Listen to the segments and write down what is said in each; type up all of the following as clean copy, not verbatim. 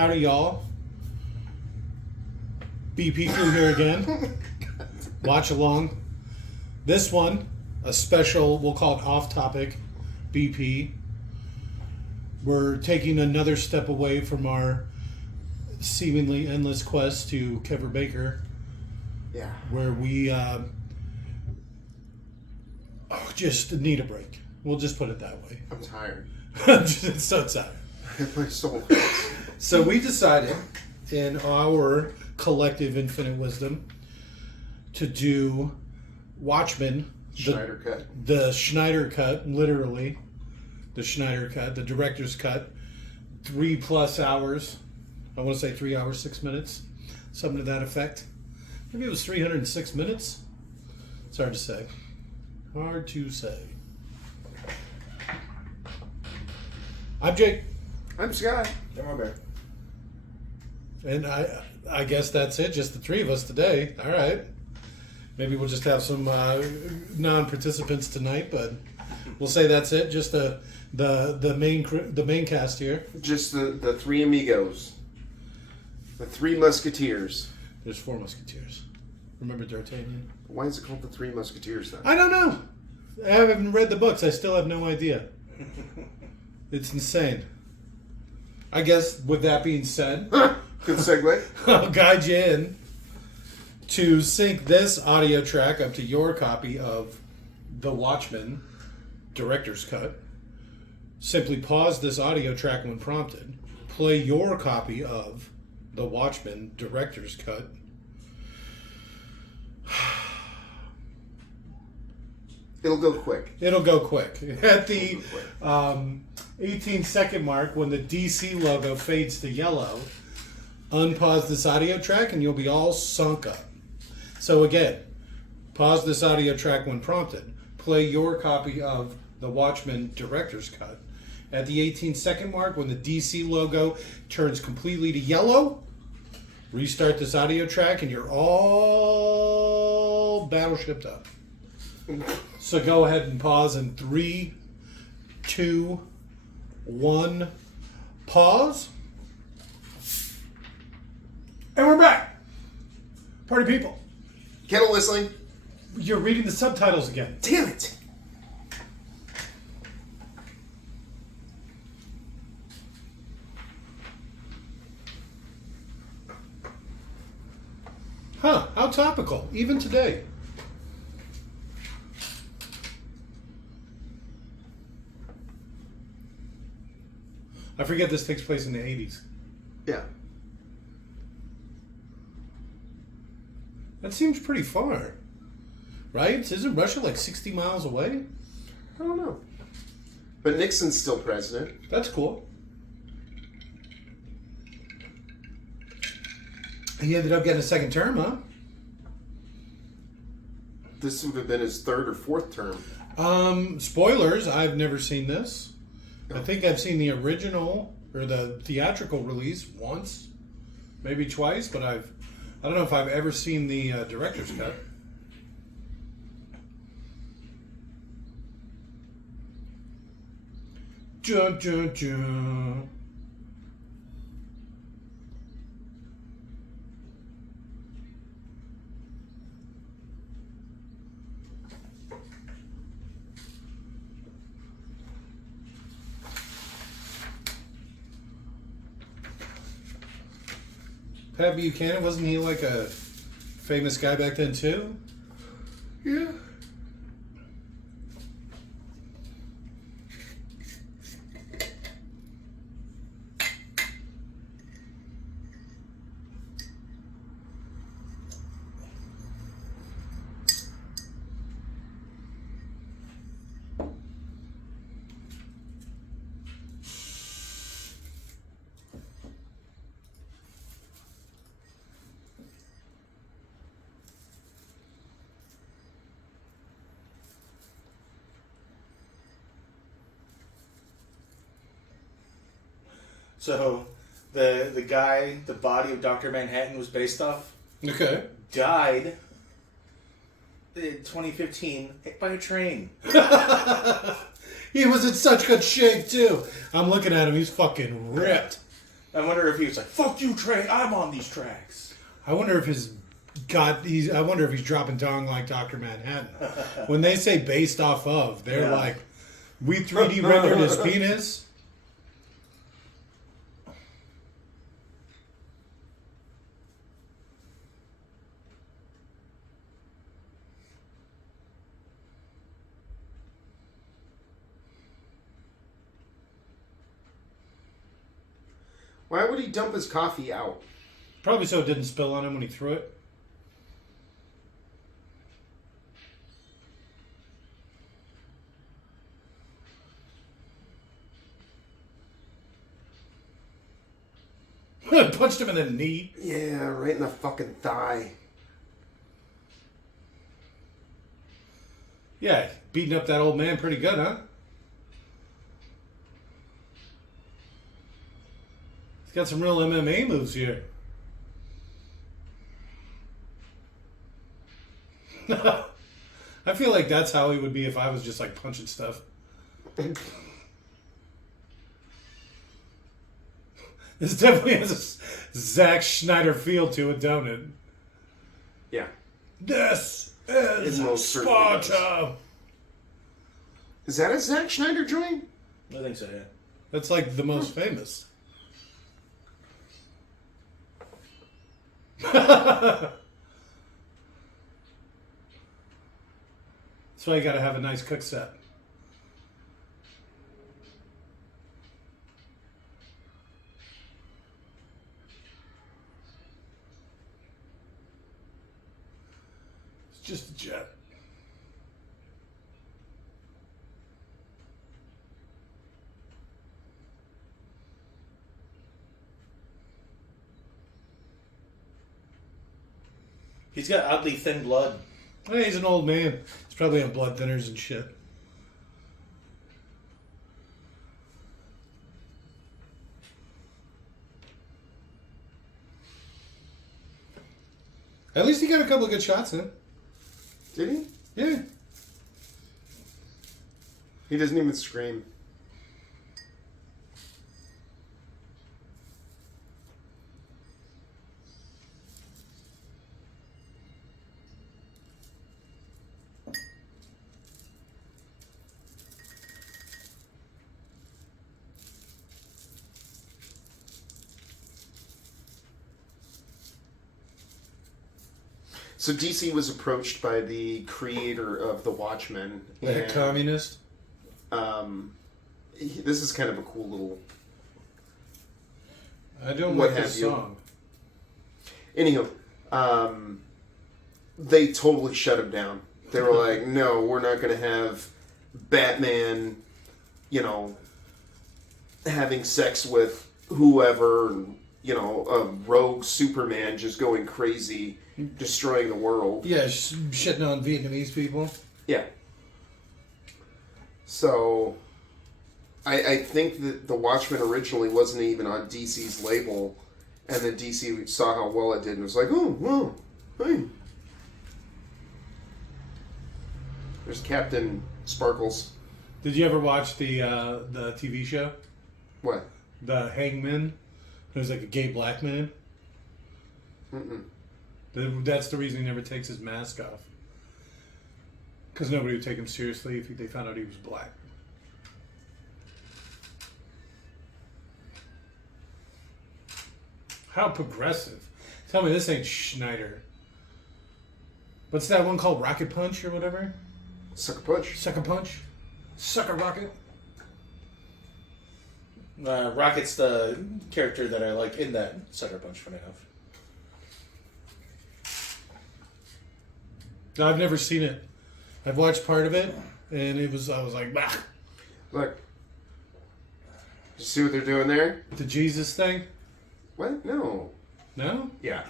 Howdy, y'all. BP Flew here again. Watch along. This one, a special, we'll call it off-topic BP. We're taking another step away from our seemingly endless quest to Kevin Baker. Yeah. Where we just need a break. We'll just put it that way. I'm tired. It's so tired. My soul hurts. So we decided, in our collective infinite wisdom, to do Watchmen. Schneider cut. The Schneider cut, literally. The Schneider cut, the director's cut. 3+ hours. I want to say 3 hours, 6 minutes. Something to that effect. Maybe it was 306 minutes. It's hard to say. Hard to say. I'm Jake. I'm Scott. I'm Bear. And I guess that's it. Just the three of us today. All right. Maybe we'll just have some non-participants tonight, but we'll say that's it. Just the main cast here. Just the three amigos. The three musketeers. There's 4 musketeers. Remember D'Artagnan? Why is it called the Three Musketeers then? I don't know. I haven't read the books. I still have no idea. It's insane. I guess with that being said, Good segue. I'll guide you in to sync this audio track up to your copy of The Watchmen Director's Cut. Simply pause this audio track when prompted. Play your copy of The Watchmen Director's Cut. It'll go quick. It'll go quick. At the 18-second mark, when the DC logo fades to yellow, unpause this audio track and you'll be all sunk up. So again, pause this audio track when prompted. Play your copy of The Watchmen Director's Cut. At the 18-second mark, when the DC logo turns completely to yellow, restart this audio track and you're all battleshipped up. So go ahead and pause in 3, 2, 1. Pause. And we're back. Party people. Kettle whistling. You're reading the subtitles again. Damn it. Huh, how topical, even today. I forget this takes place in the 80s. Yeah. That seems pretty far. Right? Isn't Russia like 60 miles away? I don't know. But Nixon's still president. That's cool. He ended up getting a second term, huh? This would have been his third or fourth term. Spoilers, I've never seen this. I think I've seen the original or the theatrical release once, maybe twice, but I don't know if I've ever seen the director's cut. Dun, dun, dun. Pat Buchanan, wasn't he like a famous guy back then too? Yeah. So, the guy, the body of Dr. Manhattan was based off, Okay. died in 2015 hit by a train. He was in such good shape too. I'm looking at him, he's fucking ripped. I wonder if he was like, "Fuck you, train. I'm on these tracks." I wonder if I wonder if he's dropping dong like Dr. Manhattan. When they say based off of, they're Yeah. like, we 3D rendered his penis. Why would he dump his coffee out? Probably so it didn't spill on him when he threw it. Punched him in the knee. Yeah, right in the fucking thigh. Yeah, beating up that old man pretty good, huh? He's got some real MMA moves here. I feel like that's how he would be if I was just like punching stuff. This definitely has a Zack Schneider feel to it, don't it? Yeah. This It is most certainly Sparta. Is that a Zack Schneider joint? I think so. Yeah. That's like the most famous. That's why you gotta have a nice cook set. It's just a jet. He's got oddly thin blood. Hey, he's an old man. He's probably on blood thinners and shit. At least he got a couple of good shots in. Did he? Yeah. He doesn't even scream. So DC was approached by the creator of the Watchmen. Like a communist. This is kind of a cool little. I don't What like this have you? song. Anywho, they totally shut him down. They were like, "No, we're not going to have Batman, having sex with whoever, and, a rogue Superman just going crazy, destroying the world." Yeah, shitting on Vietnamese people. Yeah. So, I think that the Watchmen originally wasn't even on DC's label, and then DC saw how well it did and was like, "Oh, well, hey." There's Captain Sparkles. Did you ever watch the TV show? What? The Hangman? It was like a gay black man. Mm-mm. That's the reason he never takes his mask off. Because nobody would take him seriously if they found out he was black. How progressive. Tell me this ain't Schneider. What's that one called? Rocket Punch or whatever? Sucker Punch. Sucker Punch? Sucker Rocket? Rocket's the character that I like in that Sucker Punch, funny enough. No, I've never seen it. I've watched part of it, and I was like, bah. Look. You see what they're doing there? The Jesus thing? What? No. No? Yeah.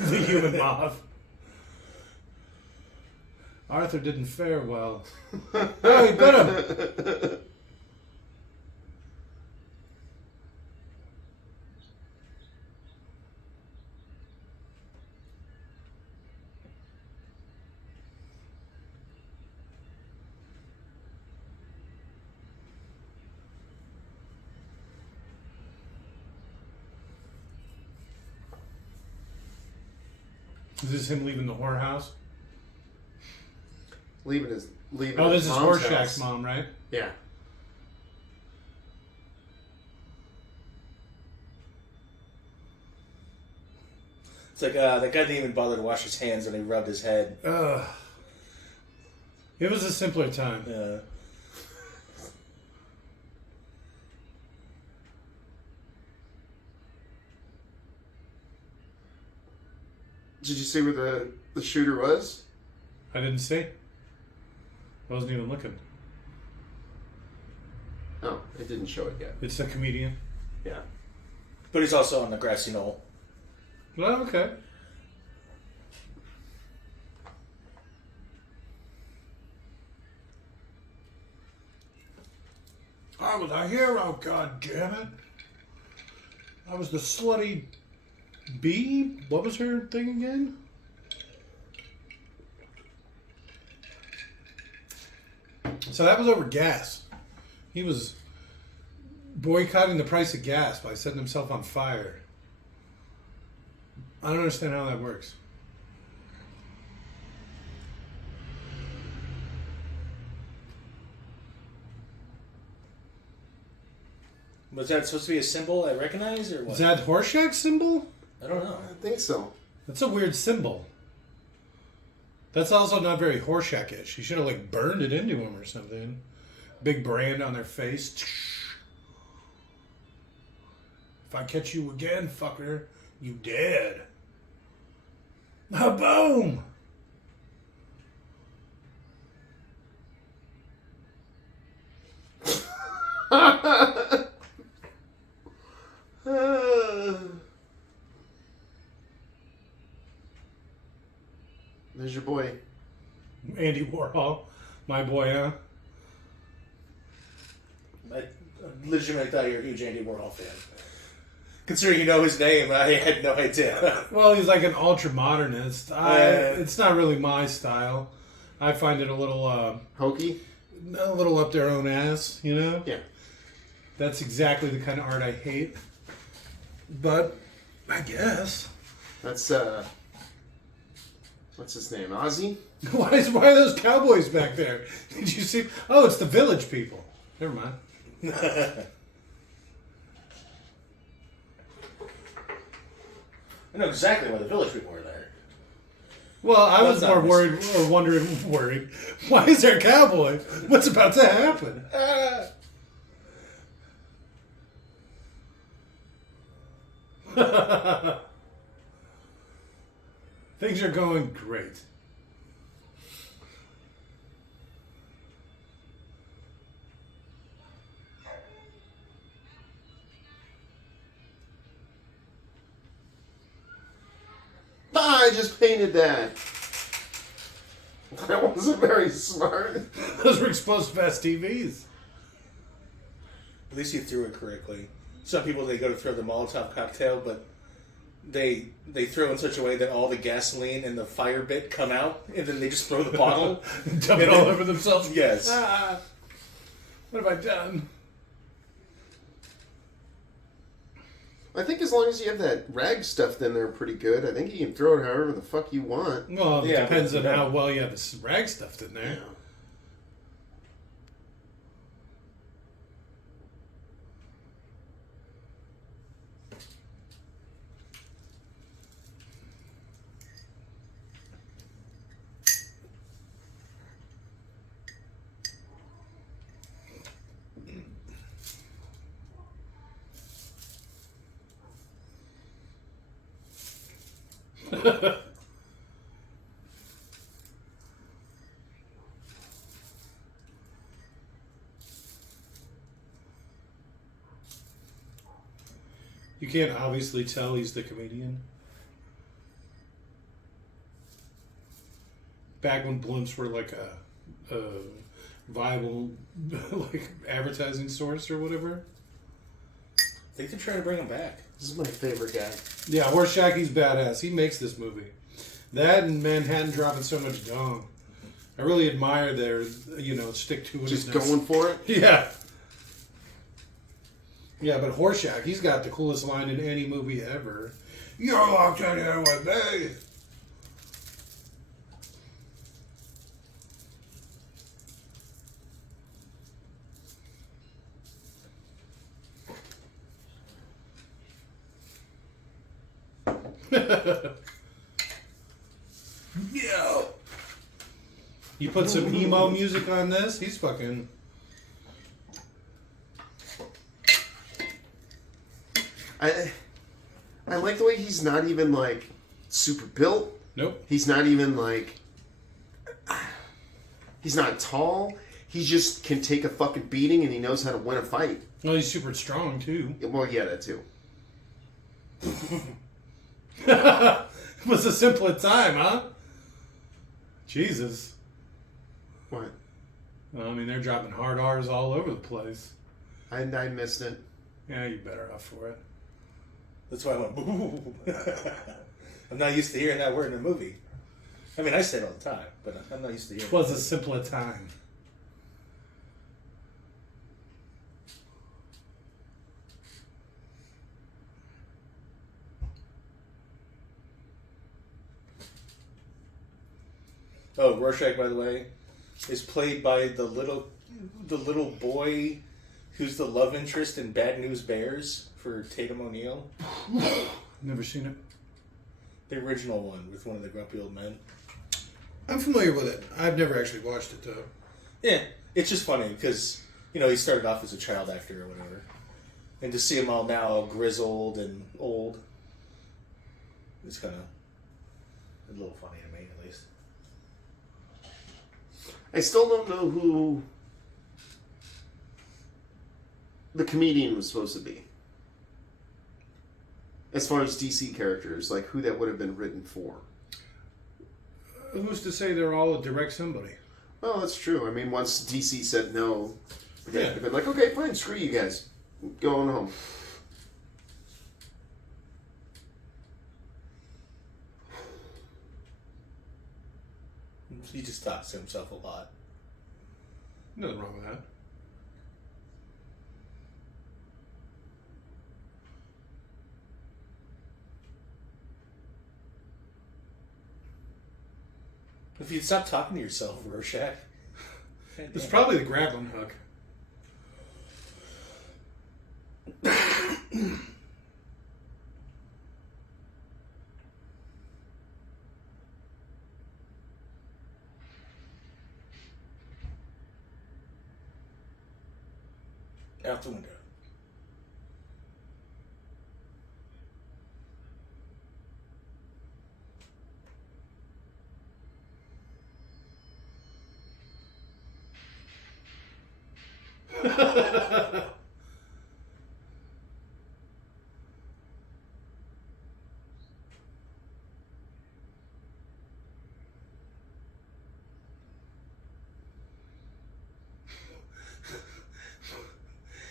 The human moth. Arthur didn't fare well. Oh, he bit him. Is this him leaving the whorehouse? Leaving Oh, this his is mom's Horseshack's house. mom, right? Yeah. It's like that guy didn't even bother to wash his hands when he rubbed his head. It was a simpler time. Yeah. Did you see where the shooter was? I didn't see. I wasn't even looking. Oh, it didn't show it yet. It's a comedian. Yeah. But he's also on the grassy knoll. Well, okay. I was a hero, god damn it. I was the slutty bee? What was her thing again? So that was over gas. He was boycotting the price of gas by setting himself on fire. I don't understand how that works. Was that supposed to be a symbol I recognize, or what? Is that Horseshack's symbol? I don't know. I think so. That's a weird symbol. That's also not very Horseshack-ish. You should have like burned it into him or something. Big brand on their face. If I catch you again, fucker, you dead. Boom! There's your boy. Andy Warhol, my boy, huh? I legitimately thought you were a huge Andy Warhol fan. Considering you know his name, I had no idea. Well, he's like an ultra modernist. It's not really my style. I find it a little Hokey? up their own ass, you know? Yeah. That's exactly the kind of art I hate. But I guess. That's what's his name? Ozzy? Why are those cowboys back there? Did you see? Oh, it's the village people. Never mind. I know exactly why the village people were there. Well, I was That's more not worried or worried. Why is there a cowboy? What's about to happen? Things are going great. I just painted that. That wasn't very smart. Those were explosive ass TVs. At least you threw it correctly. Some people, they go to throw the Molotov cocktail, but they throw in such a way that all the gasoline and the fire bit come out, and then they just throw the bottle. Dump it all over themselves. Yes. What have I done? I think as long as you have that rag stuffed in there pretty good, I think you can throw it however the fuck you want. Well, it Yeah, depends on but- how well you have the rag stuffed in there. You can't obviously tell he's the comedian. Back when blimps were like a viable like advertising source or whatever. I think they're trying to bring him back. This is my favorite guy. Yeah, Horshacky's badass. He makes this movie. That and Manhattan dropping so much dong. I really admire their, stick to it. Just going for it? Yeah. Yeah, but Horseshack, he's got the coolest line in any movie ever. You're locked in here with me. Yeah. You put some emo music on this, he's fucking... I like the way he's not even, like, super built. Nope. He's not even, like... He's not tall. He just can take a fucking beating and he knows how to win a fight. Well, he's super strong, too. Well, yeah, that too. It was a simpler time, huh? Jesus. What? Well, I mean, they're dropping hard R's all over the place. I missed it. Yeah, you better off for it. That's why I went, boo. I'm not used to hearing that word in a movie. I mean, I say it all the time, but I'm not used to hearing It was a simpler time. Oh, Rorschach, by the way, is played by the little boy who's the love interest in Bad News Bears for Tatum O'Neal. Never seen it. The original one with one of the grumpy old men. I'm familiar with it. I've never actually watched it, though. Yeah, it's just funny because, you know, he started off as a child actor or whatever. And to see him all now all grizzled and old, it's kind of a little funny to me, at least. I still don't know who the comedian was supposed to be. As far as DC characters, like who that would have been written for. Who's to say they're all a direct somebody? Well, that's true. I mean, once DC said no, they Yeah. would have been like, okay, fine, screw you guys. Go on home. He just talks to himself a lot. Nothing wrong with that. If you'd stop talking to yourself, Rorschach. It's probably the grappling hook. Out the window.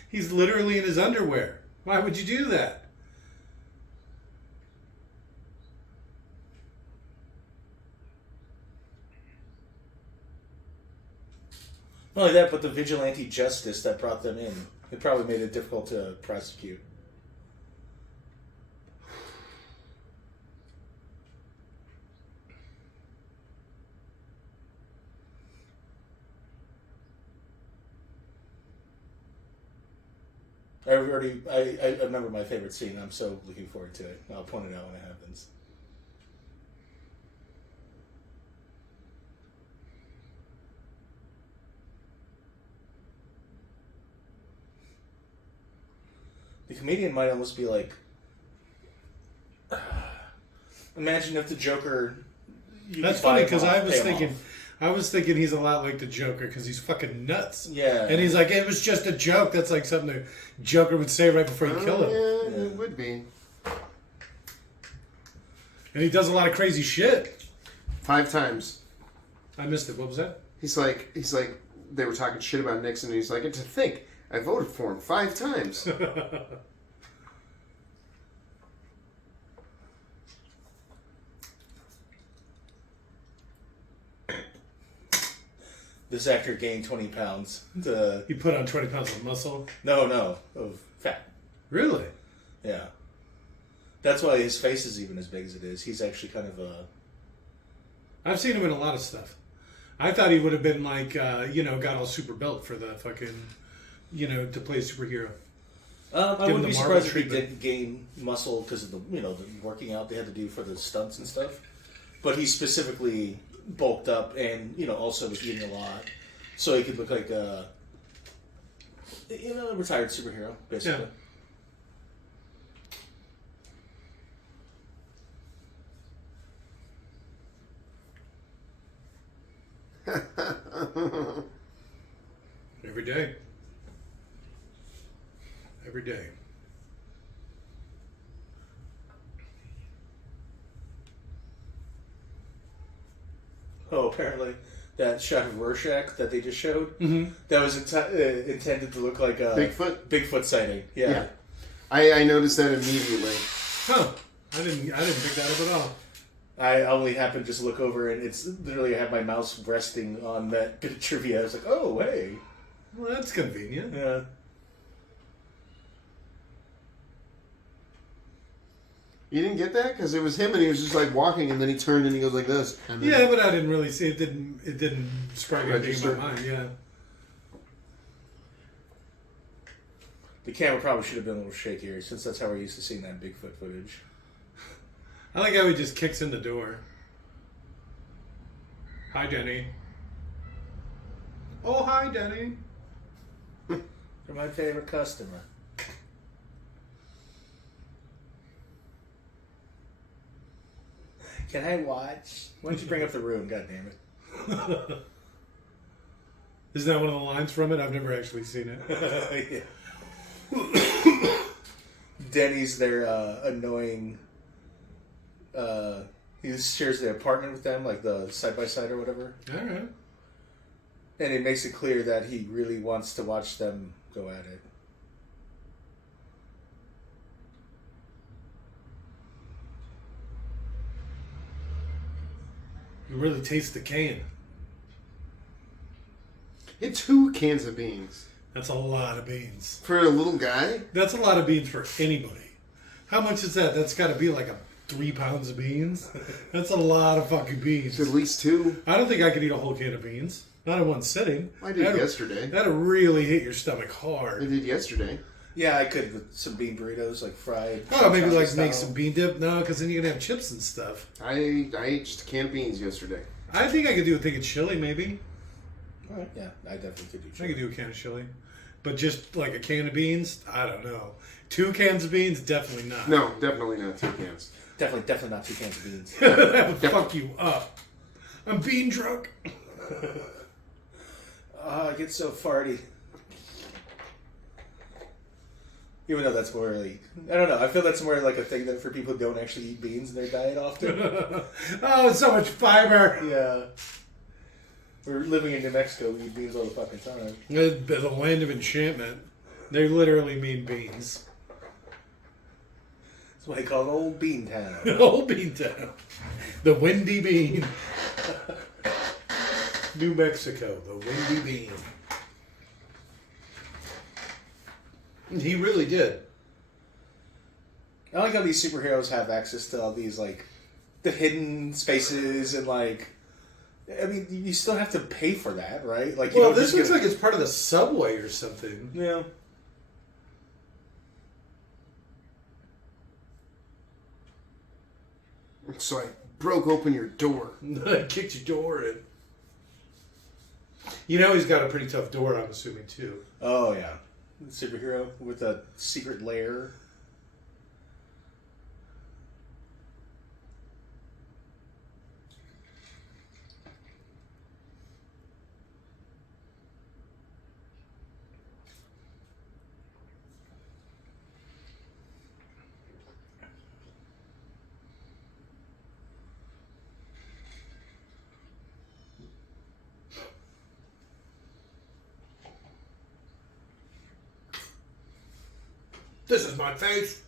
He's literally in his underwear. Why would you do that? Not only that, but the vigilante justice that brought them in. It probably made it difficult to prosecute. I remember my favorite scene. I'm so looking forward to it. I'll point it out when it happens. The comedian might almost be like, imagine if the Joker. That's funny because I was thinking he's a lot like the Joker because he's fucking nuts. Yeah. And he's like, it was just a joke. That's like something the Joker would say right before you kill him. Yeah, it would be. And he does a lot of crazy shit. 5 times. I missed it. What was that? He's like, they were talking shit about Nixon, and he's like, and to think, I voted for him 5 times. This actor gained 20 pounds. He put on 20 pounds of muscle. No, of fat. Really? Yeah. That's why his face is even as big as it is. He's actually kind of a... I've seen him in a lot of stuff. I thought he would have been like, got all super built for the fucking, to play a superhero. I Give wouldn't the be Marvel surprised if he treatment. didn't gain muscle because of the the working out they had to do for the stunts and stuff. But he specifically bulked up and also was eating a lot, so he could look like a retired superhero basically. Yeah. Every day. Every day. Oh, apparently that shot of Rorschach that they just showed that was intended to look like a Bigfoot sighting. Yeah. I noticed that immediately. Huh. I didn't pick that up at all. I only happened to just look over and it's literally I had my mouse resting on that bit of trivia. I was like, oh hey. Well, that's convenient. Yeah. You didn't get that? Because it was him and he was just like walking and then he turned and he goes like this. And then, Yeah, but I didn't really see it. It didn't strike anything in Register. my mind. Yeah. The camera probably should have been a little shakier since that's how we're used to seeing that Bigfoot footage. I like how he just kicks in the door. Hi, Denny. Oh, hi, Denny. You're my favorite customer. Can I watch? Why don't you bring up the room? God damn it. Isn't that one of the lines from it? I've never actually seen it. Yeah. Denny's their annoying. He shares the apartment with them, like the side by side or whatever. All right. And it makes it clear that he really wants to watch them go at it. You really taste the can. Get 2 cans of beans. That's a lot of beans. For a little guy? That's a lot of beans for anybody. How much is that? That's got to be like 3 pounds of beans. That's a lot of fucking beans. It's at least 2. I don't think I could eat a whole can of beans. Not in one sitting. I did That'd- yesterday. That'd really hit your stomach I hard. did yesterday. Yeah, I could with some bean burritos, like fried. Oh, maybe like style. make some bean dip? No, because then you're going to have chips and stuff. I ate just a can of beans yesterday. I think I could do a thing of chili, maybe. All right, yeah, I definitely could do. I could do a can of chili. But just like a can of beans? I don't know. 2 cans of beans? Definitely not. No, definitely not 2 cans. Definitely not 2 cans of beans. That would fuck you up. I'm bean drunk. Oh, I get so farty. Even though that's more like, I don't know, I feel that's more like a thing that for people who don't actually eat beans in their diet often. Oh, so much fiber. Yeah. We're living in New Mexico, we eat beans all the fucking time. The land of enchantment. They literally mean beans. That's why they call it Old Bean Town. Old Bean Town. The Windy Bean. New Mexico, the Windy Bean. He really did. I like how these superheroes have access to all these, like, the hidden spaces and, like, I mean, you still have to pay for that, right? Like, you Well, don't this just looks get- like it's part of the subway or something. Yeah. So I broke open your door. Kicked your door in. You know he's got a pretty tough door, I'm assuming, too. Oh, yeah. Superhero with a secret lair. This is my face.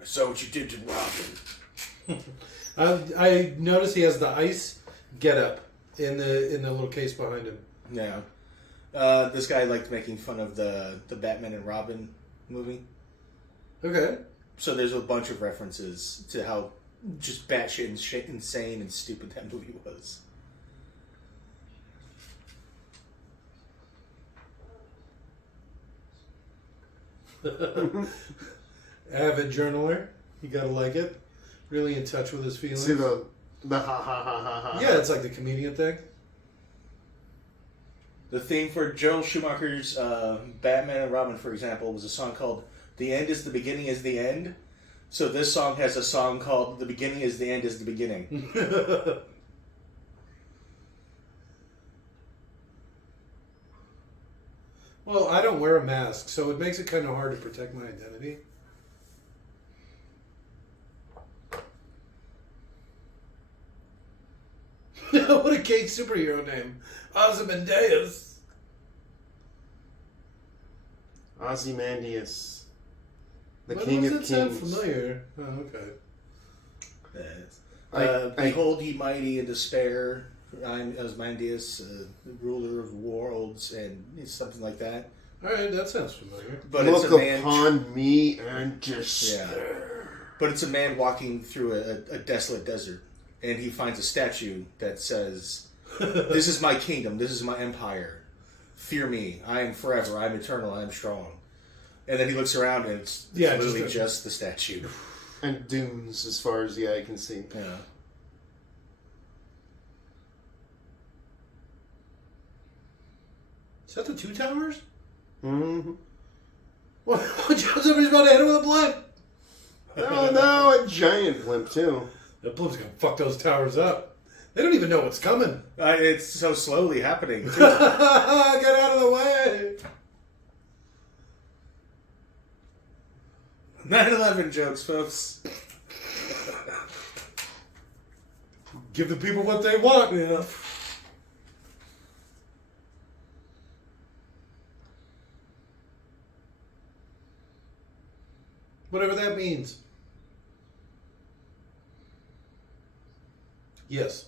I saw what you did to Robin. I noticed he has the ice getup in the little case behind him. Yeah. This guy liked making fun of the Batman and Robin movie. Okay. So there's a bunch of references to how just batshit insane and stupid that movie was. Avid journaler. You gotta like it. Really in touch with his feelings. See the ha ha ha ha ha. Yeah, it's like the comedian thing. The theme for Joel Schumacher's Batman and Robin, for example, was a song called "The End is the Beginning is the End." So this song has a song called "The Beginning is the End is the Beginning." Well, I don't wear a mask, so it makes it kind of hard to protect my identity. What a cake superhero name. Ozymandias. Ozymandias. The Why King does of that sound Kings. familiar? Oh, okay. Behold ye mighty in despair, I'm Ozymandias, ruler of worlds, and something like that. Alright, that sounds familiar. But Look it's a man. upon me and despair. But it's a man walking through a desolate desert, and he finds a statue that says, "This is my kingdom. This is my empire. Fear me. I am forever. I am eternal. I am strong." And then he looks around, and it's literally just the statue. And dunes as far as the eye can see. Yeah. Is that the two towers? Mm-hmm. What? Somebody's about to hit him with a blimp. Oh no, a giant blimp too. That blimp's gonna fuck those towers up. They don't even know what's coming. It's so slowly happening, too. Get out of the way. 9/11 jokes, folks. Give the people what they want. Yeah. Whatever that means. Yes.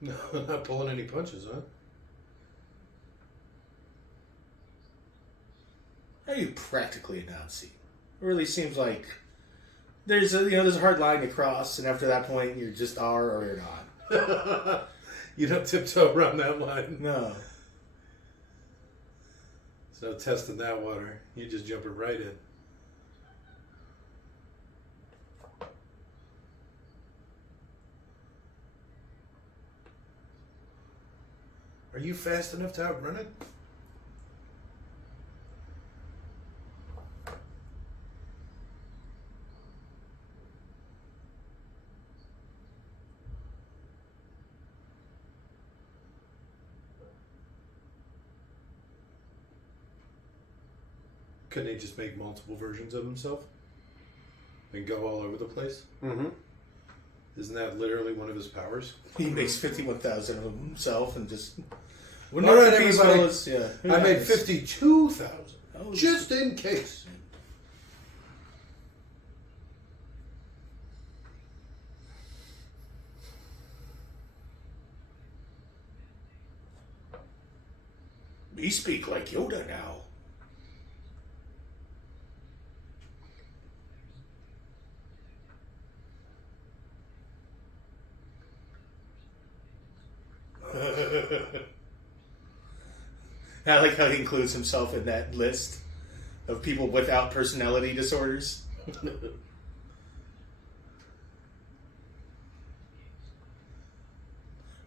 No, not pulling any punches, huh? Are you practically a Nazi? It really seems like there's a hard line to cross, and after that point, you just are or you're not. You don't tiptoe around that line. No. So testing that water, you just jump it right in. Are you fast enough to outrun it? Couldn't he just make multiple versions of himself? And go all over the place? Mm-hmm. Isn't that literally one of his powers? He makes 51,000 of himself and just... All right, everybody. Yeah. I made 52,000. Oh, Just in case. We speak like Yoda now. I like how he includes himself in that list of people without personality disorders.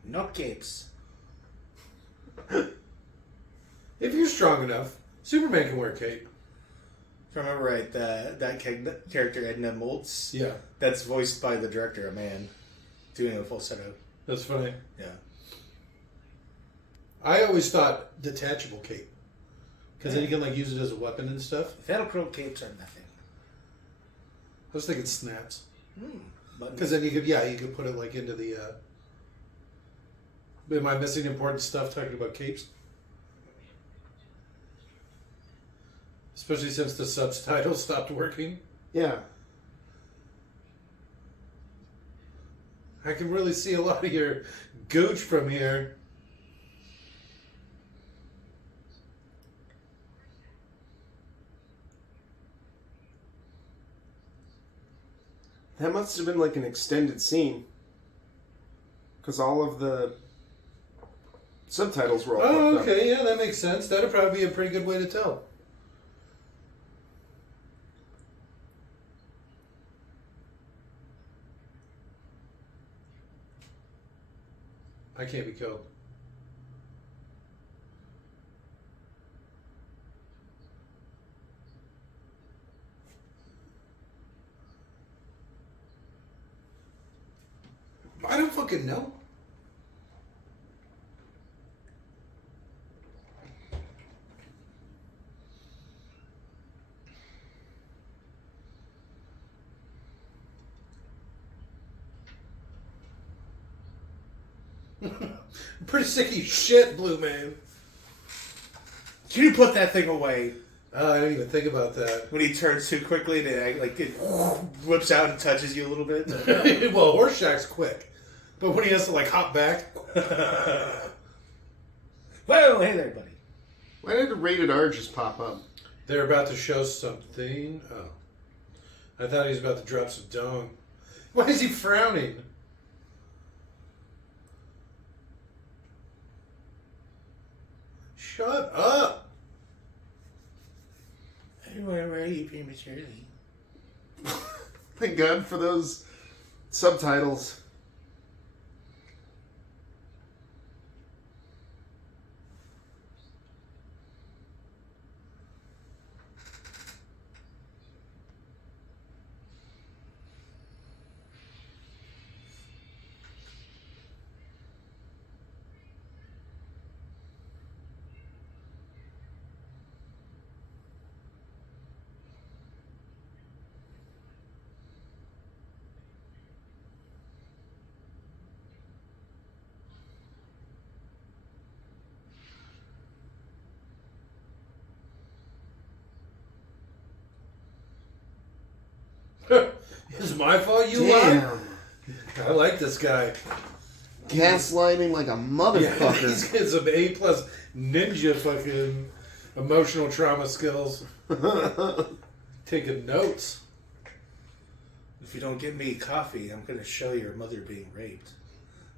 Not capes. If you're strong enough, Superman can wear a cape. If I remember right, that character, Edna Moltz, Yeah. that's voiced by the director, a man, doing a falsetto. That's funny. Yeah. I always thought detachable cape. Because then you can use it as a weapon and stuff. Velcro capes are nothing. I was thinking snaps. But Because then you could put it into the... Am I missing important stuff talking about capes? Especially since the subtitles stopped working. Yeah. I can really see a lot of your gooch from here. That must have been like an extended scene. Because all of the subtitles were all Oh, fucked okay, yeah, that makes sense. That'd probably be a pretty good way to tell. I can't be killed. I don't fucking know. I'm pretty sick of your shit, Blue Man. Can you put that thing away? Oh, I didn't even think about that. When he turns too quickly, and it whips out and touches you a little bit. Well, Horseshack's quick. But when he has to, like, hop back. Well, hey there, buddy. Why did the rated R just pop up? They're about to show something. Oh. I thought he was about to drop some dong. Why is he frowning? Shut up! Where are you prematurely? Thank God for those subtitles. Is it my fault you lied? Damn. I like this guy. Gaslighting like a Yeah, motherfucker. he's got some A+ ninja fucking emotional trauma skills. Taking notes. If you don't get me coffee, I'm going to show your mother being raped.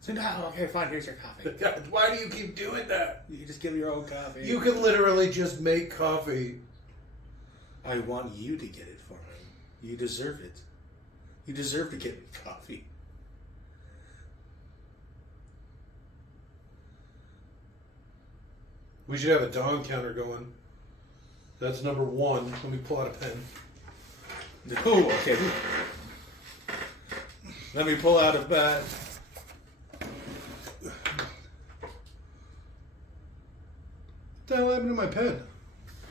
So, no, okay, fine, here's your coffee. God, why do you keep doing that? You just give your own coffee. You can literally just make coffee. I want you to get it for me. You deserve it. You deserve to get me coffee. We should have a dong counter going. That's number 1. Let me pull out a pen. Oh, okay. Let me pull out a bat. What the hell happened to my pen?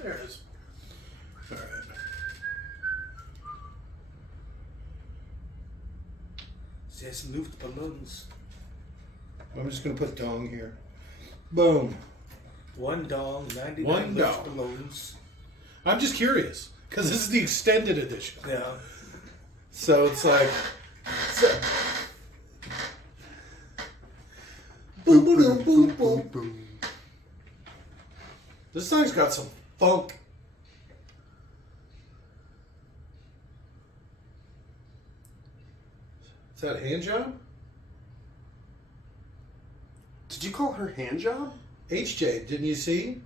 There it is. Alright. There's Luftballons. I'm just going to put dong here. Boom. One dong, 99 One dong. Luftballons. I'm just curious. Because this is the extended edition. Yeah. So it's like... Boom, boom, boom, boom, boom. This song's got some funk. Is that a hand job? Did you call her hand job? HJ, didn't you see? He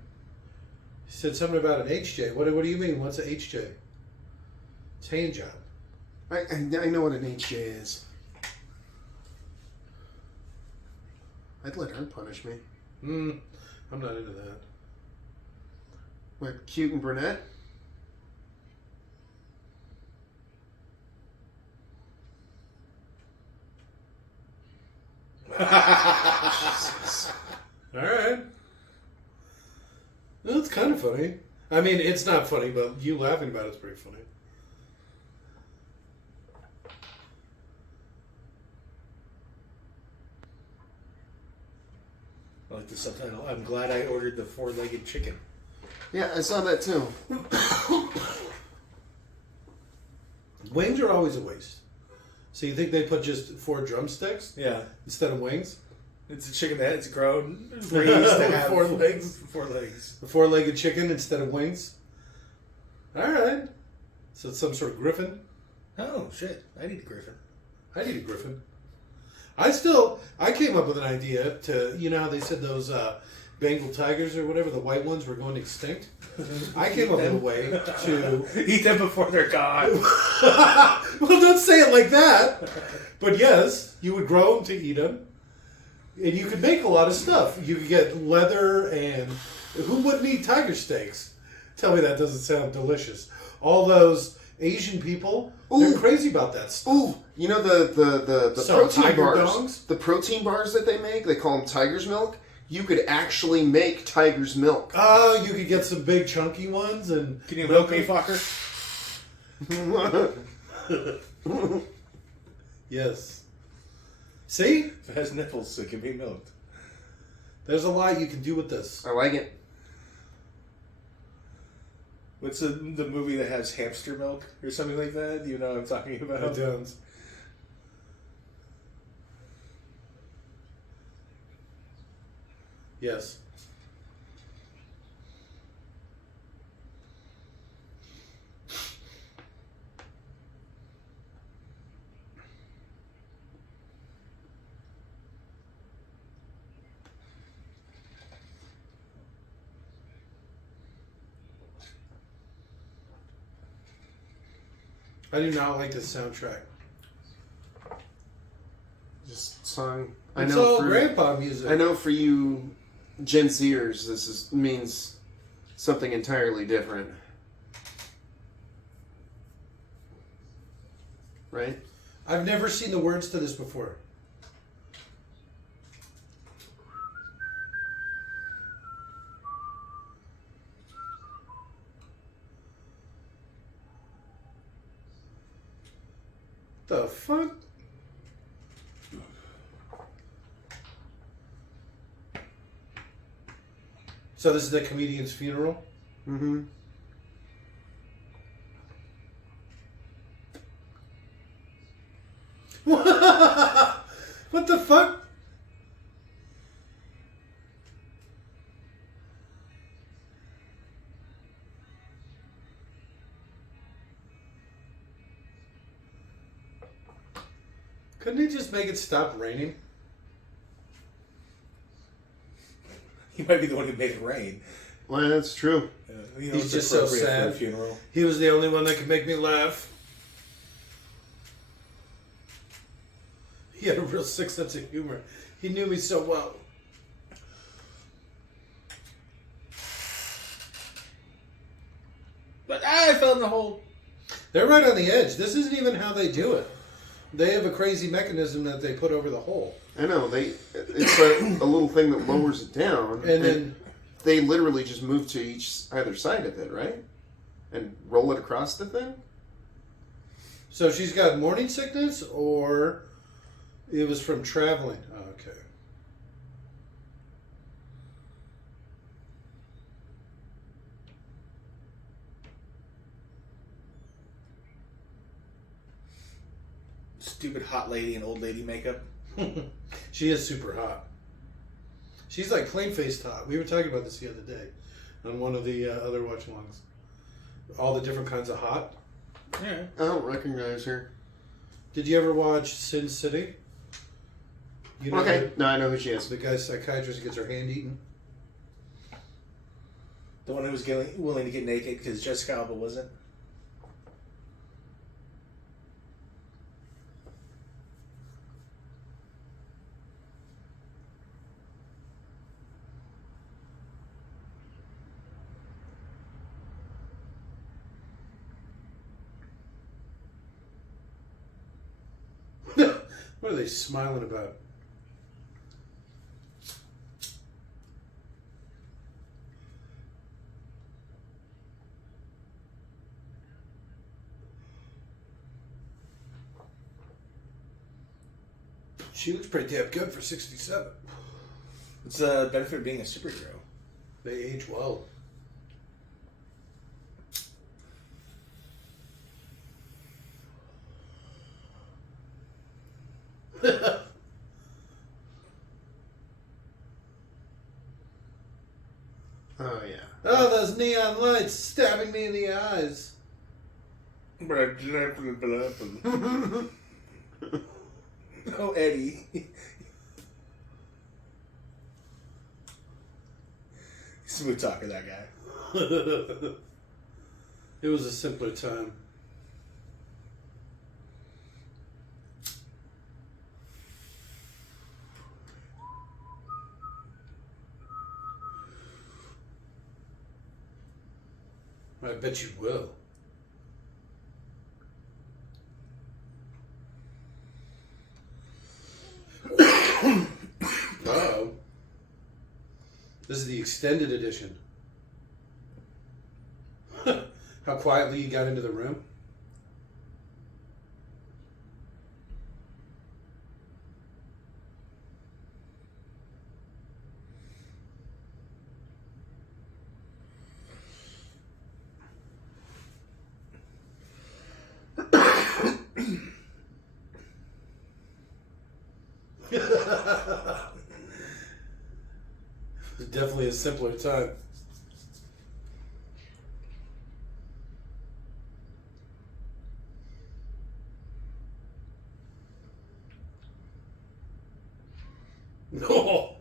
said something about an HJ. What do you mean? What's an HJ? It's hand job. I know what an HJ is. I'd let her punish me. I'm not into that. What, cute and brunette? Jesus. Alright. Well, it's kind of funny. I mean, it's not funny, but you laughing about it's pretty funny. the subtitle. I'm glad I ordered the 4-legged chicken. Yeah, I saw that too. Wings are always a waste. So you think they put just 4 drumsticks Yeah. instead of wings? It's a chicken that's grown, raised to have 4 legs. 4 legs. A 4-legged chicken instead of wings? Alright. So it's some sort of griffin? Oh, shit. I need a griffin. I need a griffin. I came up with an idea to, you know how they said those Bengal tigers or whatever, the white ones were going extinct? I came up with a way to... Eat them before they're gone. Well, don't say it like that. But yes, you would grow them to eat them. And you could make a lot of stuff. You could get leather and... Who wouldn't eat tiger steaks? Tell me that doesn't sound delicious. All those Asian people, they're crazy about that stuff. Ooh, you know the So, protein tiger bars, dongs? the protein bars that they make. They call them tiger's milk. You could actually make tiger's milk. Oh, you could get some big chunky ones and... Can you milk me, fucker? Yes. See? If it has nipples, it can be milked. There's a lot you can do with this. I like it. What's the movie that has hamster milk or something like that? Do you know what I'm talking about? I don't. Yes. I do not like this soundtrack. Just song. It's all grandpa music. I know for you Gen Zers, means something entirely different. Right? I've never seen the words to this before. The fuck? So this is the comedian's funeral? Mm-hmm. What the fuck? Couldn't they just make it stop raining? He might be the one who made it rain. Well, that's true. He's it's just so appropriate for a sad. funeral. He was the only one that could make me laugh. He had a real sick sense of humor. He knew me so well. But I fell in the hole. They're right on the edge. This isn't even how they do it. They have a crazy mechanism that they put over the hole. I know. It's a little thing that lowers it down. And then they literally just move to either side of it, right? And roll it across the thing? so she's got morning sickness, or it was from traveling. Oh, okay. Stupid hot lady and old lady makeup. She is super hot. She's like plain-faced hot. We were talking about this the other day on one of the other watch-alongs. All the different kinds of hot. Yeah. I don't recognize her. Did you ever watch Sin City? You know Okay. No, I know who she is. the guy psychiatrist gets her hand eaten. The one who was willing to get naked because Jessica Alba wasn't. What are they smiling about? She looks pretty damn good for 67. What's the benefit of being a superhero? They age well. Oh, yeah. Oh, those neon lights stabbing me in the eyes. Oh, Eddie. Smooth talker, that guy. It was a simpler time. I bet you will. Uh-oh. This is the extended edition. How quietly you got into the room. It's definitely a simpler time. No.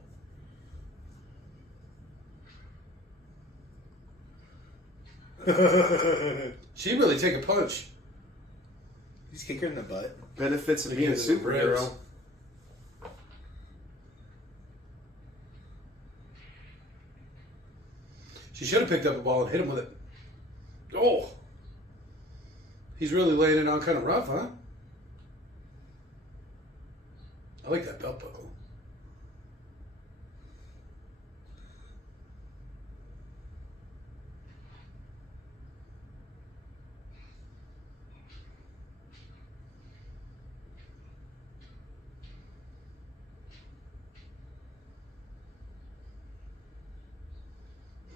She really take a punch. He's kick her in the butt. Benefits of being a Because of the superhero. ribs. She should have picked up a ball and hit him with it. Oh. He's really laying it on kind of rough, huh? I like that belt buckle.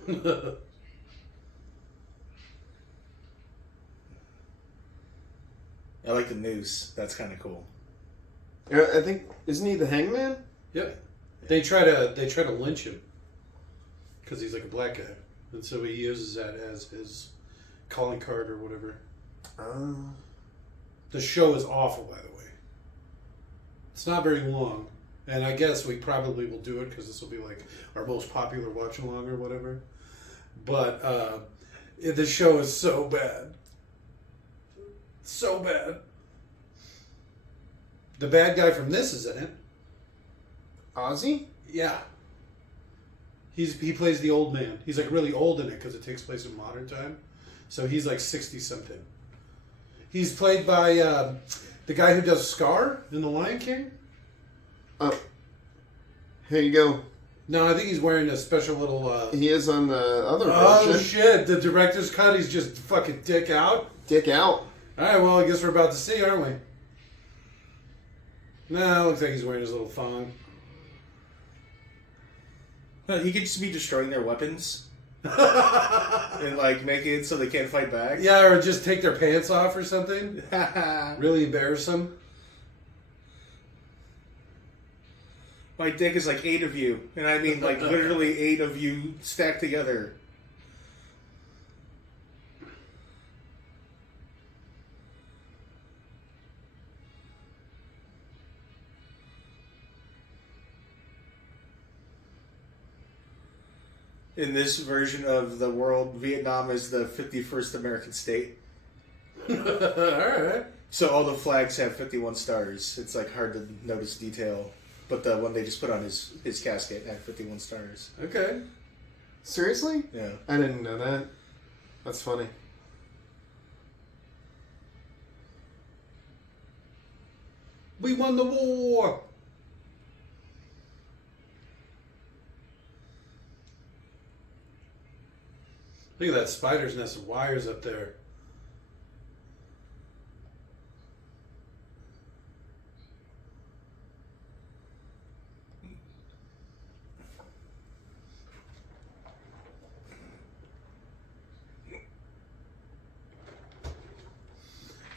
I like the noose. That's kind of cool. Yeah, I think, isn't he the hangman? Yep. They try to lynch him because he's like a black guy, and so he uses that as his calling card or whatever. The show is awful, by the way. It's not very long, and I guess we probably will do it because this will be like our most popular watch along or whatever. But the show is so bad, so bad. The bad guy from this is in it. Ozzy? Yeah. He plays the old man. He's like really old in it because it takes place in modern time. So he's like 60 something. He's played by the guy who does Scar in The Lion King. Oh. Here you go. No, I think he's wearing a special little... He is on the other Oh version. shit, the director's cut, he's just fucking dick out. Dick out. Alright, well I guess we're about to see, aren't we? No, looks like he's wearing his little thong. No, he could just be destroying their weapons and like make it so they can't fight back. Yeah, or just take their pants off or something. Really embarrass them. My dick is like 8 of you, and I mean like literally 8 of you stacked together. In this version of the world, Vietnam is the 51st American state. Alright. So all the flags have 51 stars. It's like hard to notice detail. But the one they just put on his casket had 51 stars. Okay. Seriously? Yeah. I didn't know that. That's funny. We won the war! Look at that spider's nest of wires up there.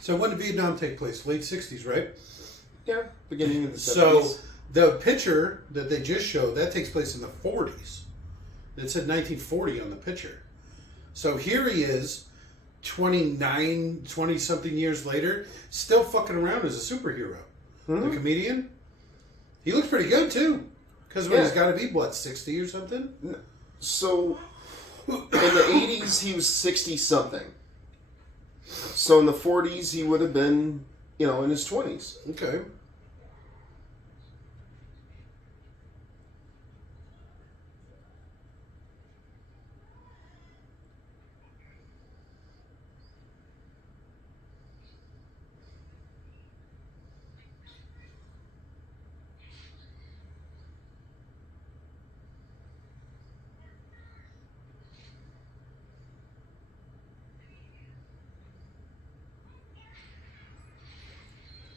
So when did Vietnam take place? Late 60s, right? Yeah, beginning of the 70s. So the picture that they just showed, that takes place in the 40s. It said 1940 on the picture. So here he is, 20-something years later, still fucking around as a superhero. The comedian. He looks pretty good, too. Because he's got to be, 60 or something? So, in the 80s, he was 60-something. So in the 40s, he would have been, in his 20s. Okay.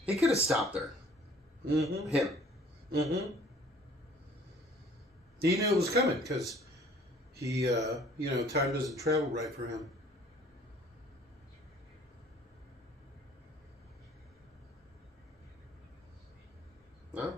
He could have stopped her. Mm-hmm. Him. Mm-hmm. He knew it was coming because he, time doesn't travel right for him. No?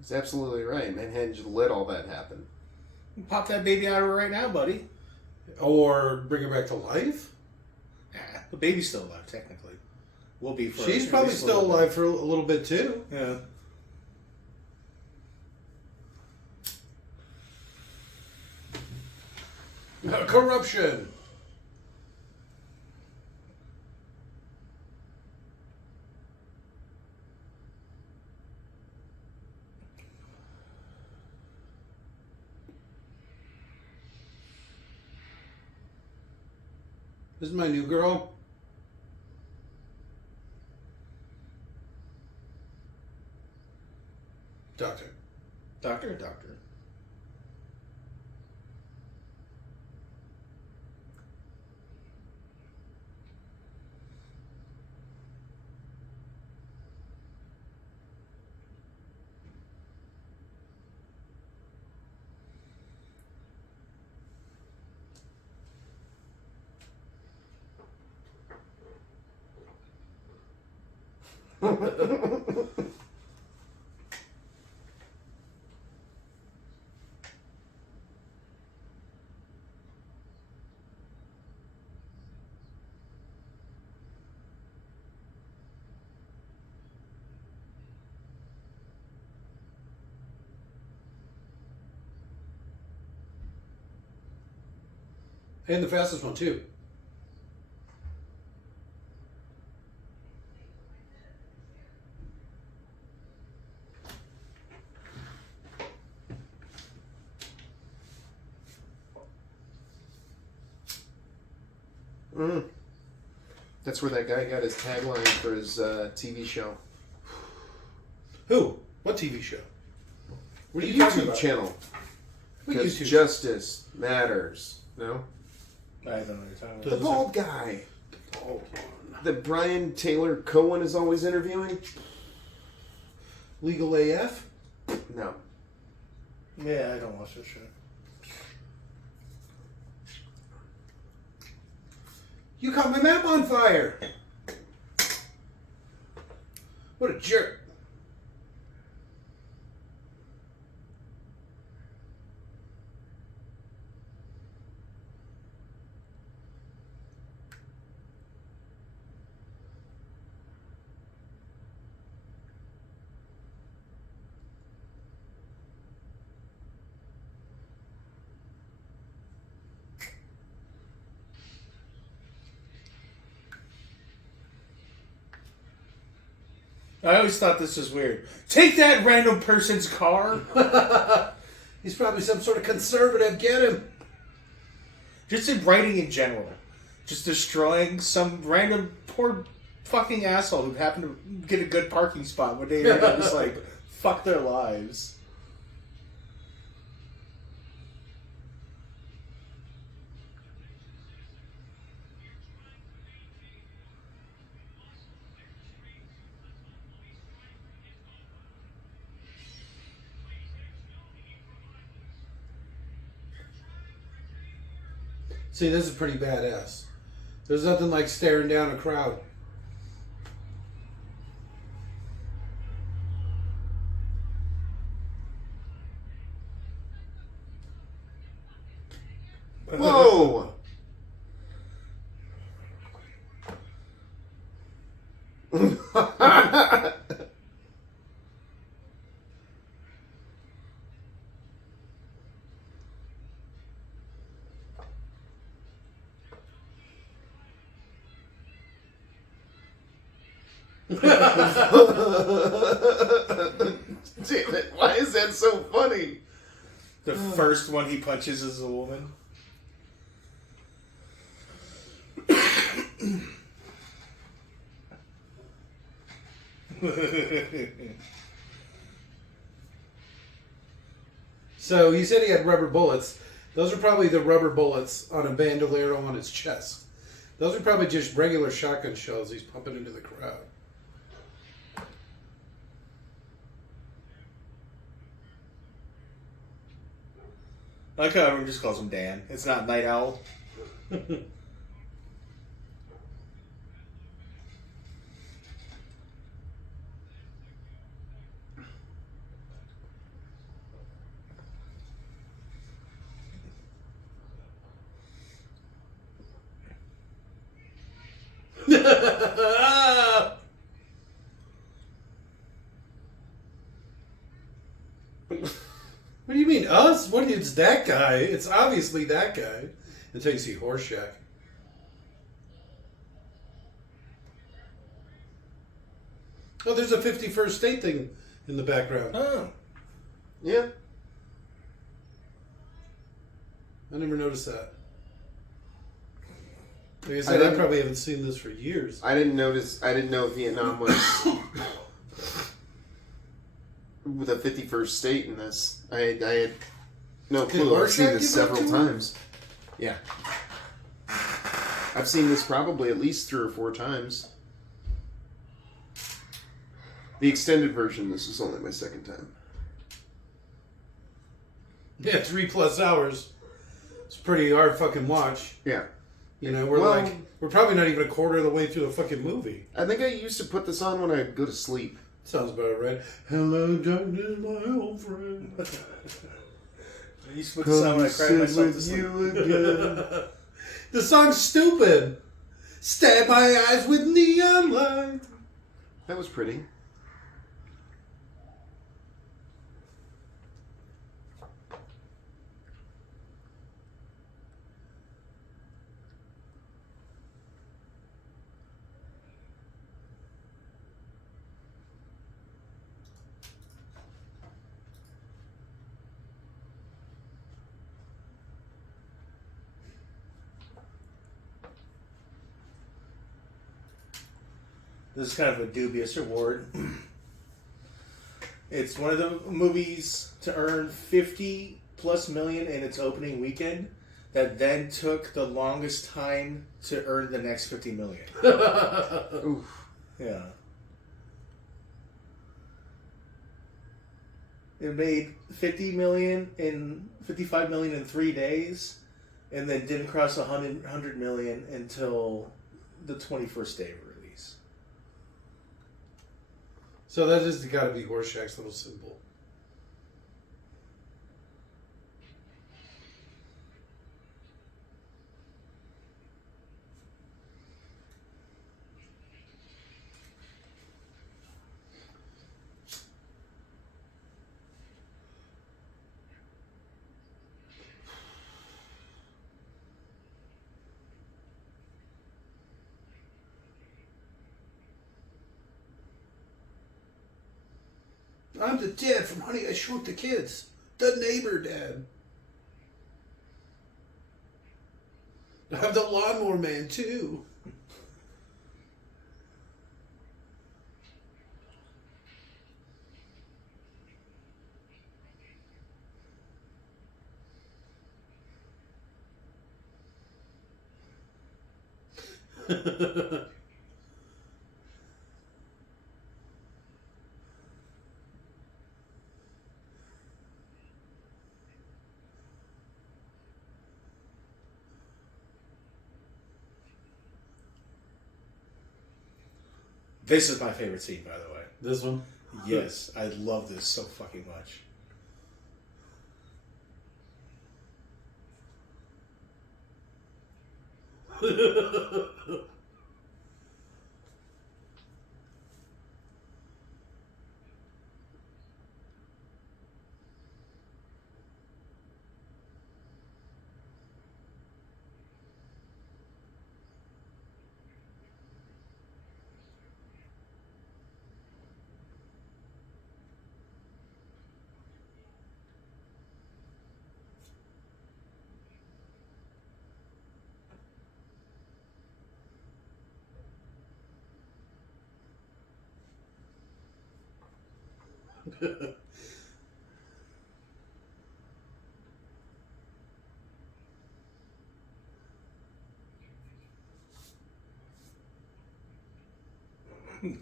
He's absolutely right. Manhattan just let all that happen. Pop that baby out of her right now, buddy. Or bring her back to life? Yeah, the baby's still alive, technically. Will be for She's probably still alive for a little bit, too. Yeah. Corruption. This is my new girl. Doctor. Doctor. And the fastest one, too. That's where that guy got his tagline for his TV show. Who? What TV show? What are The you talking YouTube about? channel. What Because YouTube? justice matters. No? I don't know what you're talking The about. bald guy Hold on. that Brian Taylor Cohen is always interviewing? Legal AF? No. Yeah, I don't watch this show. You caught my map on fire! What a jerk. I always thought this was weird. Take that random person's car. He's probably some sort of conservative. Get him. Just in writing in general. Just destroying some random poor fucking asshole who happened to get a good parking spot when they were just like, fuck their lives. See, this is pretty badass. There's nothing like staring down a crowd. Whoa! Damn it, why is that so funny? The first one he punches is a woman. So he said he had rubber bullets. Those are probably the rubber bullets on a bandolero on his chest. Those are probably just regular shotgun shells he's pumping into the crowd. I like how everyone just calls him Dan. It's not Night Owl. What do you mean, us? What? It's that guy. It's obviously that guy. Until you see Horseshack. Oh, there's a 51st State thing in the background. Oh. Yeah. I never noticed that. Like I said, I probably haven't seen this for years. I didn't know Vietnam was with a 51st state in this. I had no clue. I've seen this several times. Yeah. I've seen this probably at least 3 or 4 times. The extended version, this is only my 2nd time. Yeah, 3+ hours. It's a pretty hard fucking watch. Yeah. You know, we're probably not even a quarter of the way through the fucking movie. I think I used to put this on when I go to sleep. Sounds about right. Hello, darkness, my old friend. I used to put this on when I cried myself to sleep. The song's stupid. Stab my eyes with neon light. That was pretty. This is kind of a dubious award. It's one of the movies to earn 50+ million in its opening weekend that then took the longest time to earn the next 50 million. Oof. Yeah. It made 55 million in 3 days, and then didn't cross 100 million until the 21st day of release. So that just got to be Horseshack's little symbol. I'm the dad from Honey, I Shrunk the Kids. The neighbor dad. I'm the lawnmower man, too. This is my favorite scene, by the way. This one? Yes, I love this so fucking much.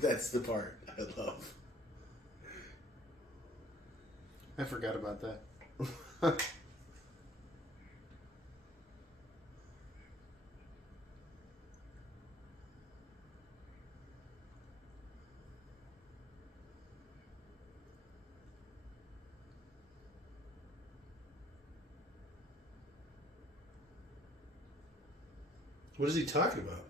That's the part I love. I forgot about that. What is he talking about?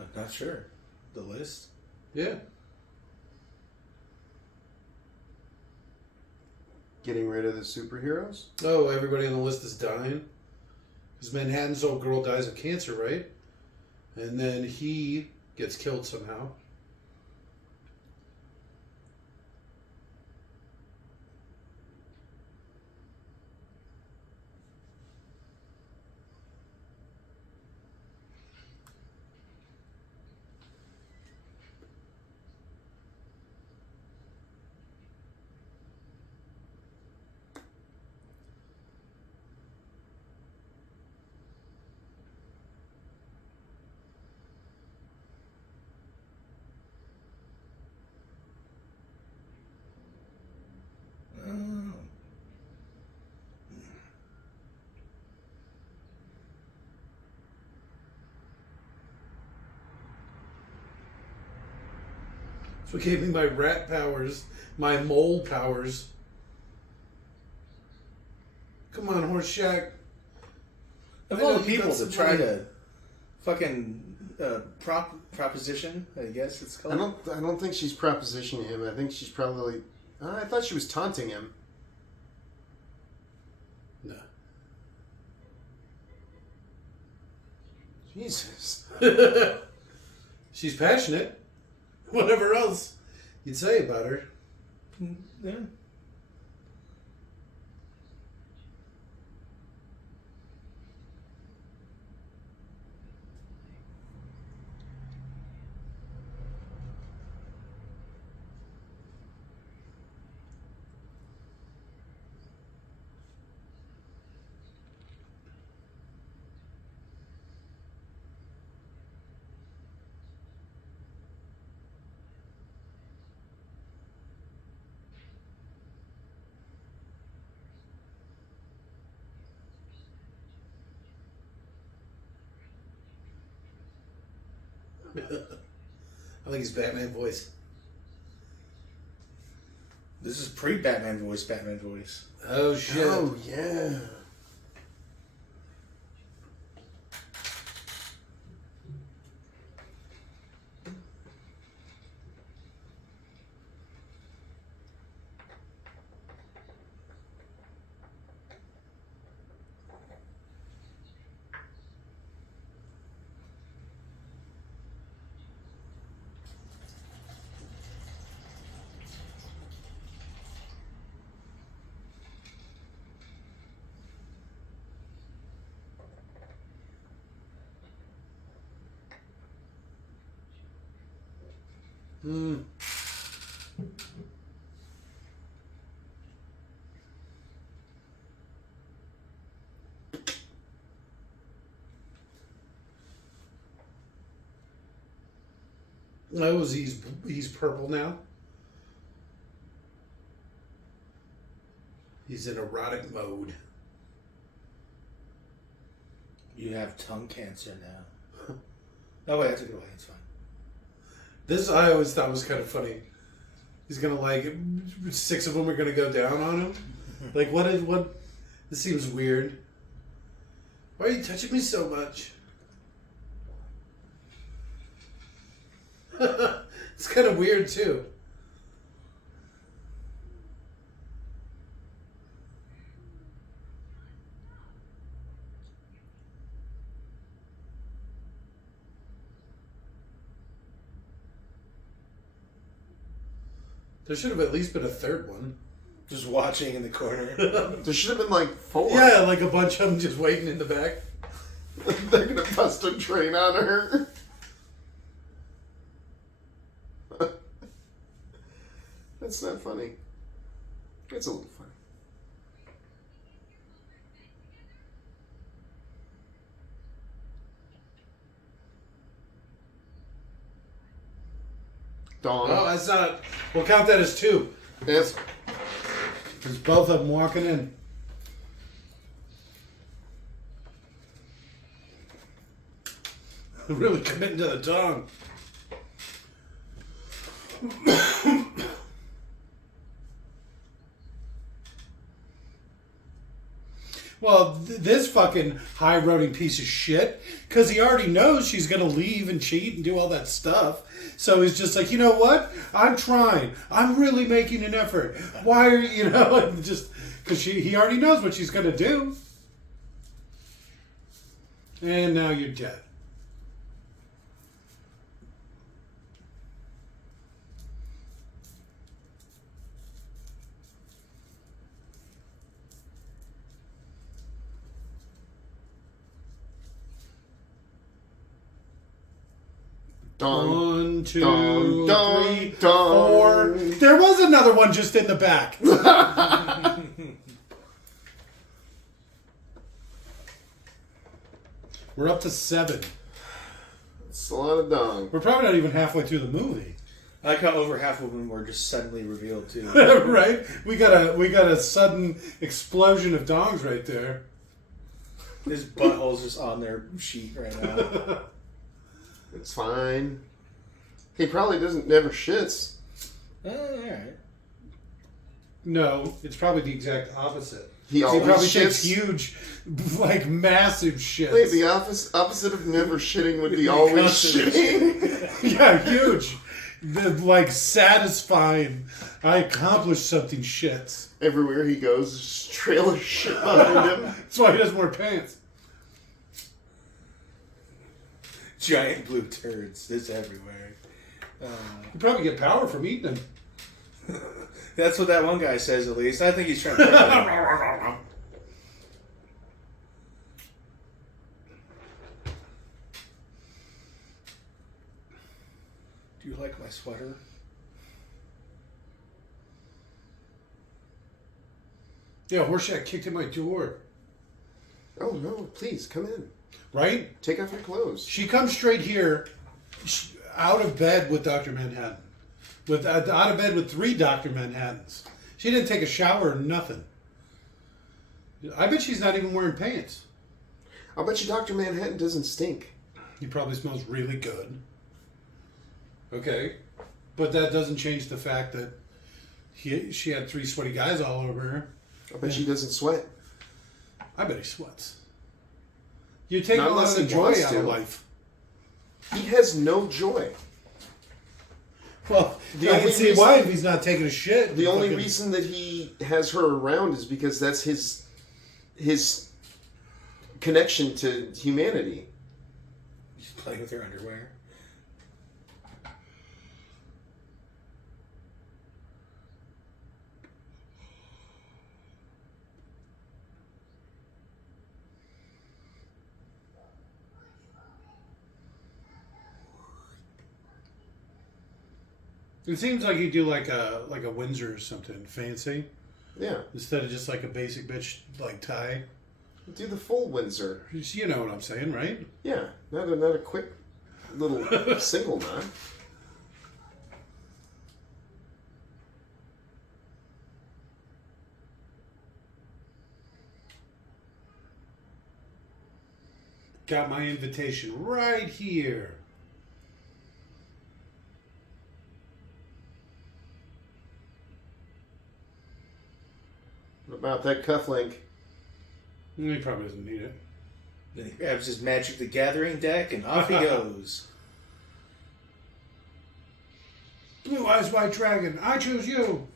I'm not sure. The list? Yeah. Getting rid of the superheroes? Oh, everybody on the list is dying? Because Manhattan's old girl dies of cancer, right? And then he gets killed somehow. Oh. So it gave me my rat powers, my mole powers. Come on, Horseshack. Of I all know the you people got to some try money. to fucking proposition, I guess it's called. I don't think she's propositioning him. I think she's probably. I thought she was taunting him. No. Jesus. She's passionate. Whatever else you'd say about her. Yeah. I think it's Batman voice. This is pre-Batman voice, Batman voice. Oh shit. Oh, yeah. Hmm. Oh, he's purple now? He's in erotic mode. You have tongue cancer now. Oh wait, I took it away. It's fine. This I always thought was kind of funny. He's gonna like 6 of them are gonna go down on him. Like what? This seems weird. Why are you touching me so much? It's kind of weird too. There should have at least been a third one. Just watching in the corner. There should have been like 4. Yeah, like a bunch of them just waiting in the back. They're gonna bust a train on her. That's not funny. It's a little funny. Dawn. Oh, that's not. We'll count that as 2. Yes. There's both of them walking in. Really committing to the tongue. Well, this fucking high-roading piece of shit, because he already knows she's going to leave and cheat and do all that stuff. So he's just like, you know what? I'm trying. I'm really making an effort. Why are you know, and just because he already knows what she's going to do. And now you're dead. Dawn. 1, 2, Dawn, 3, dawn. 4. There was another one just in the back. We're up to 7. It's a lot of dong. We're probably not even halfway through the movie. I like how over half of them were just suddenly revealed too. Right? We got a sudden explosion of dongs right there. His butthole's just on their sheet right now. It's fine. He probably never shits. Alright. No, it's probably the exact opposite. He always probably shits. takes huge, like massive shits. Wait, the opposite of never shitting would be always shitting. Yeah, huge. Like satisfying. I accomplished something shits. Everywhere he goes, there's just trail of shit behind him. That's why he doesn't wear pants. Giant blue turds. It's everywhere. You probably get power from eating them. That's what that one guy says, at least. I think he's trying to... Do you like my sweater? Yeah, Horseshack kicked in my door. Oh no, please, come in. Right? Take off your clothes. She comes straight here, out of bed with Dr. Manhattan. Out of bed with 3 Dr. Manhattans. She didn't take a shower or nothing. I bet she's not even wearing pants. I'll bet you Dr. Manhattan doesn't stink. He probably smells really good. Okay. But that doesn't change the fact that she had 3 sweaty guys all over her. I bet she doesn't sweat. I bet he sweats. You take Not a lot unless of the he joy wants out to. of life. He has no joy. Well, The I only can see reason- why if he's not taking a shit. The only Fucking- reason that he has her around is because that's his connection to humanity. He's playing with her underwear. It seems like you do like a Windsor or something fancy Yeah. instead of just like a basic bitch like tie. Do the full Windsor. You know what I'm saying, right? Yeah. Not a quick little single knot. got my invitation right here. What about that cufflink? He probably doesn't need it. Then he grabs his Magic the Gathering deck and off he goes. Blue Eyes White Dragon, I choose you.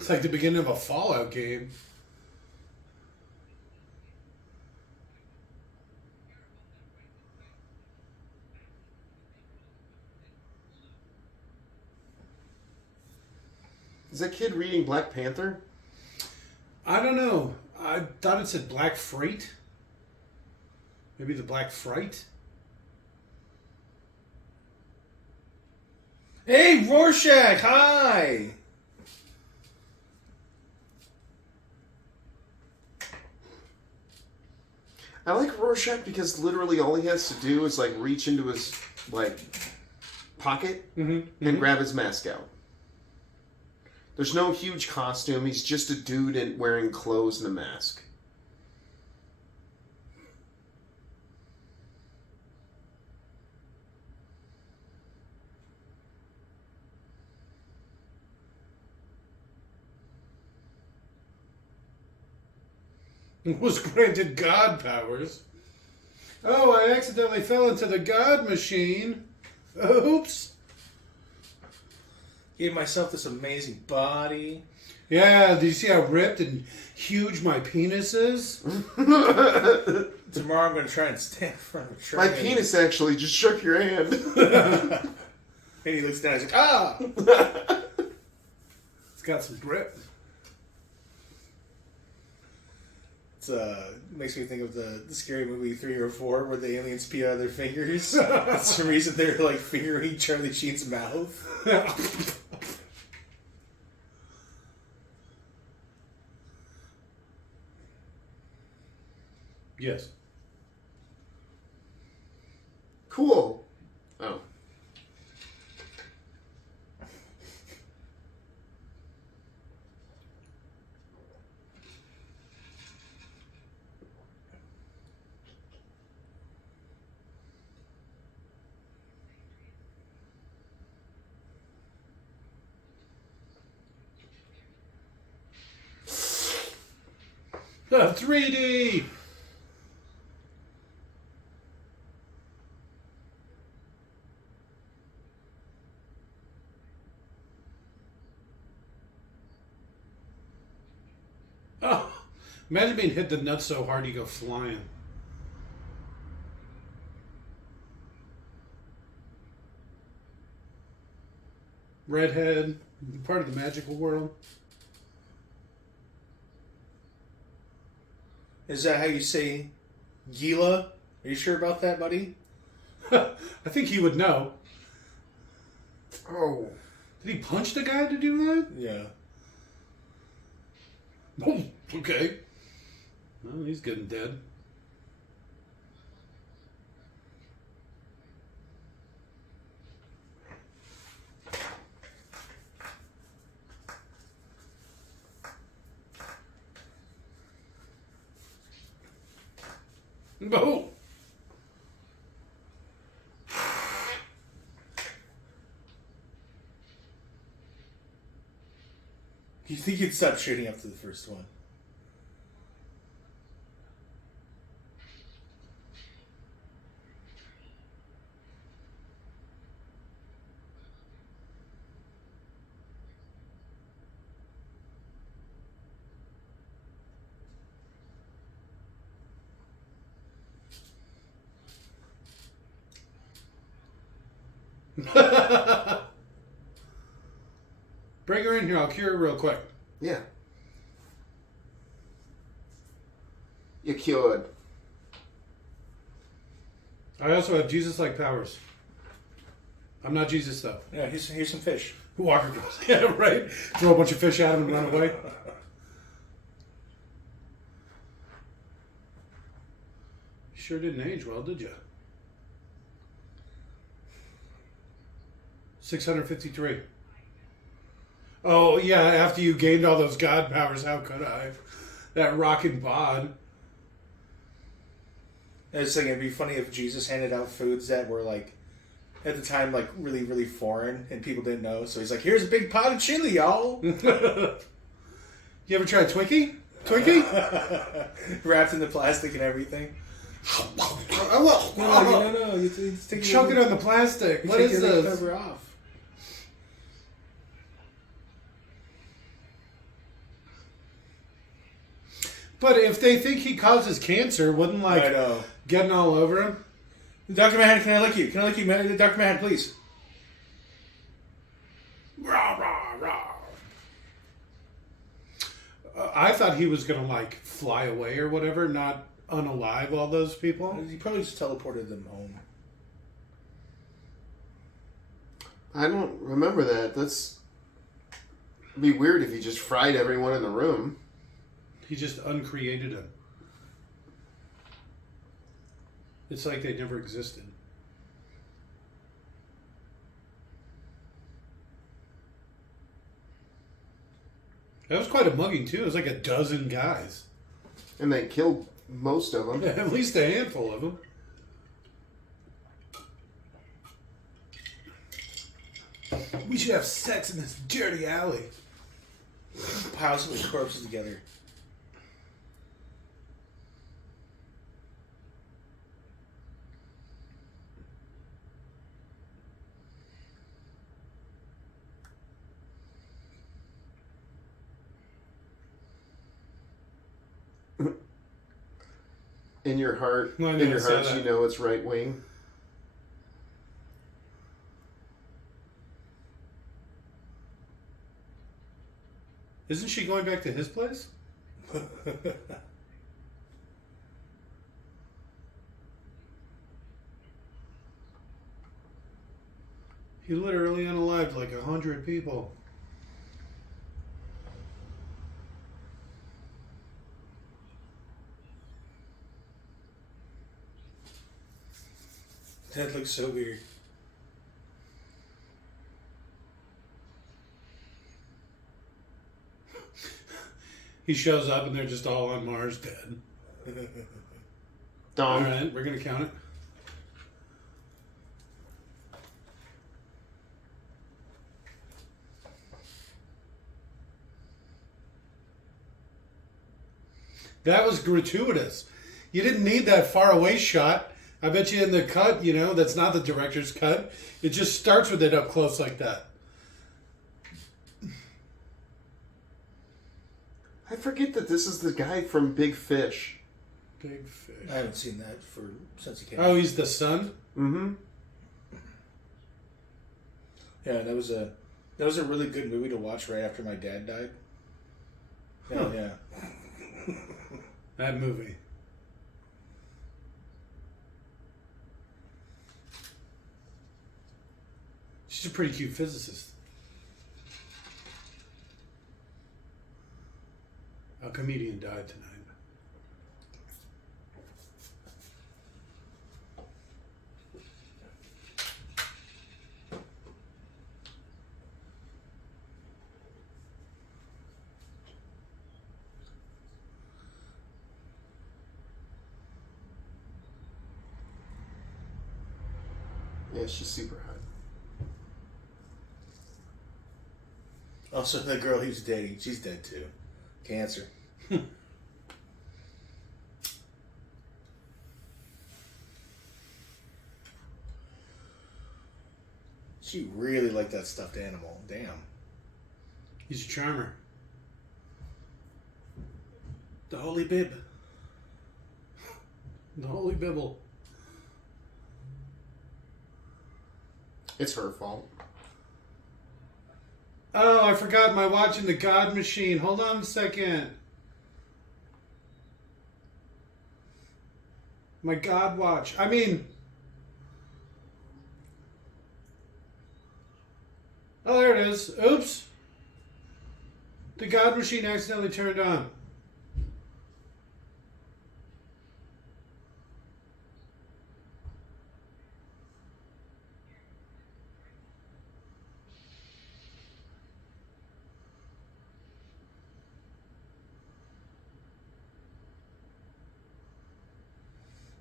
It's like the beginning of a Fallout game. Is that kid reading Black Panther? I don't know. I thought it said Black Freight. Maybe the Black Fright? Hey, Rorschach, hi! I like Rorschach because literally all he has to do is like reach into his like pocket and grab his mask out. There's no huge costume. He's just a dude wearing clothes and a mask. Was granted God powers. Oh, I accidentally fell into the God machine. Oops. Gave myself this amazing body. Yeah, do you see how ripped and huge my penis is? Tomorrow I'm going to try and stand in front of a train. My penis actually just shook your hand. And he looks down and he's like, ah! It's got some grip. Makes me think of the scary movie 3 or 4 where the aliens pee out of their fingers. For some reason they're like fingering Charlie Sheen's mouth. Yes. Cool. Oh. The 3D! Oh, imagine being hit the nuts so hard you go flying. Redhead, part of the magical world. Is that how you say Gila? Are you sure about that, buddy? I think he would know. Oh. Did he punch the guy to do that? Yeah. Oh, okay. Well, he's getting dead. Oh! You think you'd stop shooting after the first one? Bring her in here. I'll cure her real quick. Yeah. You cured. I also have Jesus-like powers. I'm not Jesus, though. Yeah, here's some fish. Walk across. Yeah, right? Throw a bunch of fish at him and run away. Sure didn't age well, did you? 653. Oh, yeah, after you gained all those god powers, how could I? That rockin' bod. I was thinking it'd be funny if Jesus handed out foods that were like, at the time, like really, really foreign and people didn't know. So he's like, here's a big pot of chili, y'all. You ever tried Twinkie? Twinkie? Wrapped in the plastic and everything. No. You Choke it on the plastic. What is this? Cover off. But if they think he causes cancer, wouldn't like I know. getting all over him? Dr. Manhattan, can I lick you? Can I lick you, Dr. Manhattan, please? Rah, rah, rah. I thought he was going to like fly away or whatever, not unalive all those people. He probably just teleported them home. I don't remember that. It'd be weird if he just fried everyone in the room. He just uncreated him. It's like they never existed. That was quite a mugging too. It was like a dozen guys. And they killed most of them. At least a handful of them. We should have sex in this dirty alley. Pile some of the corpses together. In your heart, Well, I in your never said heart, that. you know it's right wing. Isn't she going back to his place? He literally unalived like 100 people. That looks so weird. He shows up and they're just all on Mars dead. Dom. All right, we're going to count it. That was gratuitous. You didn't need that far away shot. I bet you in the cut, that's not the director's cut. It just starts with it up close like that. I forget that this is the guy from Big Fish. Big fish. I haven't seen that since he came Oh, out. he's the son? Mm-hmm. Yeah, that was a really good movie to watch right after my dad died. Yeah, Huh. yeah. That movie. She's a pretty cute physicist. A comedian died tonight. Yeah, she's super hot. Also, the girl he was dating, she's dead too. Cancer. She really liked that stuffed animal. Damn. He's a charmer. The Holy Bib. The Holy Bibble. It's her fault. Oh, I forgot my watch in the God machine. Hold on a second. My God watch. I mean, Oh, there it is. Oops. The God machine accidentally turned on.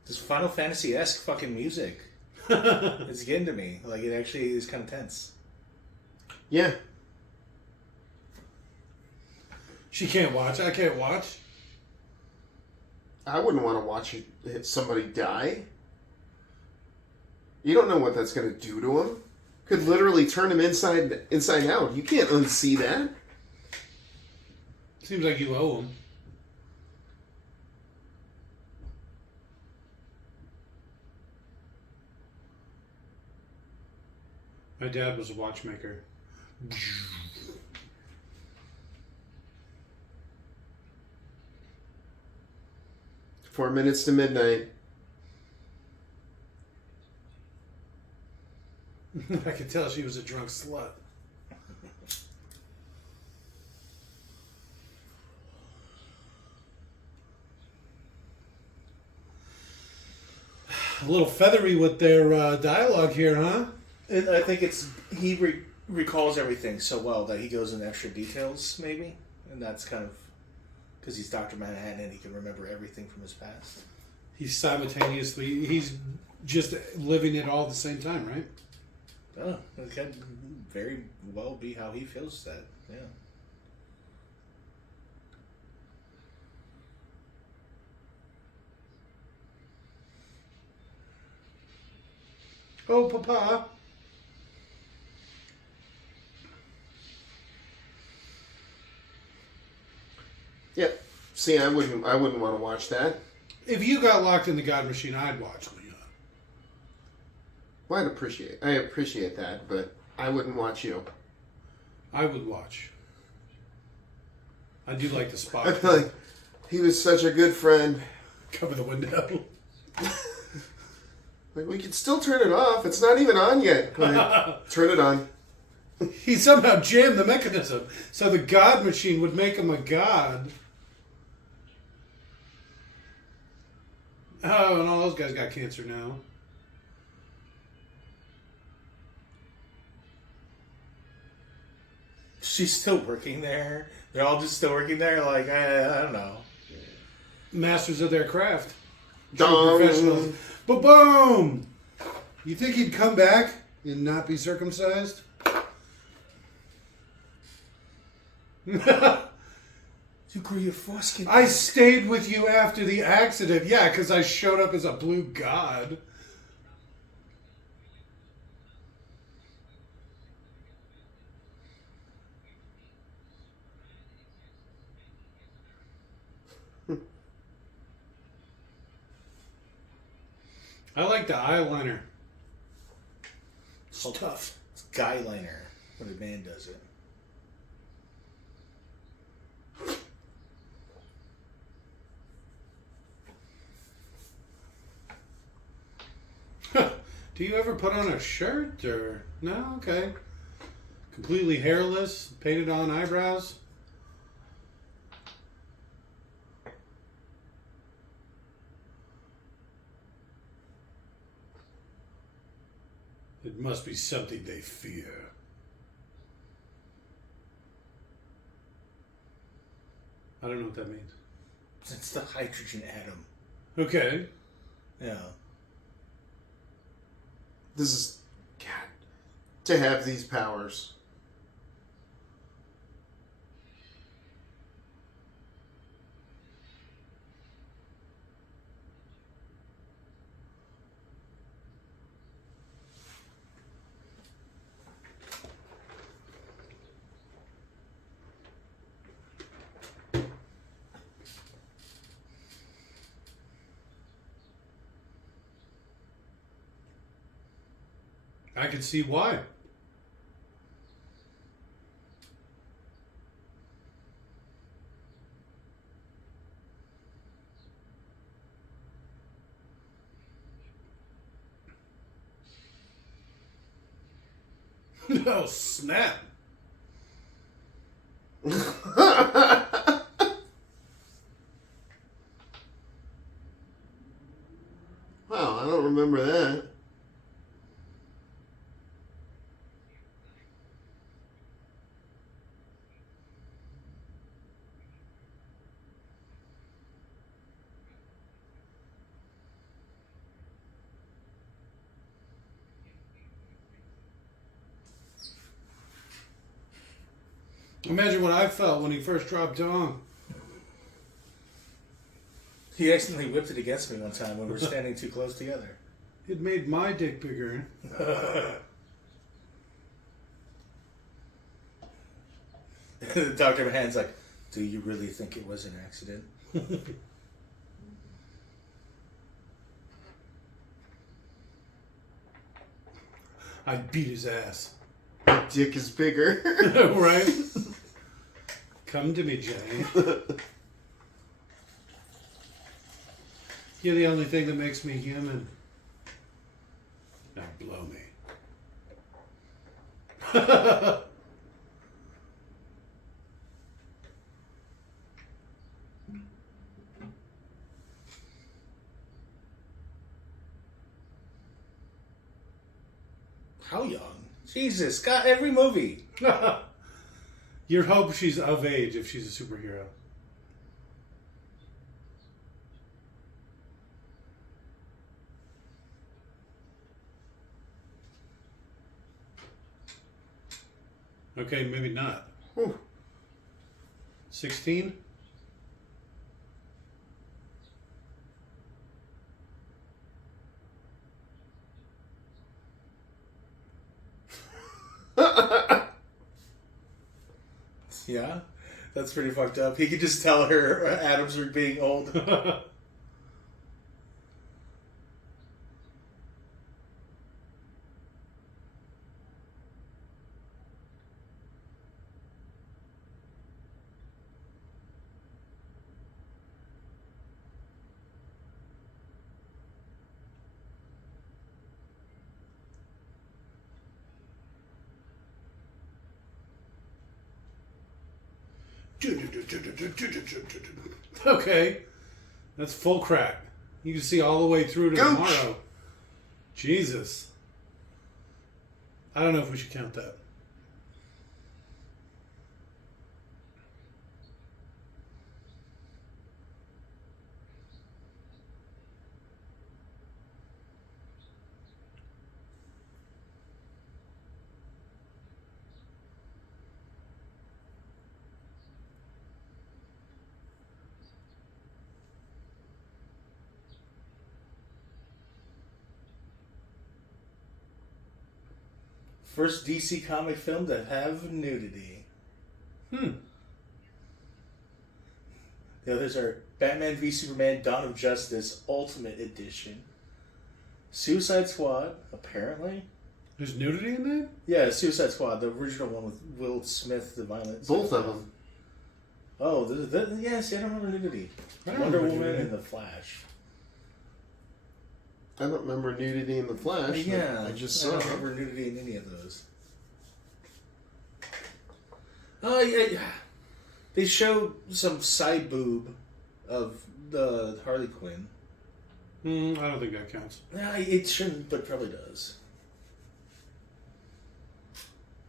This Final Fantasy-esque fucking music. It's getting to me. Like, it actually is kind of tense. Yeah. She can't watch. I can't watch. I wouldn't want to watch somebody die. You don't know what that's going to do to him. Could literally turn him inside out. You can't unsee that. Seems like you owe him. My dad was a watchmaker. 4 minutes to midnight. I could tell she was a drunk slut. A little feathery with their dialogue here, huh? And I think it's he recalls everything so well that he goes into extra details, maybe, and that's kind of because he's Dr. Manhattan and he can remember everything from his past. He's he's just living it all at the same time, right? Oh, it can very well be how he feels that, yeah. Oh, Papa. Yep. See, I wouldn't want to watch that. If you got locked in the God machine, I'd watch Leon. Well, I appreciate that, but I wouldn't watch you. I would watch. I do like the spot. I feel like he was such a good friend. Cover the window. Like, we can still turn it off. It's not even on yet. Go ahead. Turn it on. He somehow jammed the mechanism, so the God machine would make him a god. Oh, and all those guys got cancer now. She's still working there. They're all just still working there. Like, I don't know. Masters of their craft. Dong. Professionals. Ba-boom! You think he'd come back and not be circumcised? You grew your foreskin. I stayed with you after the accident. Yeah, because I showed up as a blue god. I like the eyeliner. It's tough. It's guy liner when a man does it. Do you ever put on a shirt or no? Okay. Completely hairless, painted on eyebrows. It must be something they fear. I don't know what that means. It's the hydrogen atom. Okay. Yeah. This is, God, to have these powers. I can see why. Oh, snap. Wow, I don't remember that. Imagine what I felt when he first dropped Dong. He accidentally whipped it against me one time when we were standing too close together. It made my dick bigger. Dr. Mahan's like, do you really think it was an accident? I'd beat his ass. My dick is bigger. Right? Come to me, Jenny. You're the only thing that makes me human. Now blow me. How young? Jesus, got every movie. You'd hope she's of age if she's a superhero. Okay, maybe not. 16? Yeah, that's pretty fucked up. He could just tell her Adams were being old. Okay. That's full crack. You can see all the way through to tomorrow. Jesus. I don't know if we should count that. First DC comic film to have nudity. The others are Batman v Superman Dawn of Justice Ultimate Edition. Suicide Squad, apparently. There's nudity in there? Yeah, Suicide Squad, the original one with Will Smith, the violent. Both of them. Oh, yes, I don't remember nudity. I don't Wonder remember Woman nudity. and The Flash. I don't remember nudity in the Flash. Yeah, I just I saw. don't remember nudity in any of those. Oh, yeah. They showed some side boob of the Harley Quinn. I don't think that counts. Yeah, it shouldn't, but probably does.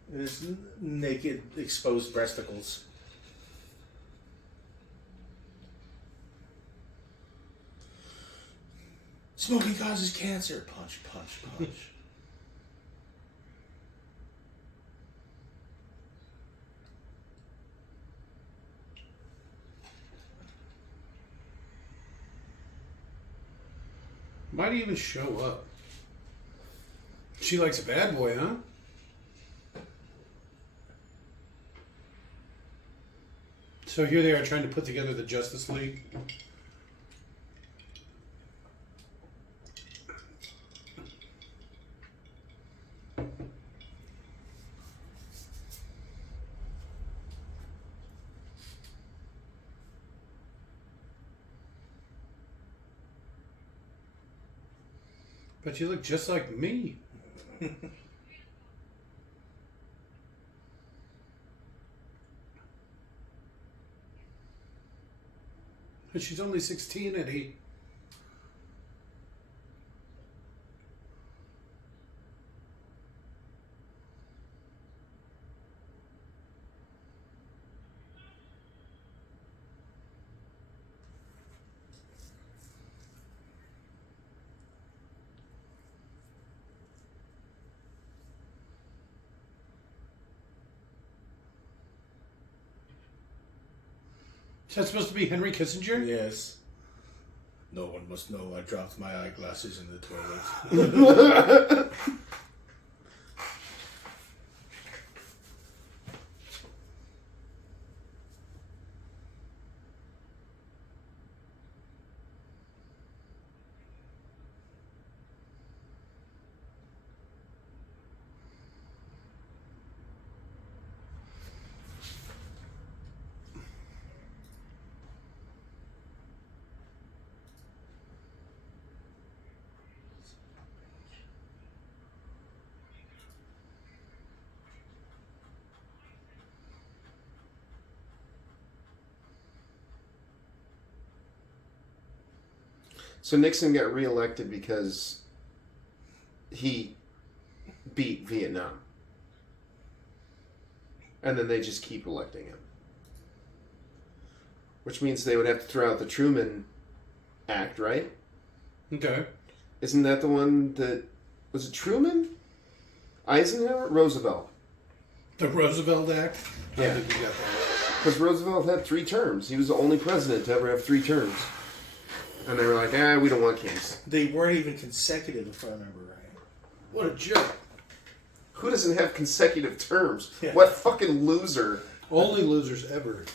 There's naked, exposed breasticles. Smoking causes cancer. Punch, punch, punch. Why'd he even show up? She likes a bad boy, huh? So here they are trying to put together the Justice League. But you look just like me. She's only 16, Eddie. Is that supposed to be Henry Kissinger? Yes. No one must know I dropped my eyeglasses in the toilet. So Nixon got reelected because he beat Vietnam. And then they just keep electing him. Which means they would have to throw out the Truman Act, right? Okay. Isn't that the one that... Was it Truman? Eisenhower? Roosevelt. The Roosevelt Act? Yeah. I think you got that. Because Roosevelt had 3 terms. He was the only president to ever have 3 terms. And they were like, we don't want kings. They weren't even consecutive, if I remember right. What a joke. Who doesn't have consecutive terms? Yeah. What fucking loser? Only losers ever.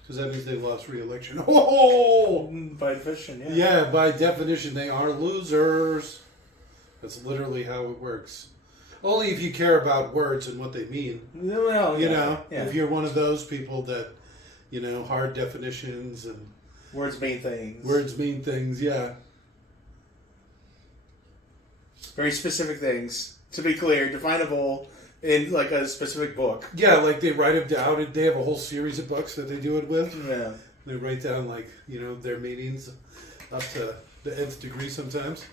Because that means they lost re-election. Oh! By definition, yeah. Yeah, by definition, they are losers. That's literally how it works. Only if you care about words and what they mean. Well, You yeah. know, Yeah. if you're one of those people that, hard definitions and Words mean things. words mean things, yeah. Very specific things. To be clear, definable in like a specific book. Yeah, like they write it down, and they have a whole series of books that they do it with. Yeah. They write down, their meanings up to the nth degree sometimes.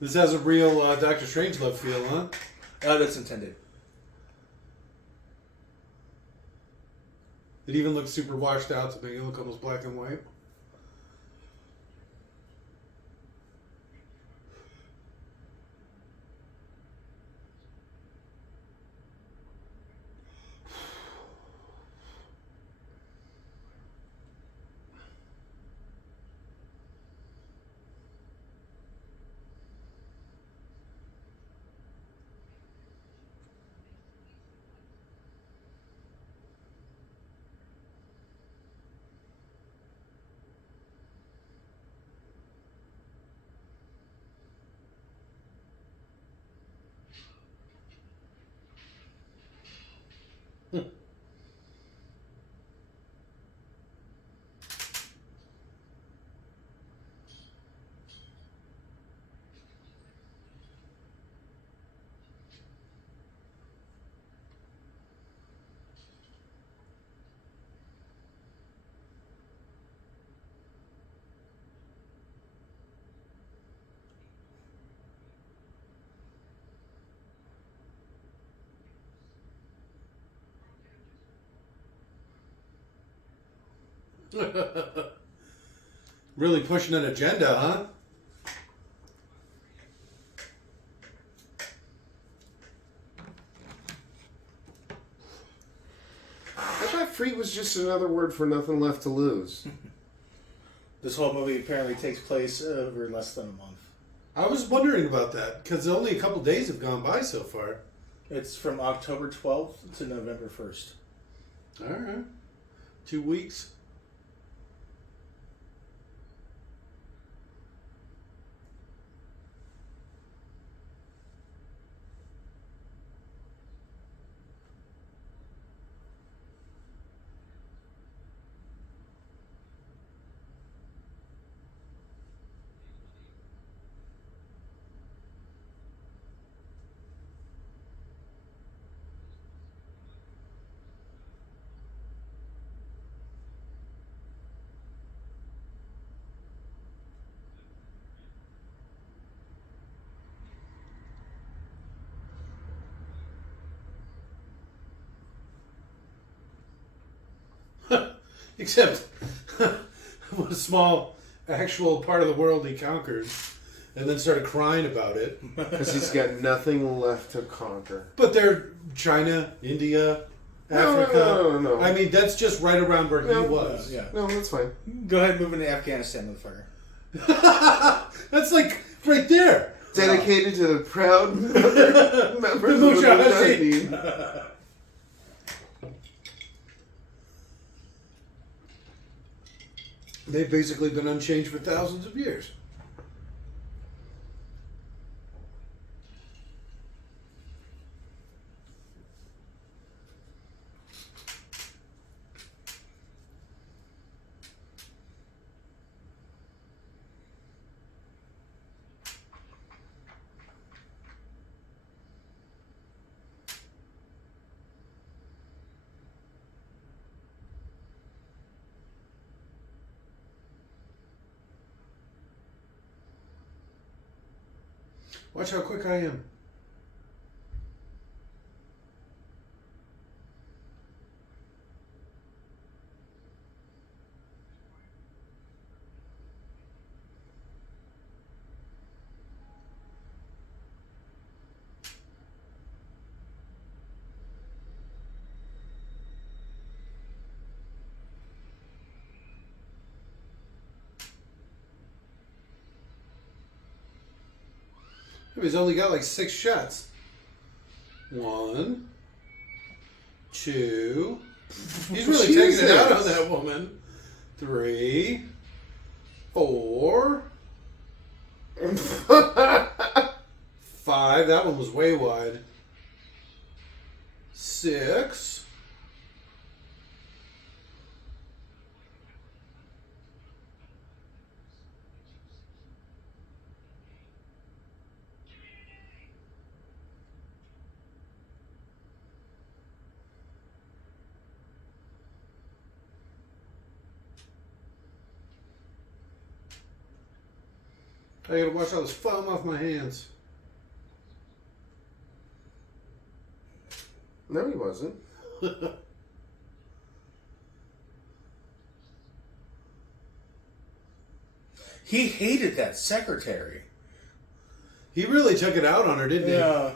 This has a real Doctor Strangelove feel, huh? Oh, that's intended. It even looks super washed out to make it look almost black and white. Really pushing an agenda, huh? I thought free was just another word for nothing left to lose. This whole movie apparently takes place over less than a month. I was wondering about that, because only a couple days have gone by so far. It's from October 12th to November 1st. All right. 2 weeks. Except, what a small actual part of the world he conquered, and then started crying about it. Because he's got nothing left to conquer. But they're China, India, Africa. No. I mean, that's just right around where he was. Yeah. No, that's fine. Go ahead and move into Afghanistan, motherfucker. That's like right there. Dedicated to the proud members of the Mujahideen. They've basically been unchanged for thousands of years. Watch how quick I am. He's only got like 6 shots. 1, 2. He's really taking it out on that woman. 3, 4, 5. That one was way wide. 6. I gotta wash all this foam off my hands. No, he wasn't. He hated that secretary. He really took it out on her, didn't Yeah.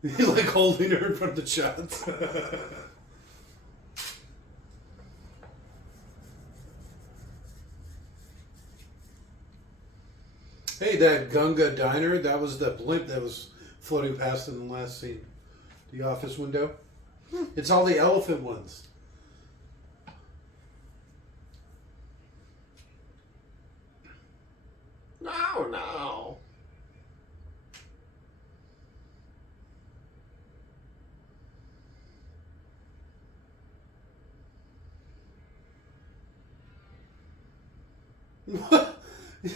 he? He like holding her in front of the shots. Hey, that Gunga diner, that was the blimp that was floating past in the last scene. The office window. It's all the elephant ones. No.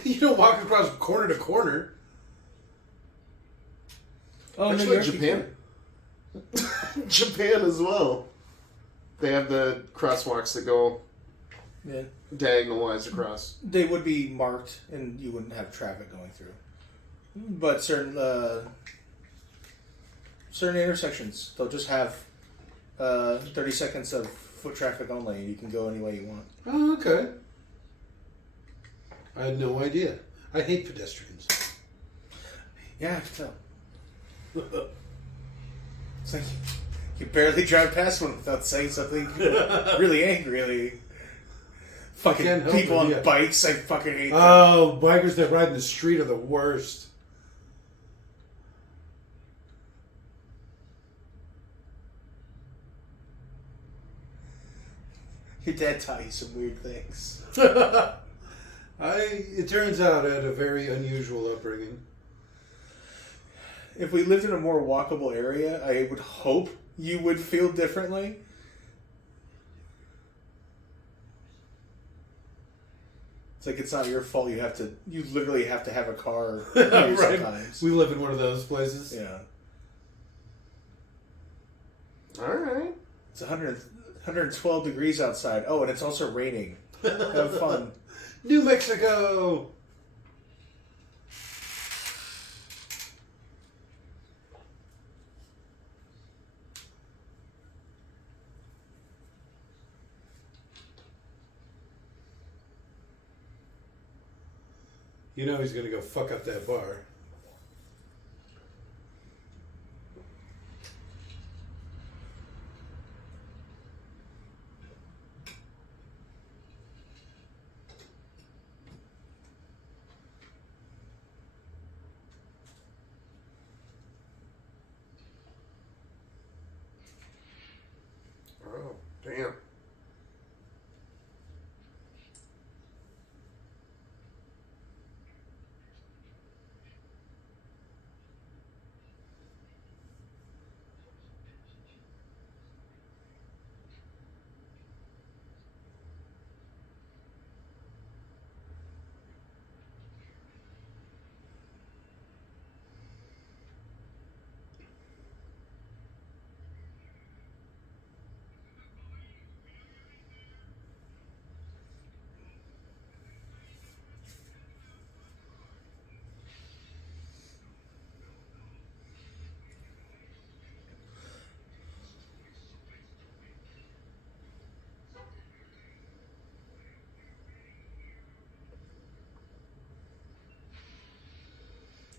You don't walk across corner to corner. Oh, Actually, no, Japan. Japan as well. They have the crosswalks that go Yeah. diagonalized across. They would be marked, and you wouldn't have traffic going through. But certain intersections, they'll just have 30 seconds of foot traffic only, and you can go any way you want. Oh, okay. I had no idea. I hate pedestrians. Yeah, I can tell. It's like you barely drive past one without saying something really angry. Fucking Can't help people it, on yeah. bikes, I fucking hate them. Oh, bikers that ride in the street are the worst. Your dad taught you some weird things. It turns out I had a very unusual upbringing. If we lived in a more walkable area, I would hope you would feel differently. It's like it's not your fault. You literally have to have a car Right. sometimes. We live in one of those places. Yeah. Alright. It's 112 degrees outside. Oh, and it's also raining. Have fun. New Mexico! You know he's gonna go fuck up that bar. Oh, damn.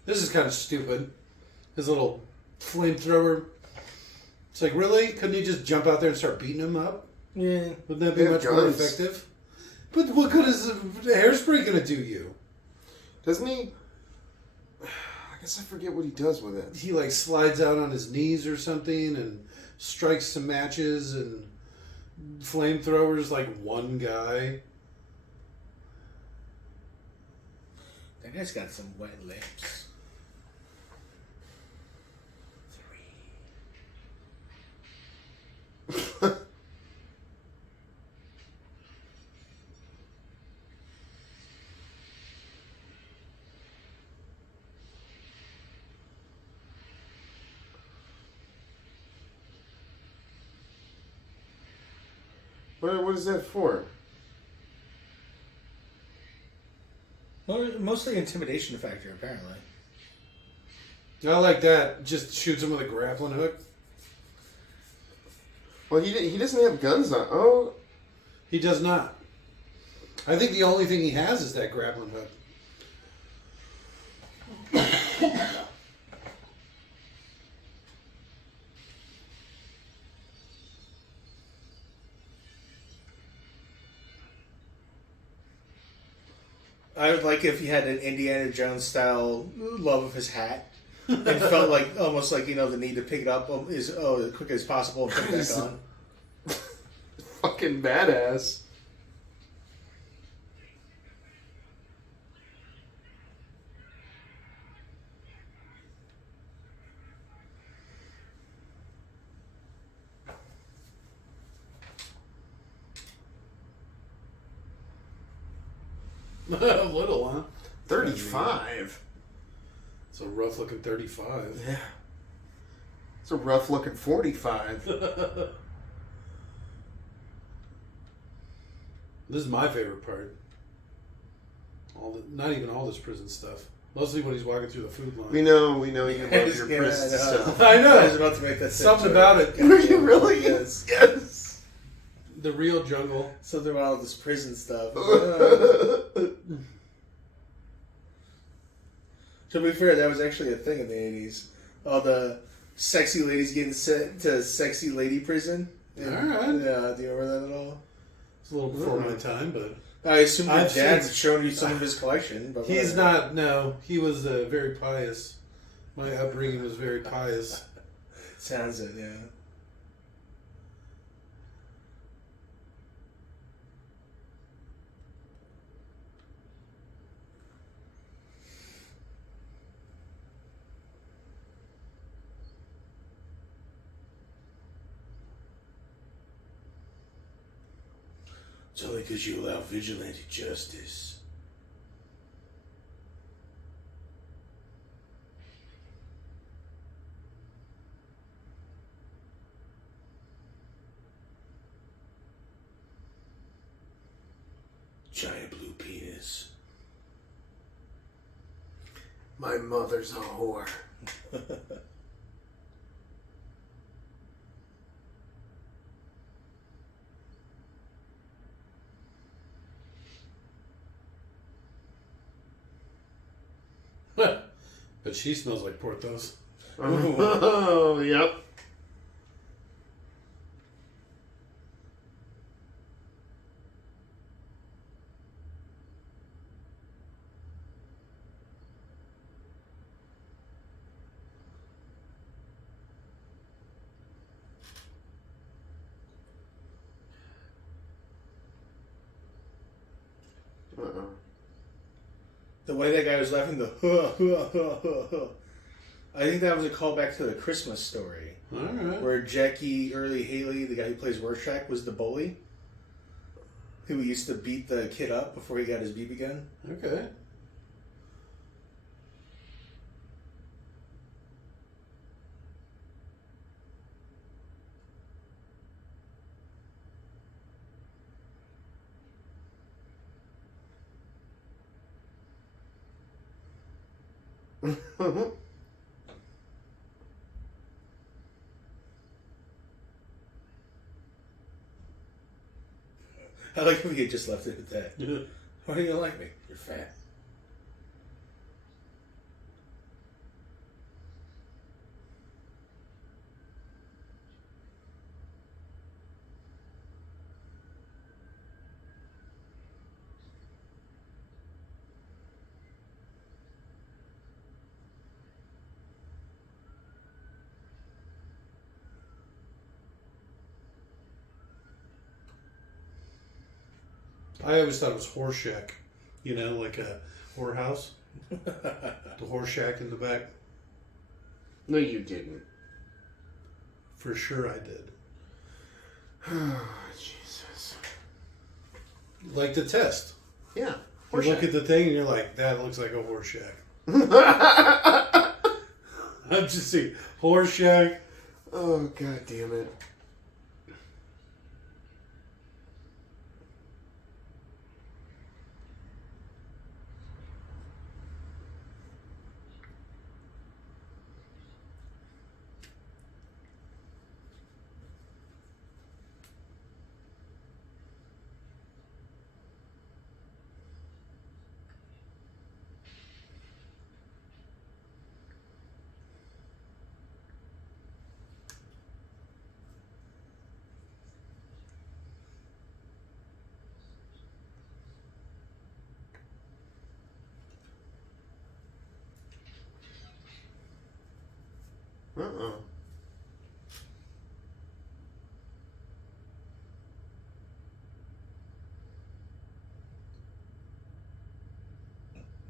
This is kind of stupid. His little flamethrower. It's like, really? Couldn't he just jump out there and start beating him up? Yeah. Wouldn't that be They have much more guns. effective? But what good is hairspray going to do you? Doesn't he? I guess I forget what he does with it. He like slides out on his knees or something and strikes some matches and flamethrowers like one guy. That guy's got some wet lips. What is that for? Well, mostly intimidation factor, apparently. I like that. Just shoots him with a grappling hook. Well, he doesn't have guns on. Oh, He does not. I think the only thing he has is that grappling hook. I would like if he had an Indiana Jones style love of his hat. And felt like almost like the need to pick it up as quick as possible and put it back on. fucking badass. A little, huh? 35. It's a rough looking 35. Yeah. It's a rough looking 45. This is my favorite part. Not even all this prison stuff. Mostly when he's walking through the food line. We know you love your prison stuff. I know. I was about to make that Something about it. Were you really? Yes. Yes. The real jungle. Something about all this prison stuff. To be fair, that was actually a thing in the 80s. All the sexy ladies getting sent to sexy lady prison. All right. Yeah, do you remember that at all? It's a little before my time, but I assume your I've dad's seen- showing you some of his collection. But he's whatever. not. No, he was very pious. My upbringing was very pious. Sounds it, yeah. It's only because you allow vigilante justice. Giant blue penis. My mother's a whore. But she smells like Porthos. Oh, yep. Uh-oh. The way that guy was laughing, the I think that was a callback to the Christmas Story. All right. Where Jackie Earle Haley, the guy who plays Rorschach, was the bully. Who used to beat the kid up before he got his BB gun. Okay. I like if he had just left it at that. Yeah. Why do you like me? You're fat. I always thought it was horse shack. You know, like a whorehouse. The horse shack in the back. No, you didn't. For sure I did. Oh, Jesus. Like the test. Yeah. You look at the thing and you're like, that looks like a horse shack. I'm just saying, horse shack. Oh, God damn it. Uh-oh.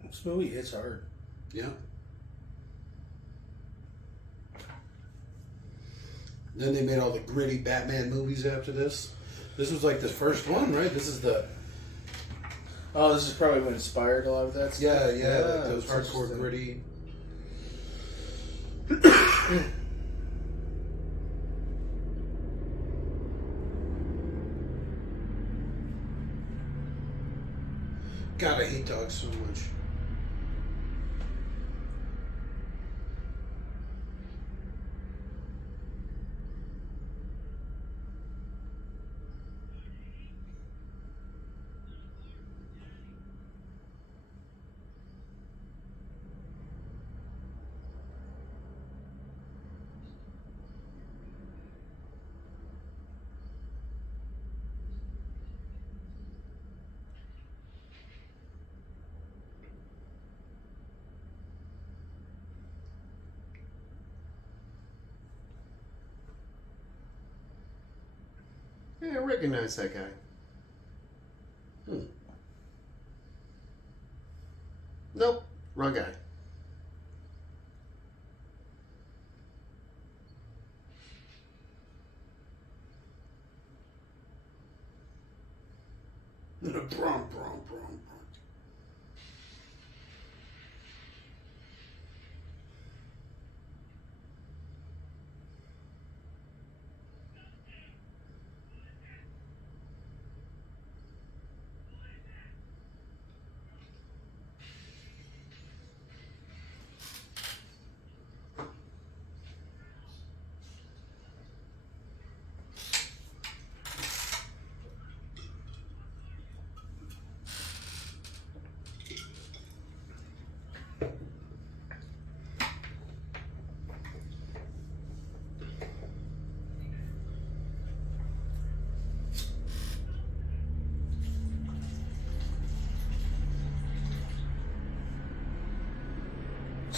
This movie hits hard. Yeah. Then they made all the gritty Batman movies after this. This was like the first one, right? This is the... Oh, this is probably what inspired a lot of that stuff. Yeah, like those that's hardcore interesting. gritty... God, I hate dogs so much. Yeah, I recognize that guy. Nope. Wrong guy. Brum, brum, brum, brum.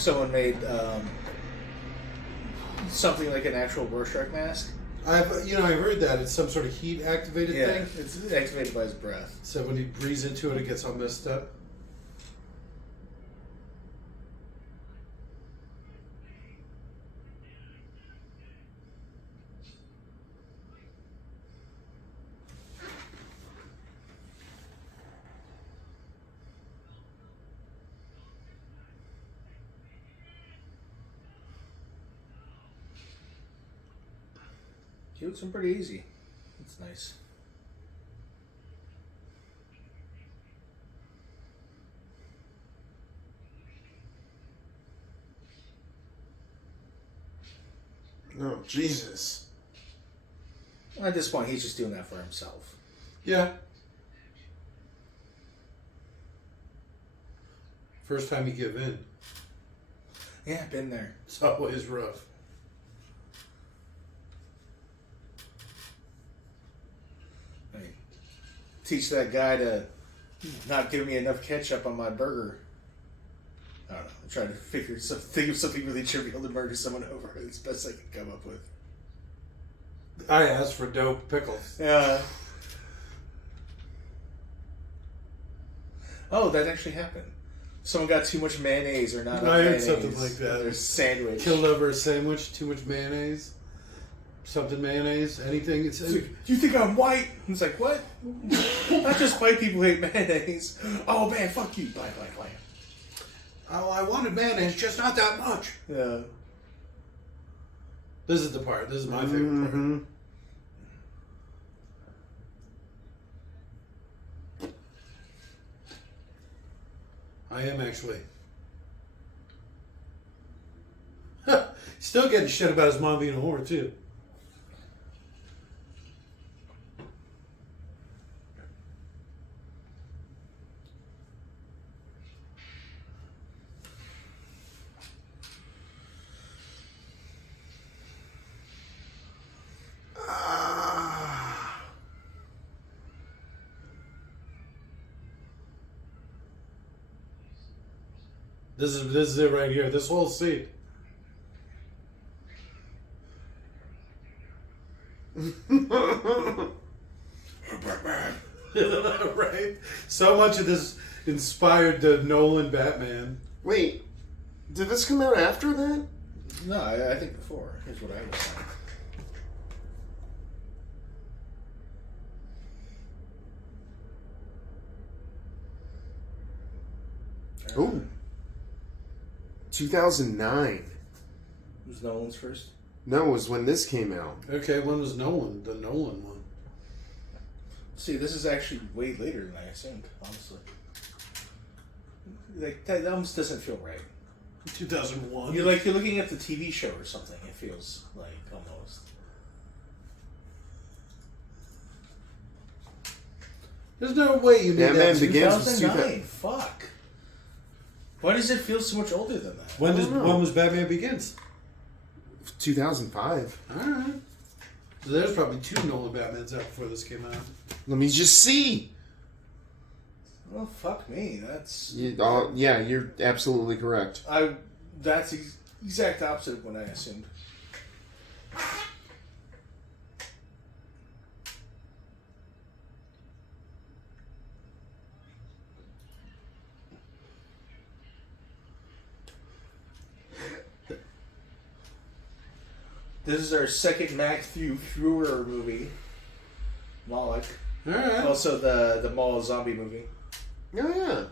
someone made something like an actual Rorschach mask. I've heard that it's some sort of heat activated thing. It's activated by his breath. So when he breathes into it, it gets all messed up. He looks pretty easy. It's nice. Oh, Jesus. At this point, he's just doing that for himself. Yeah. First time you give in. Yeah, been there. It's always rough. I mean, teach that guy to not give me enough ketchup on my burger. I don't know. I'm trying to think of something really trivial to murder someone over. It's the best I can come up with. I asked for dope pickles. Yeah. Oh, that actually happened. Someone got too much mayonnaise or not enough I heard mayonnaise something like that. on their sandwich. Killed over a sandwich, too much mayonnaise. Something mayonnaise, anything. It's Do you think I'm white? It's like, what? Not just white people hate mayonnaise. Oh man, fuck you. Bye. oh, I wanted mayonnaise, just not that much. Yeah. This is the part. This is my favorite part. I am actually. Still getting shit about his mom being a whore, too. This is it right here. This whole scene. Right? So much of this inspired the Nolan Batman. Wait, did this come out after that? No, I think before. Here's what I was saying. Oh. 2009. It was Nolan's first. No, it was when this came out. Okay, when was Nolan? The Nolan one. See, this is actually way later than I assumed, honestly. Like, that almost doesn't feel right. 2001. You're looking at the TV show or something. It feels like almost. There's no way you need Batman that. Begins was 2009. Fuck. Why does it feel so much older than that? When was Batman Begins? 2005. Alright. So there's probably 2 Nolan Batmans out before this came out. Let me just see. Well, fuck me. That's Yeah, you're absolutely correct. That's the exact opposite of what I assumed. This is our second Matthew Frewer movie. Moloch. Alright. Also the Mall zombie movie. Oh, yeah.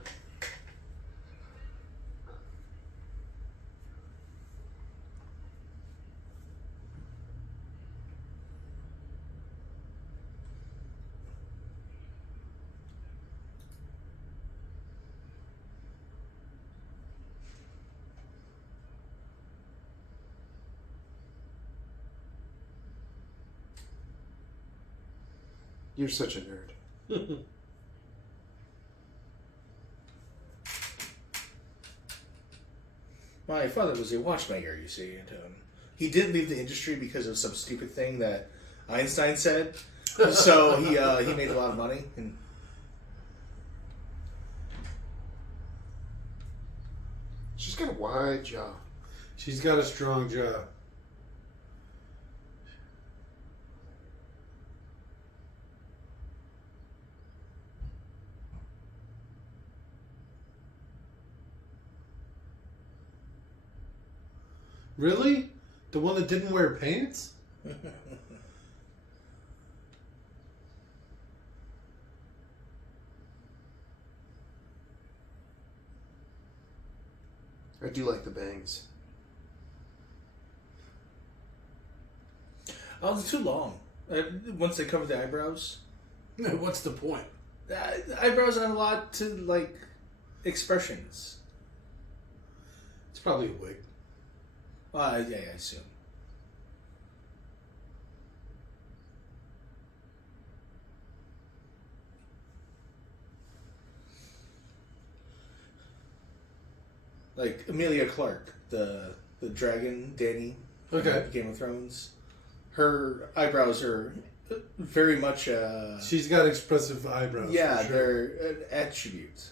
You're such a nerd. My father was a watchmaker, you see, and he did leave the industry because of some stupid thing that Einstein said. So he made a lot of money. And She's got a wide jaw. She's got a strong jaw. Really? The one that didn't wear pants? I do like the bangs. Oh, it's too long. Once they cover the eyebrows. What's the point? The eyebrows add a lot to, like, expressions. It's probably a wig. Yeah, I assume. Like Emilia Clarke, the dragon Dany, Okay. Game of Thrones. Her eyebrows are very much. She's got expressive eyebrows. Yeah, for sure. they're an attribute.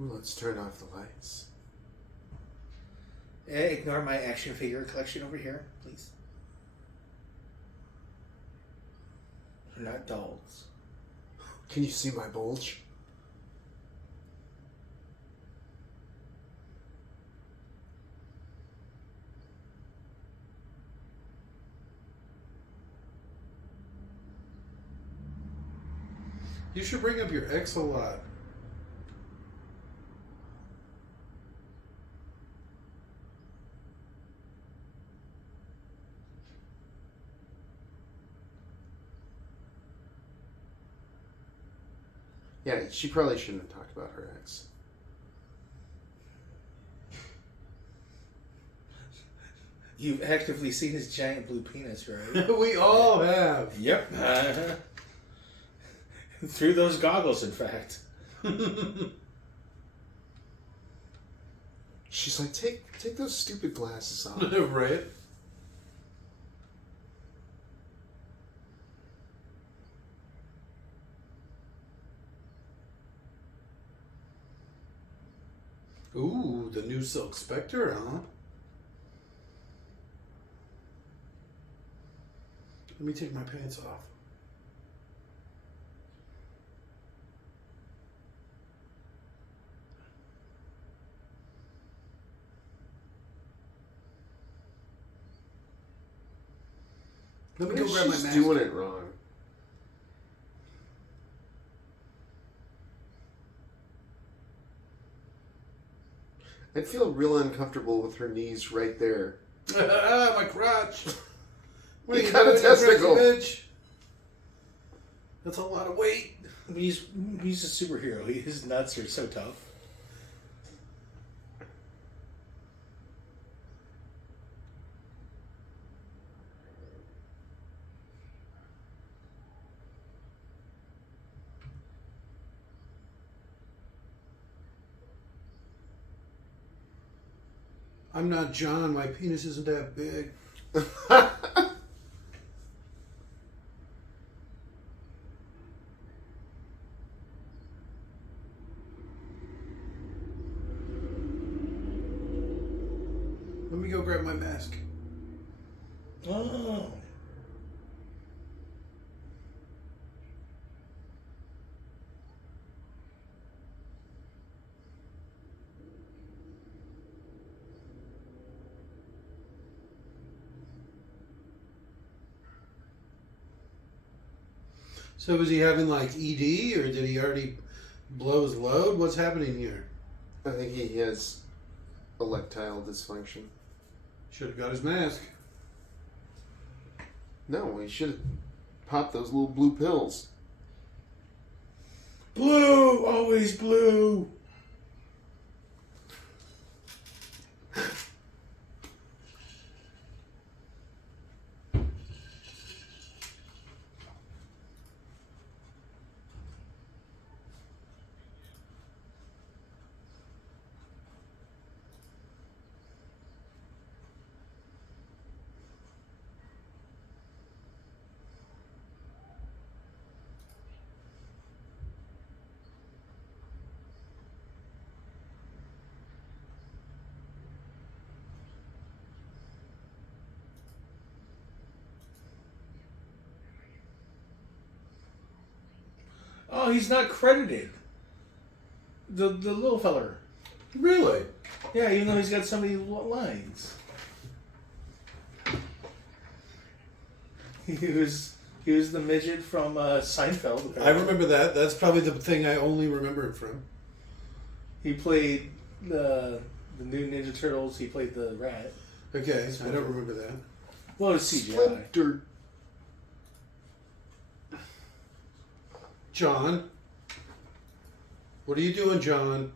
Ooh, let's turn off the lights. Ignore my action figure collection over here, please. They're not dolls. Can you see my bulge? You should bring up your ex a lot. Yeah, she probably shouldn't have talked about her ex. You've actively seen his giant blue penis, right? We all have. Yep. Through those goggles, in fact. She's like, take those stupid glasses off. Right? Ooh, the new Silk Spectre, huh? Let me take my pants off. Let me go grab my She's mask. doing it wrong. I'd feel real uncomfortable with her knees right there. My crotch. What are You you got a doing, you crazy testicle. bitch? That's a lot of weight. He's a superhero. His nuts are so tough. I'm not John. My penis isn't that big. Let me go grab my mask. Oh. So was he having like ED or did he already blow his load? What's happening here? I think he has erectile dysfunction. Should have got his mask. No, he should have popped those little blue pills. Blue! Always blue! Oh, he's not credited. The little feller. Really? Yeah, even though he's got so many lines. He was the midget from Seinfeld. Apparently. I remember that. That's probably the thing I only remember him from. He played the new Ninja Turtles. He played the rat. Okay, I don't remember that. Well, it's CGI. Splinter. John? What are you doing, John?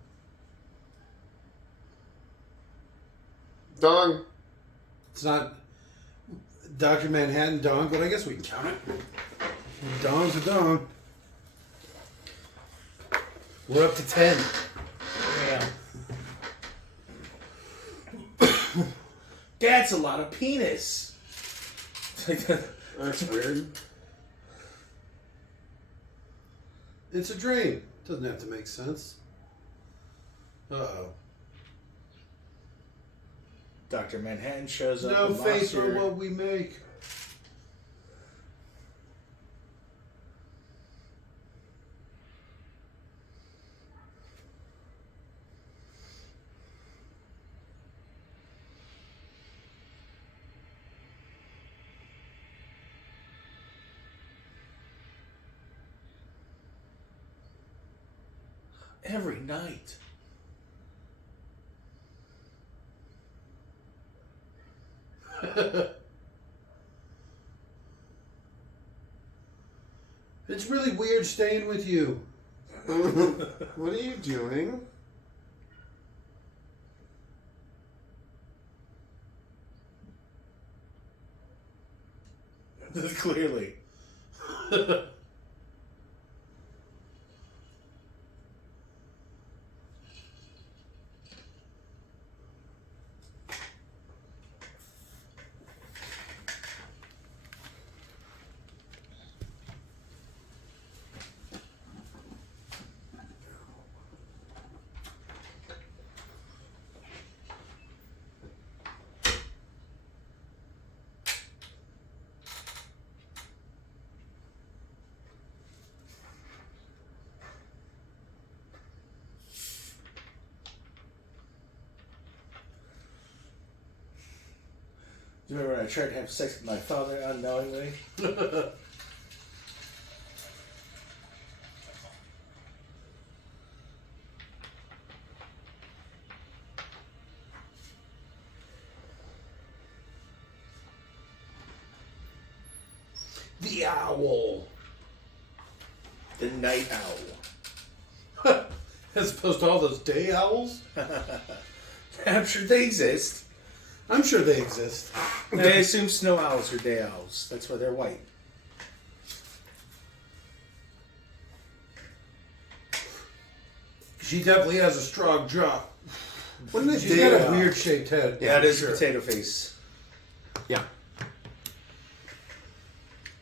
Dong. It's not Dr. Manhattan Dong, but I guess we can count it. Dong's a dong. We're up to 10. Yeah. That's a lot of penis. That's weird. It's a dream. Doesn't have to make sense. Uh-oh. Dr. Manhattan shows up. No with faith for monster. what we make. Every night. It's really weird staying with you. What are you doing? Clearly. Do you remember when I tried to have sex with my father unknowingly? The owl. The night owl. As opposed to all those day owls? I'm sure they exist. I'm sure they exist. I assume snow owls are day owls. That's why they're white. She definitely has a strong jaw. What is She's got a weird shaped head. Yeah, it is sure. a potato face. Yeah.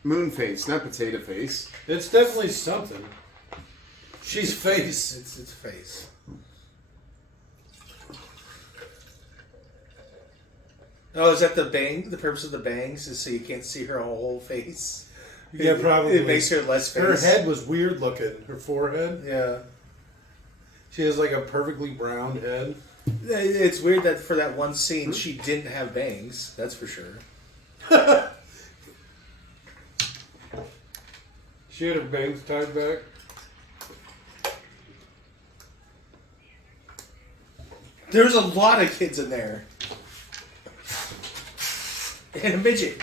Moon face, not potato face. It's definitely something. She's face. It's a face. Oh, is that the bang? The purpose of the bangs is so you can't see her whole face? Yeah, probably. It makes her less face. Her head was weird looking. Her forehead. Yeah. She has like a perfectly round head. It's weird that for that one scene she didn't have bangs. That's for sure. She had her bangs tied back. There's a lot of kids in there. And a midget.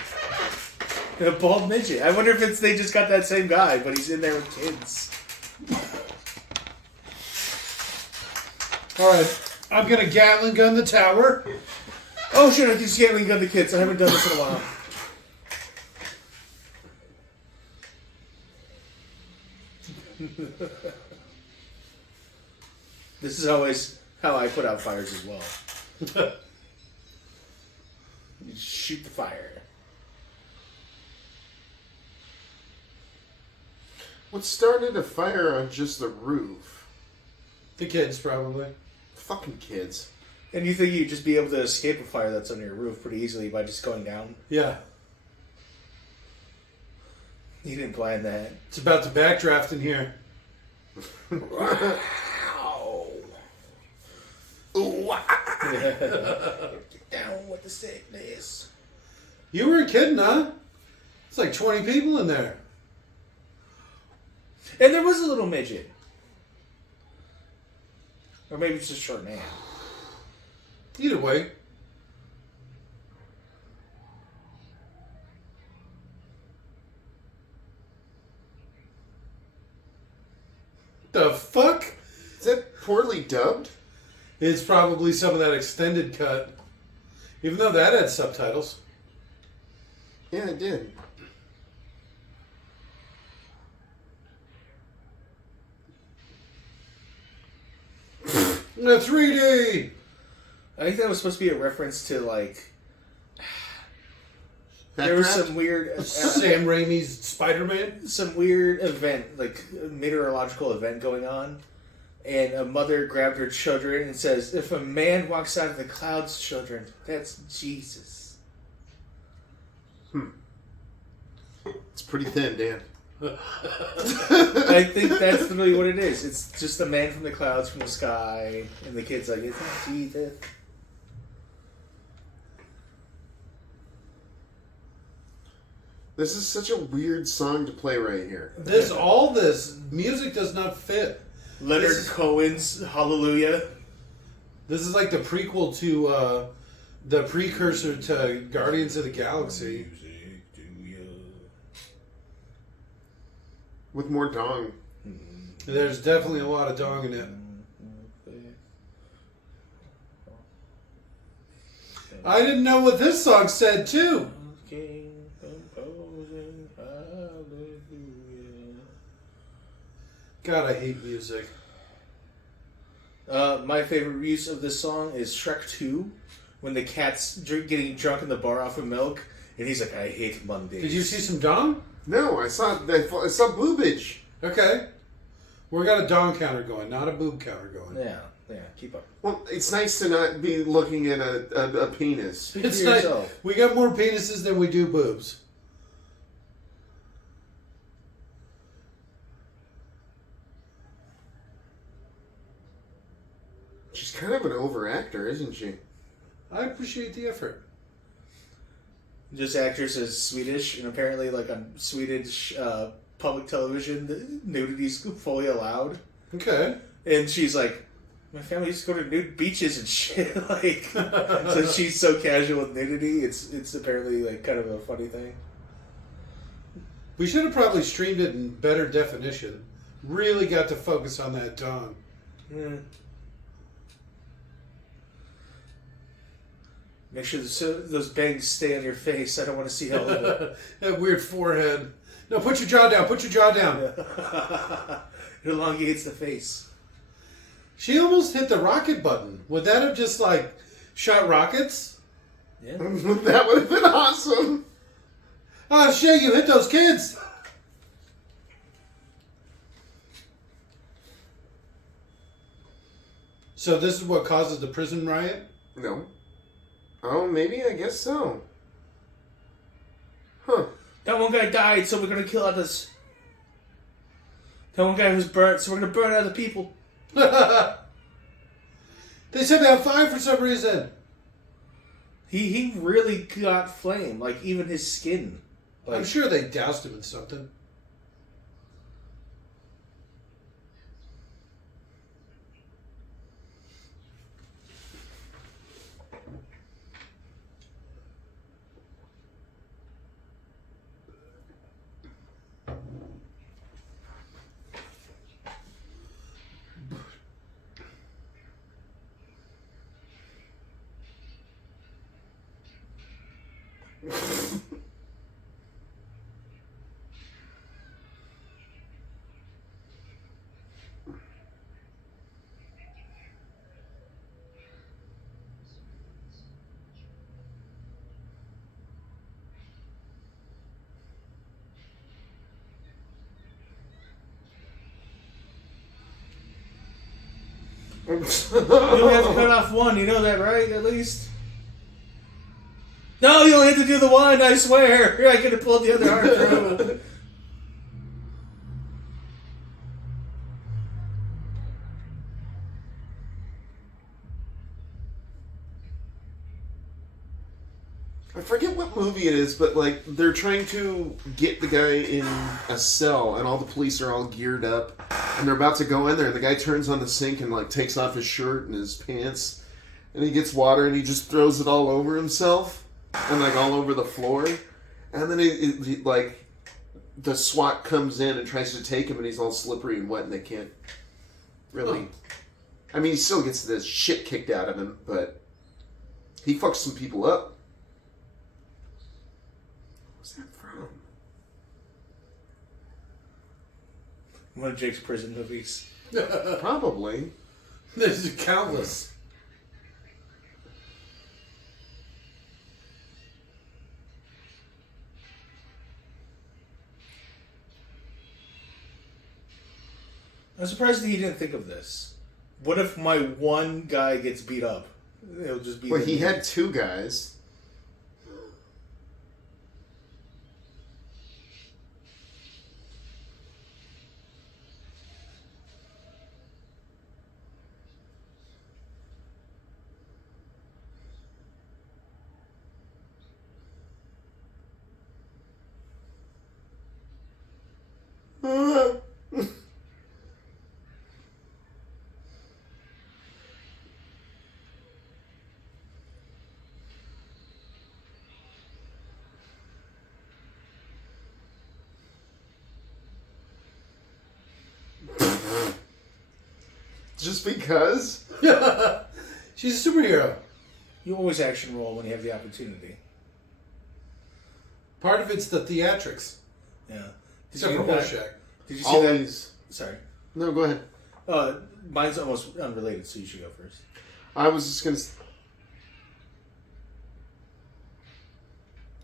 And a bald midget. I wonder if they just got that same guy, but he's in there with kids. Alright, I'm gonna Gatling gun the tower. Oh shit, I just Gatling gun the kids. I haven't done this in a while. This is always how I put out fires as well. You shoot the fire. What started a fire on just the roof? The kids, probably. Fucking kids. And you think you'd just be able to escape a fire that's on your roof pretty easily by just going down? Yeah. You didn't plan that. It's about to backdraft in here. Wow. Ooh, Get down with the sickness. You weren't kidding, huh? It's like 20 people in there. And there was a little midget. Or maybe it's just short man. Either way. The fuck? is that poorly dubbed? It's probably some of that extended cut. Even though that had subtitles. Yeah, it did. The 3D! I think that was supposed to be a reference to, like... There was some weird... Sam Raimi's Spider-Man? some weird event, like a meteorological event going on. And a mother grabbed her children and says, if a man walks out of the clouds, children, that's Jesus. It's pretty thin, Dan. I think that's really what it is. It's just a man from the clouds, from the sky, and the kid's like, it's not Jesus. This is such a weird song to play right here. All this music does not fit. Leonard This- Cohen's Hallelujah. This is like the prequel to, the precursor to Guardians of the Galaxy. With more dong. There's definitely a lot of dong in it. I didn't know what this song said, too. God, I hate music. My favorite use of this song is Shrek 2, when the cat's getting drunk in the bar off of milk, and he's like, I hate Mondays. Did you see some dong? No, I saw boobage. Okay. We got a dong counter going, not a boob counter going. Yeah, keep up. Well, it's nice to not be looking at a penis. Speak It's for nice. yourself. We got more penises than we do boobs. She's kind of an over-actor, isn't she? I appreciate the effort. This actress is Swedish, and apparently, like on Swedish public television, the nudity's fully allowed. Okay. And she's like, my family used to go to nude beaches and shit. Like, so she's so casual with nudity. It's apparently like kind of a funny thing. We should have probably streamed it in better definition. Really got to focus on that dong. Make sure those bangs stay on your face. I don't want to see all of it. That weird forehead. No, put your jaw down. Put your jaw down. It elongates the face. She almost hit the rocket button. Would that have just like shot rockets? Yeah. That would have been awesome. Oh shit! You hit those kids. So this is what causes the prison riot? No. Oh, maybe? I guess so. Huh. That one guy died, so we're gonna kill others. That one guy was burnt, so we're gonna burn other people. They set me on fire for some reason. He really got flame, like even his skin. Like, I'm sure they doused him in something. you only have to cut off one, you know that, right? At least. No, you only have to do the one, I swear. I could have pulled the other arm through. forget what movie it is, but like they're trying to get the guy in a cell, and all the police are all geared up, and they're about to go in there. And the guy turns on the sink and like takes off his shirt and his pants, and he gets water and he just throws it all over himself and like all over the floor, and then he like the SWAT comes in and tries to take him, and he's all slippery and wet, and they can't really. I mean, he still gets the shit kicked out of him, but he fucks some people up. What's that from? One of Jake's prison movies. Probably. There's countless. I'm surprised that he didn't think of this. What if my one guy gets beat up? It'll just be. Well, he had two guys. Just because? She's a superhero. You always action roll when you have the opportunity. Part of it's the theatrics. Yeah. Except for Horseshack. Did you see Always. that? Sorry. No, go ahead. Mine's almost unrelated, so you should go first. I was just gonna.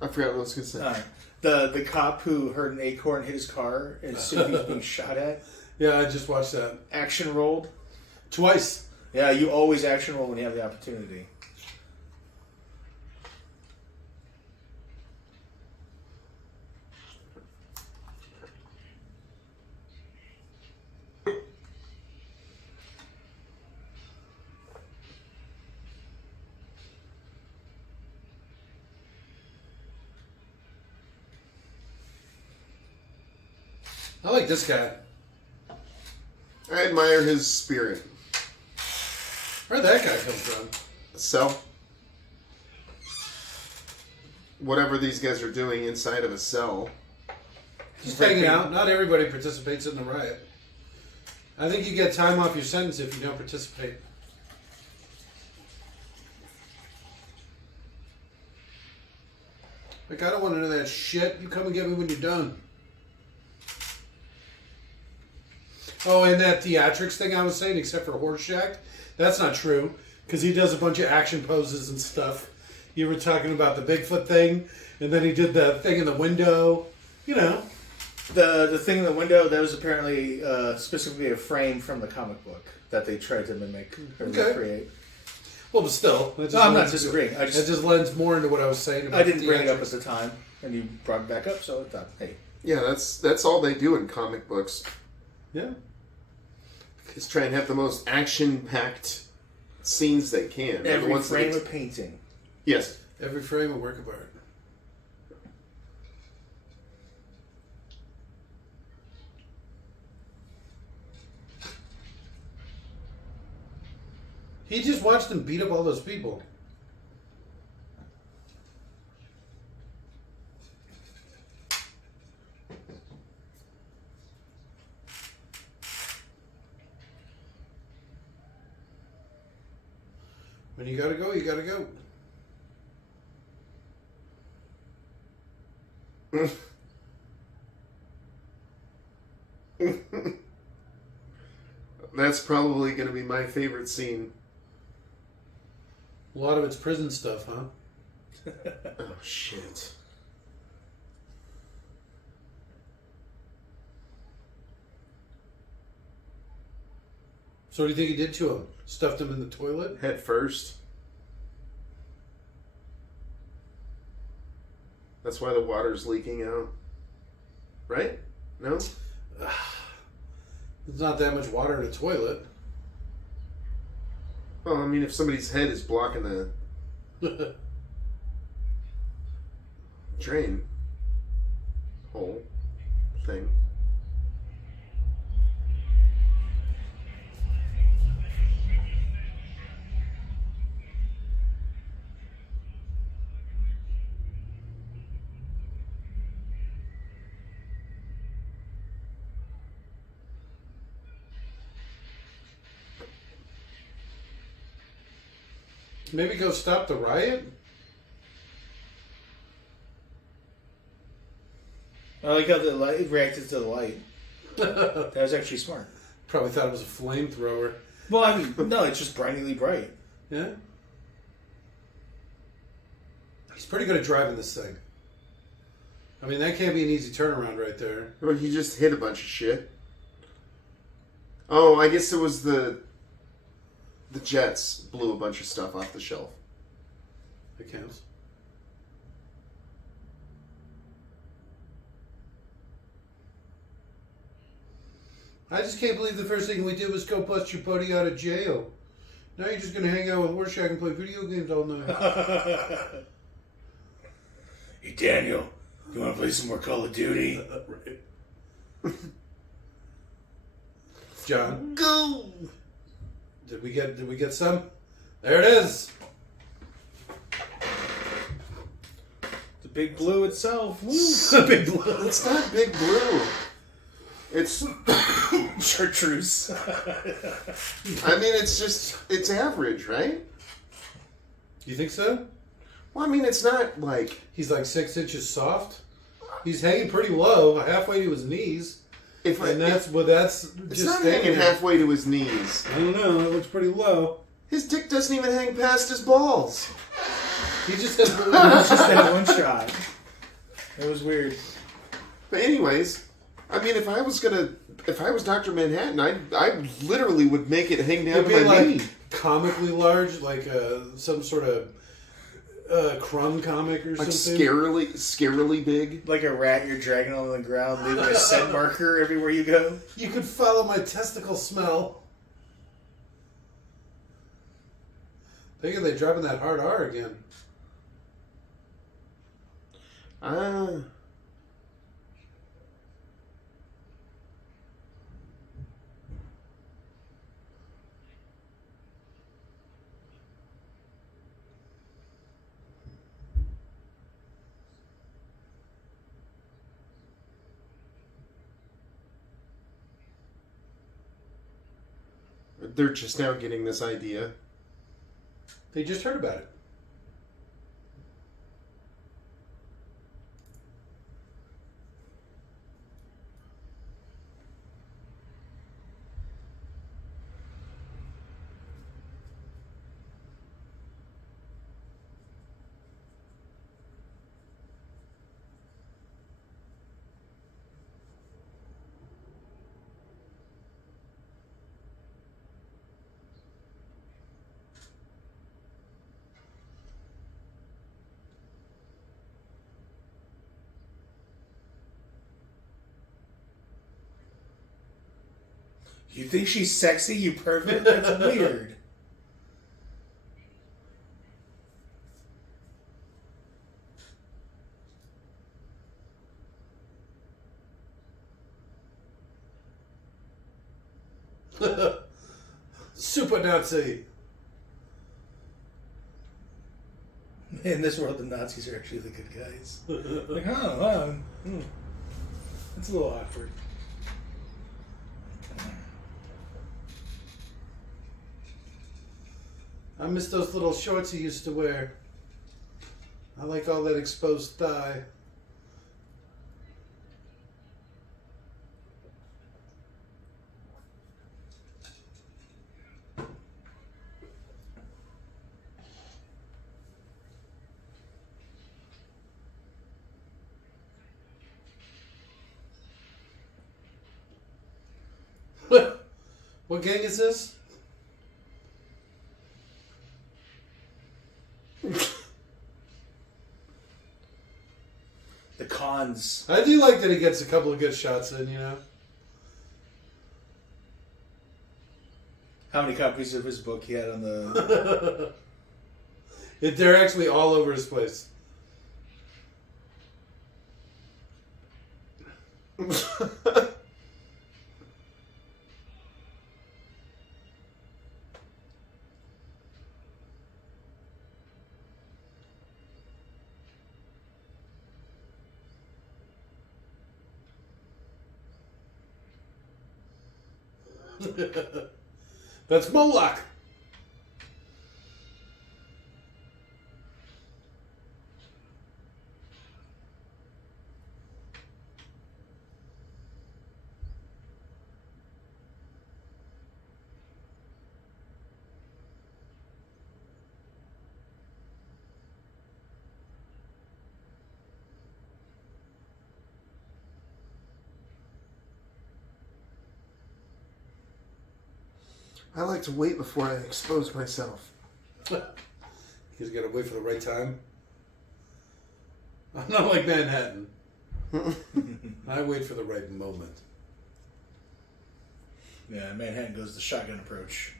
I forgot what I was gonna say. All right. The cop who heard an acorn hit his car as soon as he was being shot at. Yeah, I just watched that. Action rolled. Twice. Yeah, you always action roll when you have the opportunity. I like this guy. I admire his spirit. Where'd that guy come from? Cell. Whatever these guys are doing inside of a cell. Just hanging out. Not everybody participates in the riot. I think you get time off your sentence if you don't participate. Like, I don't want none of that shit. You come and get me when you're done. Oh, and that theatrics thing I was saying, except for Horseshack, that's not true, because he does a bunch of action poses and stuff. You were talking about the Bigfoot thing, and then he did the thing in the window, you know. The thing in the window, that was apparently specifically a frame from the comic book that they tried to mimic or recreate. Well, but still. That just No, I'm not lends- disagreeing. That just lends more into what I was saying about I didn't bring it up theatrics. at the time, and you brought it back up, so I thought, hey. Yeah, that's all they do in comic books. Yeah. Is try and have the most action-packed scenes they can. The Every ones that frame they- of painting. Yes. Every frame a work of art. He just watched them beat up all those people. When you gotta go, you gotta go. That's probably going to be my favorite scene. A lot of it's prison stuff, huh? Oh, shit. So what do you think he did to him? Stuffed him in the toilet? Head first. That's why the water's leaking out. Right? No? There's not that much water in a toilet. Well, I mean, if somebody's head is blocking the... drain hole thing. Maybe go stop the riot? I like how the light reacted to the light. That was actually smart. Probably thought it was a flamethrower. Well, I mean, no, it's just blindingly bright. Yeah? He's pretty good at driving this thing. I mean, that can't be an easy turnaround right there. Well, he just hit a bunch of shit. Oh, I guess it was the jets blew a bunch of stuff off the shelf. That counts. I just can't believe the first thing we did was go bust your buddy out of jail. Now you're just going to hang out with Horseshack and play video games all night. Hey, Daniel, you want to play some more Call of Duty? Right. John, Go! did we get some? There it is. The Big Blue itself. Woo! The big blue. It's not Big Blue. It's... Chartreuse. I mean, it's average, right? You think so? Well, I mean, it's not like... He's like 6 inches soft. He's hanging pretty low, halfway to his knees. If I, And that's it's just not standing hanging there. halfway to his knees. I don't know. It looks pretty low. His dick doesn't even hang past his balls. He just has. It's just that one shot. It was weird. But anyways, I mean, if I was Dr. Manhattan, I literally would make it hang down It'd to be my like knee. comically large, like some sort of crumb comic or Like something. scarily big. Like a rat you're dragging on the ground, leaving a scent marker everywhere you go. You could follow my testicle smell. Thinking they're dropping that hard R again. They're just now getting this idea. They just heard about it. You think she's sexy, you pervert? That's weird. Super Nazi. In this world, the Nazis are actually the good guys. Like, oh, it's a little awkward. I miss those little shorts he used to wear. I like all that exposed thigh. What gang is this? The cons. I do like that he gets a couple of good shots in, you know? How many copies of his book he had on the... They're actually all over his place. That's Moloch. I like to wait before I expose myself. You just gotta wait for the right time. I'm not like Manhattan. I wait for the right moment. Yeah, Manhattan goes the shotgun approach.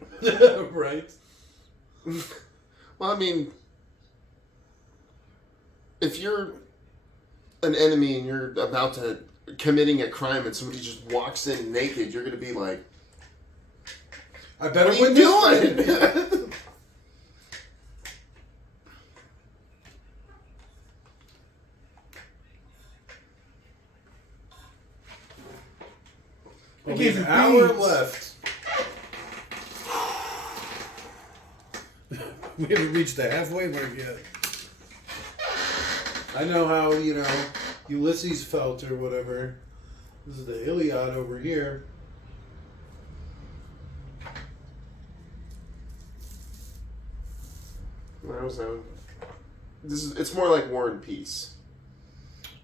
Right? Well, I mean, if you're an enemy and you're about to committing a crime and somebody just walks in naked, you're going to be like, I better what are you doing? Only an hour left. We haven't reached the halfway mark yet. I know how, Ulysses felt or whatever. This is the Iliad over here. It's more like War and Peace.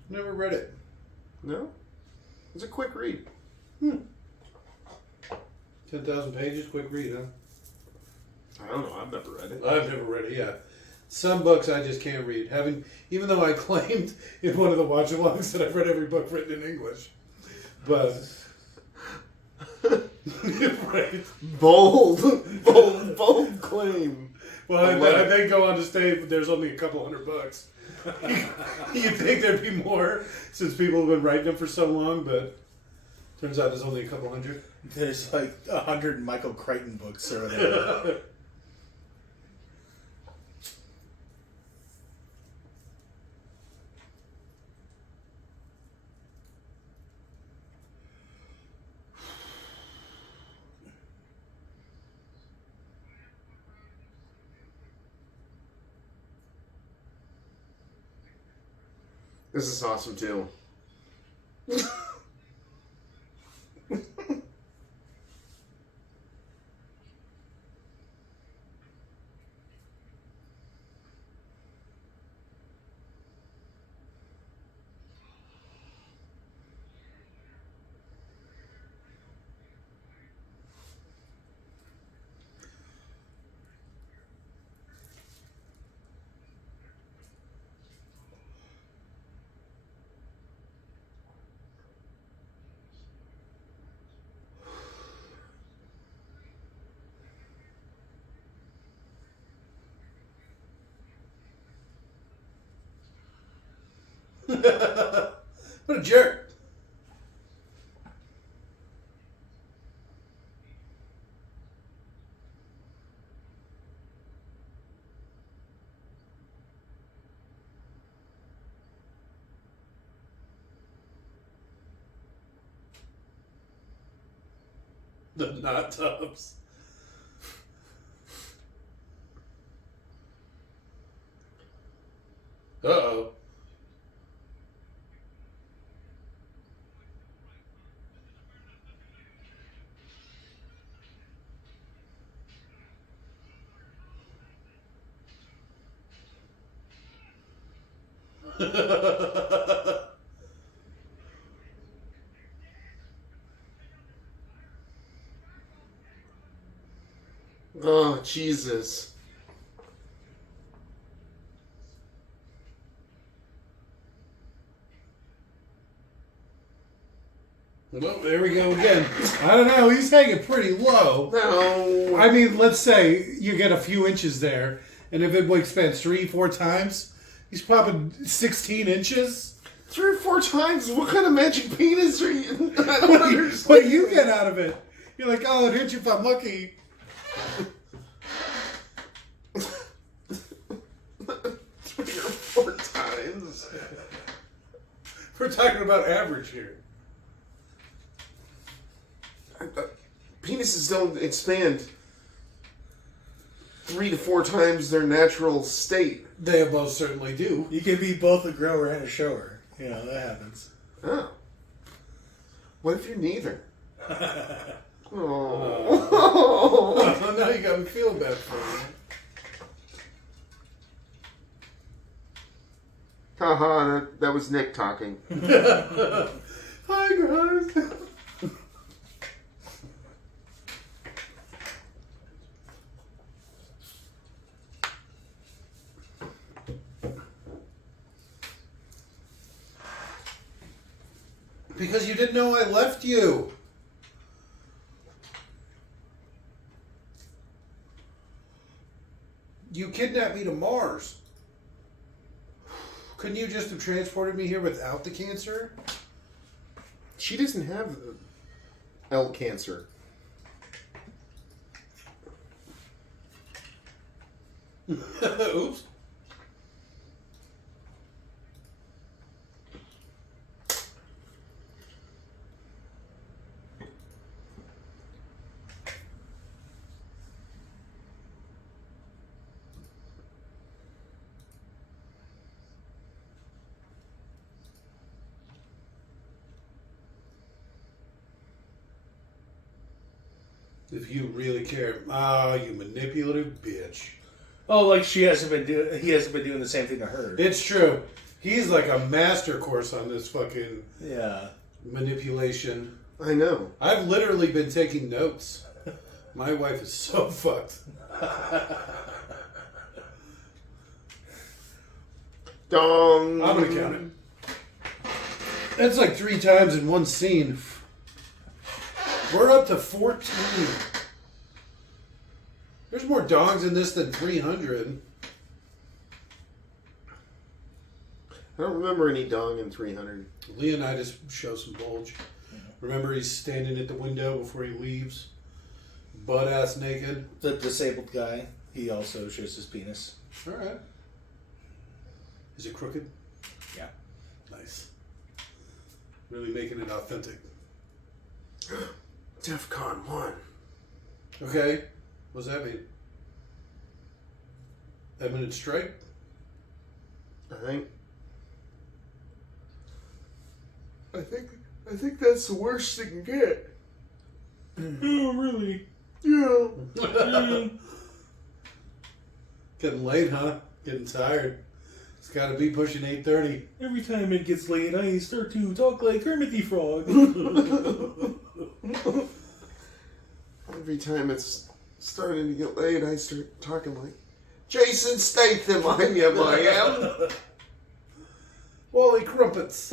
Never read it. No? It's a quick read. 10,000 pages, quick read, huh? I don't know. I've never read it. I've never read it, yeah. Some books I just can't read. Even though I claimed in one of the watch alongs that I've read every book written in English. But right. Bold claim. Well, I then go on to state there's only a couple hundred books. You'd think there'd be more since people have been writing them for so long, but turns out there's only a couple hundred. There's like 100 Michael Crichton books or whatever. This is awesome too. What a jerk. The knot tubs. Uh-oh. Oh, Jesus. Well, there we go again. I don't know. He's hanging pretty low. No. I mean, let's say you get a few inches there, and if it expands 3-4 times, he's popping 16 inches. 3 or 4 times? What kind of magic penis are you? I don't What understand. do you get out of it? You're like, oh, it hit you if I'm lucky. 3 or 4 times. We're talking about average here. Penises don't expand 3 to 4 times their natural state. They most certainly do. You can be both a grower and a shower. You know, that happens. Oh. What if you're neither? Oh. Oh, now you got me feeling bad for you. Haha, that was Nick talking. Hi, guys. Because you didn't know I left you. You kidnapped me to Mars. Couldn't you just have transported me here without the cancer? She doesn't have L cancer. Oops. If you really care. Ah, you manipulative bitch. Oh, like he hasn't been doing the same thing to her. It's true. He's like a master course on this fucking Yeah. I manipulation. know. I've literally been taking notes. My wife is so fucked. Dong. I'm gonna count it. That's like 3 times in one scene. We're up to 14. There's more dongs in this than 300. I don't remember any dong in 300. Leonidas shows some bulge. Remember, he's standing at the window before he leaves, butt ass naked. The disabled guy, he also shows his penis. All right. Is it crooked? Yeah. Nice. Really making it authentic. DEFCON 1. Okay. What does that mean? Eminent strike? I think that's the worst it can get. Oh, really? Yeah. Getting late, huh? Getting tired. It's got to be pushing 8:30. Every time it gets late, I start to talk like Kermit the Frog. Every time it's starting to get late, I start talking like Jason Statham. I am. Wally Crumpets.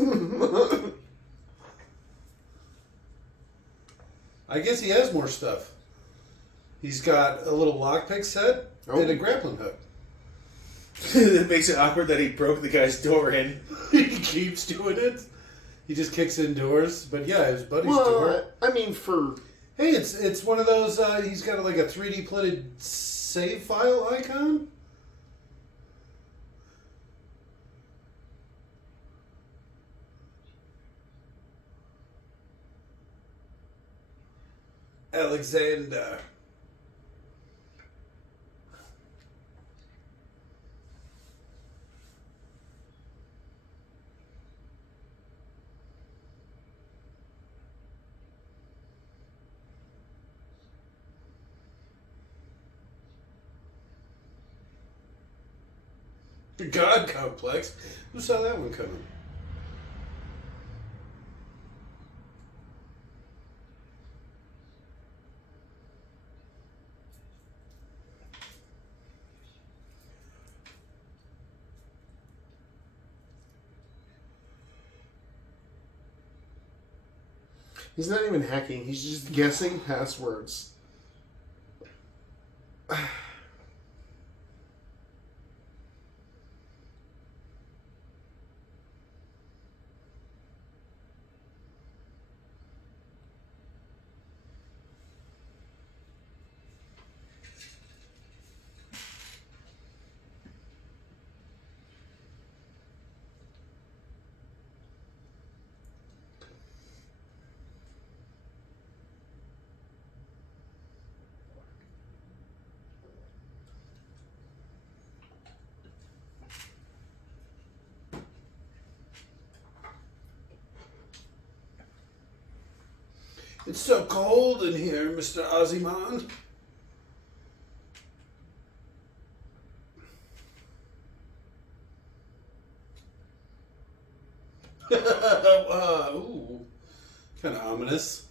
I guess he has more stuff. He's got a little lockpick set and a grappling hook. It makes it awkward that he broke the guy's door in. He keeps doing it. He just kicks in doors. But yeah, his buddy's Well, door. I mean, for Hey, it's one of those, he's got like a 3D printed save file icon. Alexander. The God Complex. Who saw that one coming? he's not even hacking. He's just guessing passwords. It's so cold in here, Mr. Ozyman. Ooh, kind of ominous.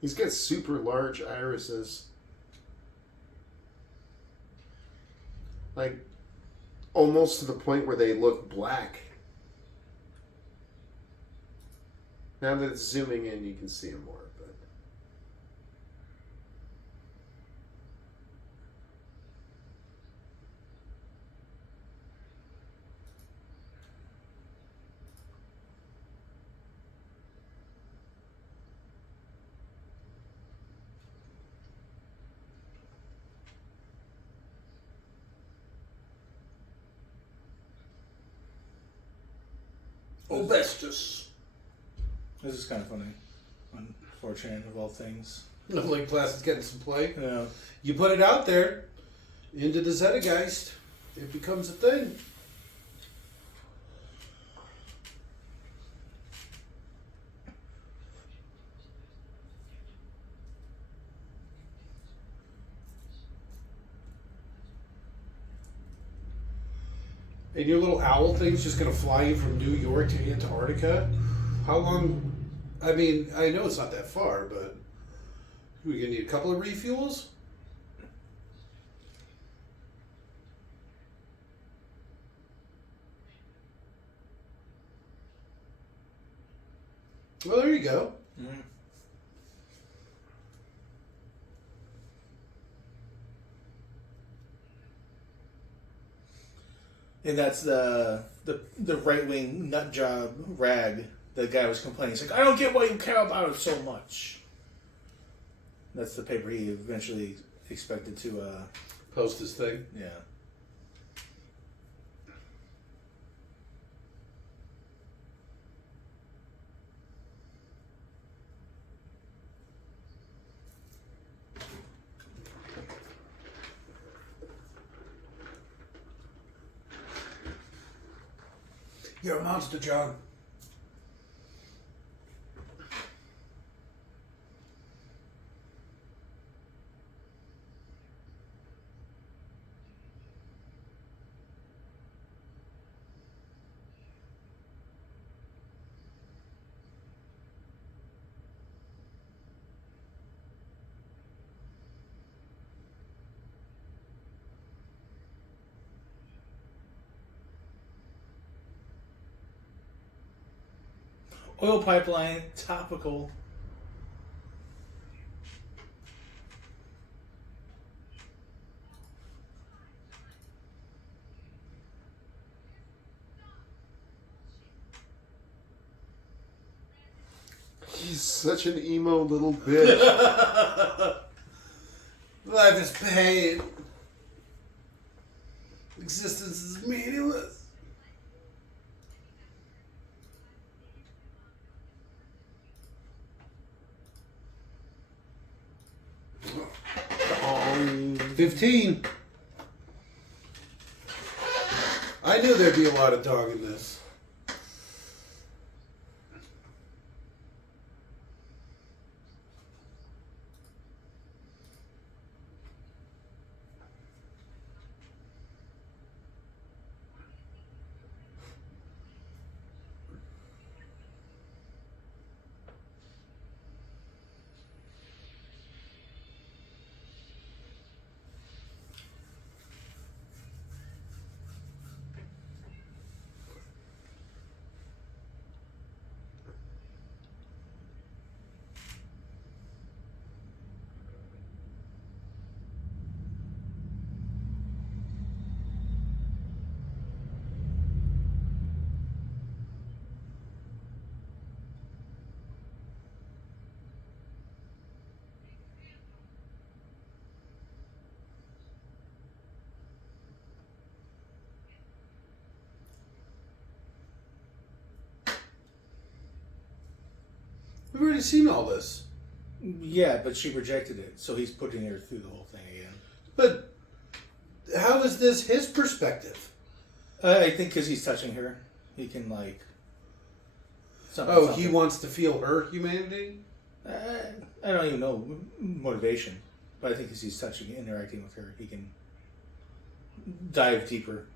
He's got super large irises. Like, almost to the point where they look black. Now that it's zooming in, you can see him more. But Obestus. This is kind of funny. Unfortunate of all things. Lake Placid's getting some play. Yeah. You put it out there into the Zeitgeist, it becomes a thing. And your little owl thing's just gonna fly you from New York to Antarctica? How long? I mean, I know it's not that far, but we're gonna need a couple of refuels? Well, there you go. Mm. And that's the right wing nut job rag. The guy was complaining. He's like, I don't get why you care about it so much. That's the paper he eventually expected to. Post this thing. Yeah. You're a monster, John. Oil pipeline, topical. he's such an emo little bitch. Life is pain. Existence is meaningless. Oh, 15. I knew there'd be a lot of dog in this. We've already seen all this. Yeah, but she rejected it, so he's putting her through the whole thing again. But how is this his perspective? I think because he's touching her, he can like. Oh, he wants to feel her humanity? I don't even know motivation, but I think as he's touching, interacting with her, he can dive deeper.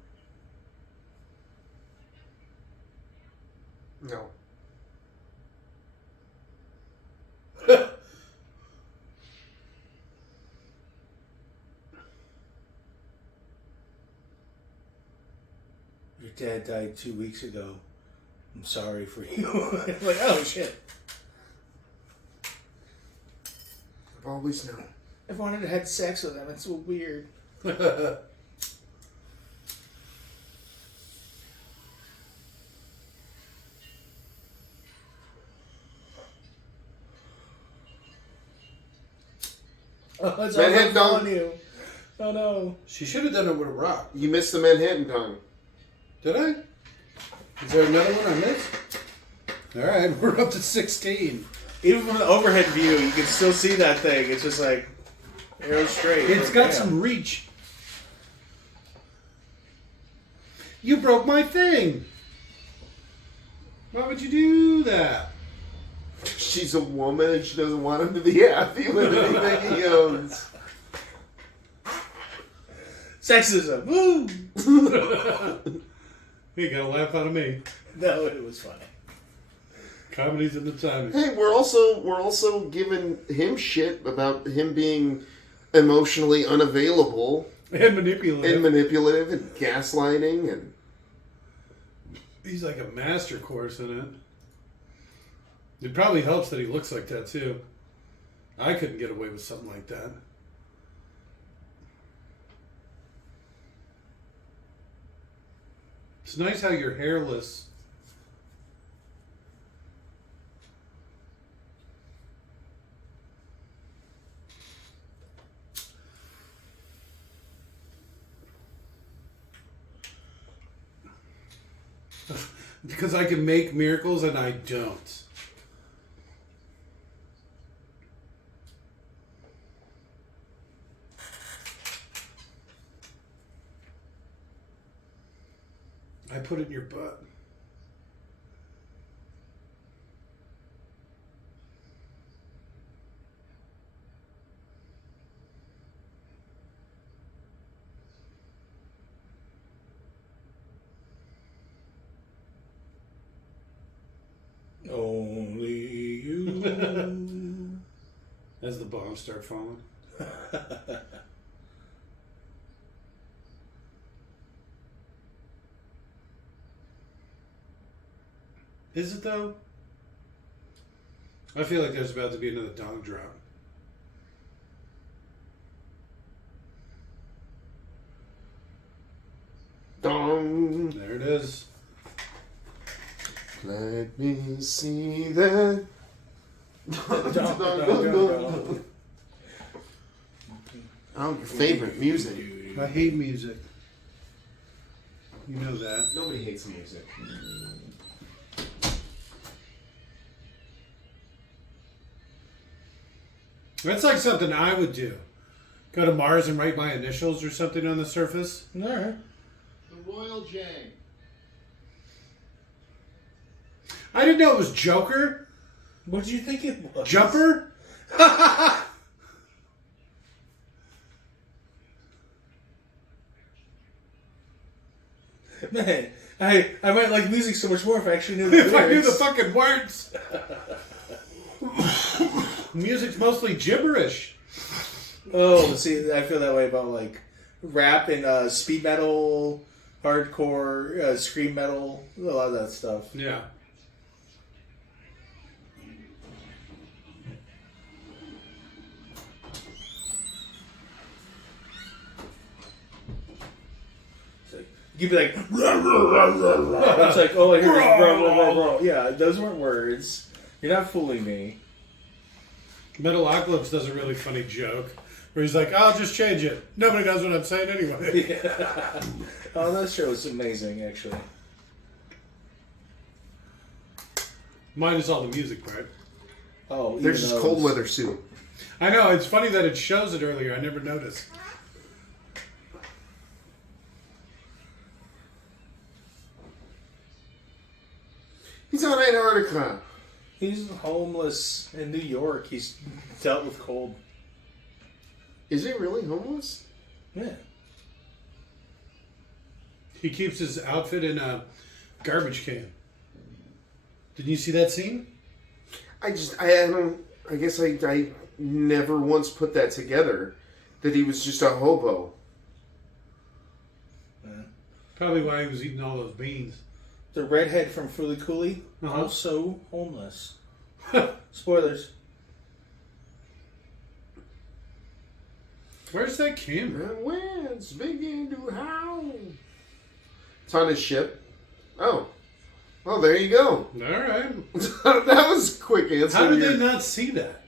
No. Your dad died 2 weeks ago. I'm sorry for you. Like, oh shit. I've always known. I wanted to have sex with him. It's so weird. Oh, it's Manhattan all Dong. on you. Oh no. She should have done it with a rock. You missed the Manhattan tongue. Did I? Is there another one I missed? Alright, we're up to 16. Even from the overhead view, you can still see that thing. It's just like arrow straight. It's got some reach. You broke my thing. Why would you do that? She's a woman and she doesn't want him to be happy with anything he owns. Sexism. Woo! You got a laugh out of me. No, it was funny. Comedy's in the timing. Hey, we're also giving him shit about him being emotionally unavailable And manipulative. and manipulative and gaslighting and He's like a master course in it. It probably helps that he looks like that too. I couldn't get away with something like that. It's nice how you're hairless. Because I can make miracles and I don't. I put it in your butt. Only you. As the bombs start falling. Is it though? I feel like there's about to be another dong drop. dong. There it is. Let me see that. Dong, dong, dong. Oh, your favorite music. I hate music. You know that. Nobody hates music. That's like something I would do. Go to Mars and write my initials or something on the surface. Alright. The Royal J. I didn't know it was Joker. What did you think it was? Jumper? Man, I might like music so much more if I actually knew the If I knew the lyrics. fucking words. Music's mostly gibberish. Oh, see, I feel that way about like rap and speed metal, hardcore, scream metal, a lot of that stuff. Yeah. It's like, you'd be like, it's like, oh, I hear this, bro, bro, bro, bro. Yeah, those weren't words. You're not fooling me. Metalocalypse does a really funny joke where he's like, I'll just change it. Nobody knows what I'm saying anyway. Yeah. Oh, that show was amazing, actually. Minus all the music part. Oh, even There's this those. cold weather soup. I know, it's funny that it shows it earlier. I never noticed. He's on Antarctica. He's homeless in New York. He's dealt with cold. Is he really homeless? Yeah. He keeps his outfit in a garbage can. Didn't you see that scene? I don't. I guess I never once put that together. That he was just a hobo. Probably why he was eating all those beans. The redhead from Fooly Cooley, also homeless. Spoilers. Where's that camera? And winds begin to howl. It's on his ship. Oh. Well, there you go. All right. That was a quick answer. How did they not see that?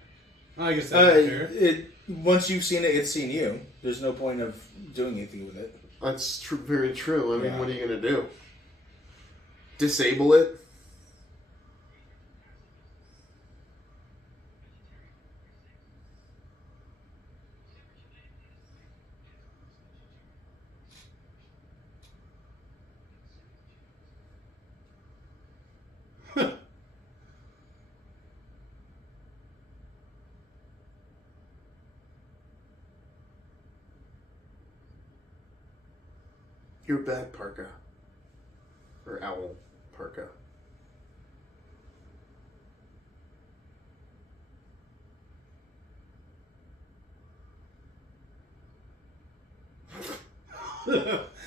I guess that's fair. Once you've seen it, it's seen you. There's no point of doing anything with it. That's very true. I mean, Yeah. what are you going to do? Disable it? You're bad, Parka. Or Owl Parka.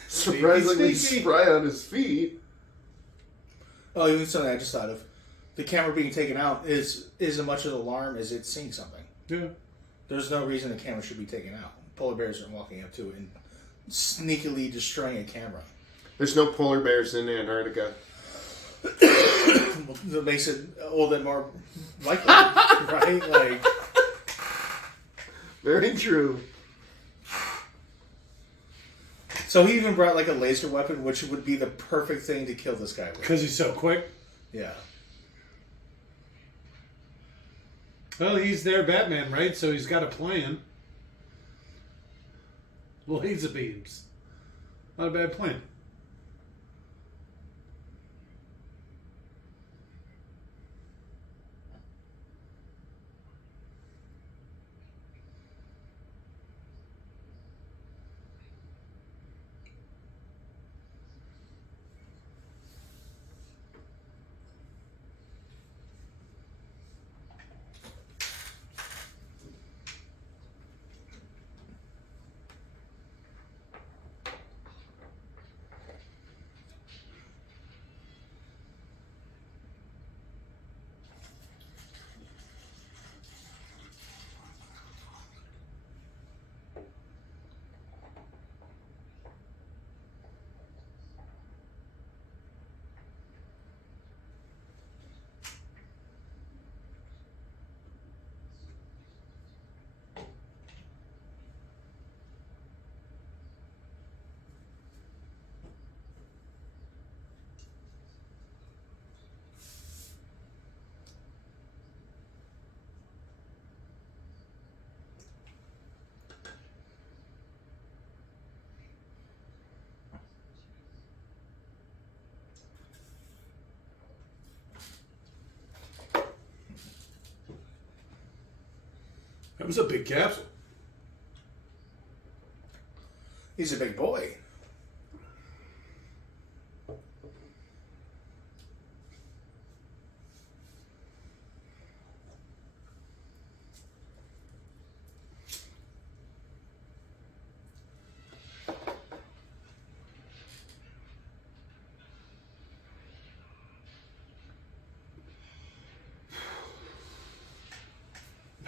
Surprisingly Sneaky. spry on his feet. Oh, even something I just thought of. The camera being taken out is as much of an alarm as it's seeing something. Yeah. There's no reason the camera should be taken out. Polar bears aren't walking up to it and sneakily destroying a camera. There's no polar bears in Antarctica. That makes it all that more likely, right? Like, Very true. so he even brought like a laser weapon, which would be the perfect thing to kill this guy with. Because he's so quick. Yeah. Well, he's their Batman, right? So he's got a plan. Laser beams. Not a bad plan. That was a big capsule. He's a big boy.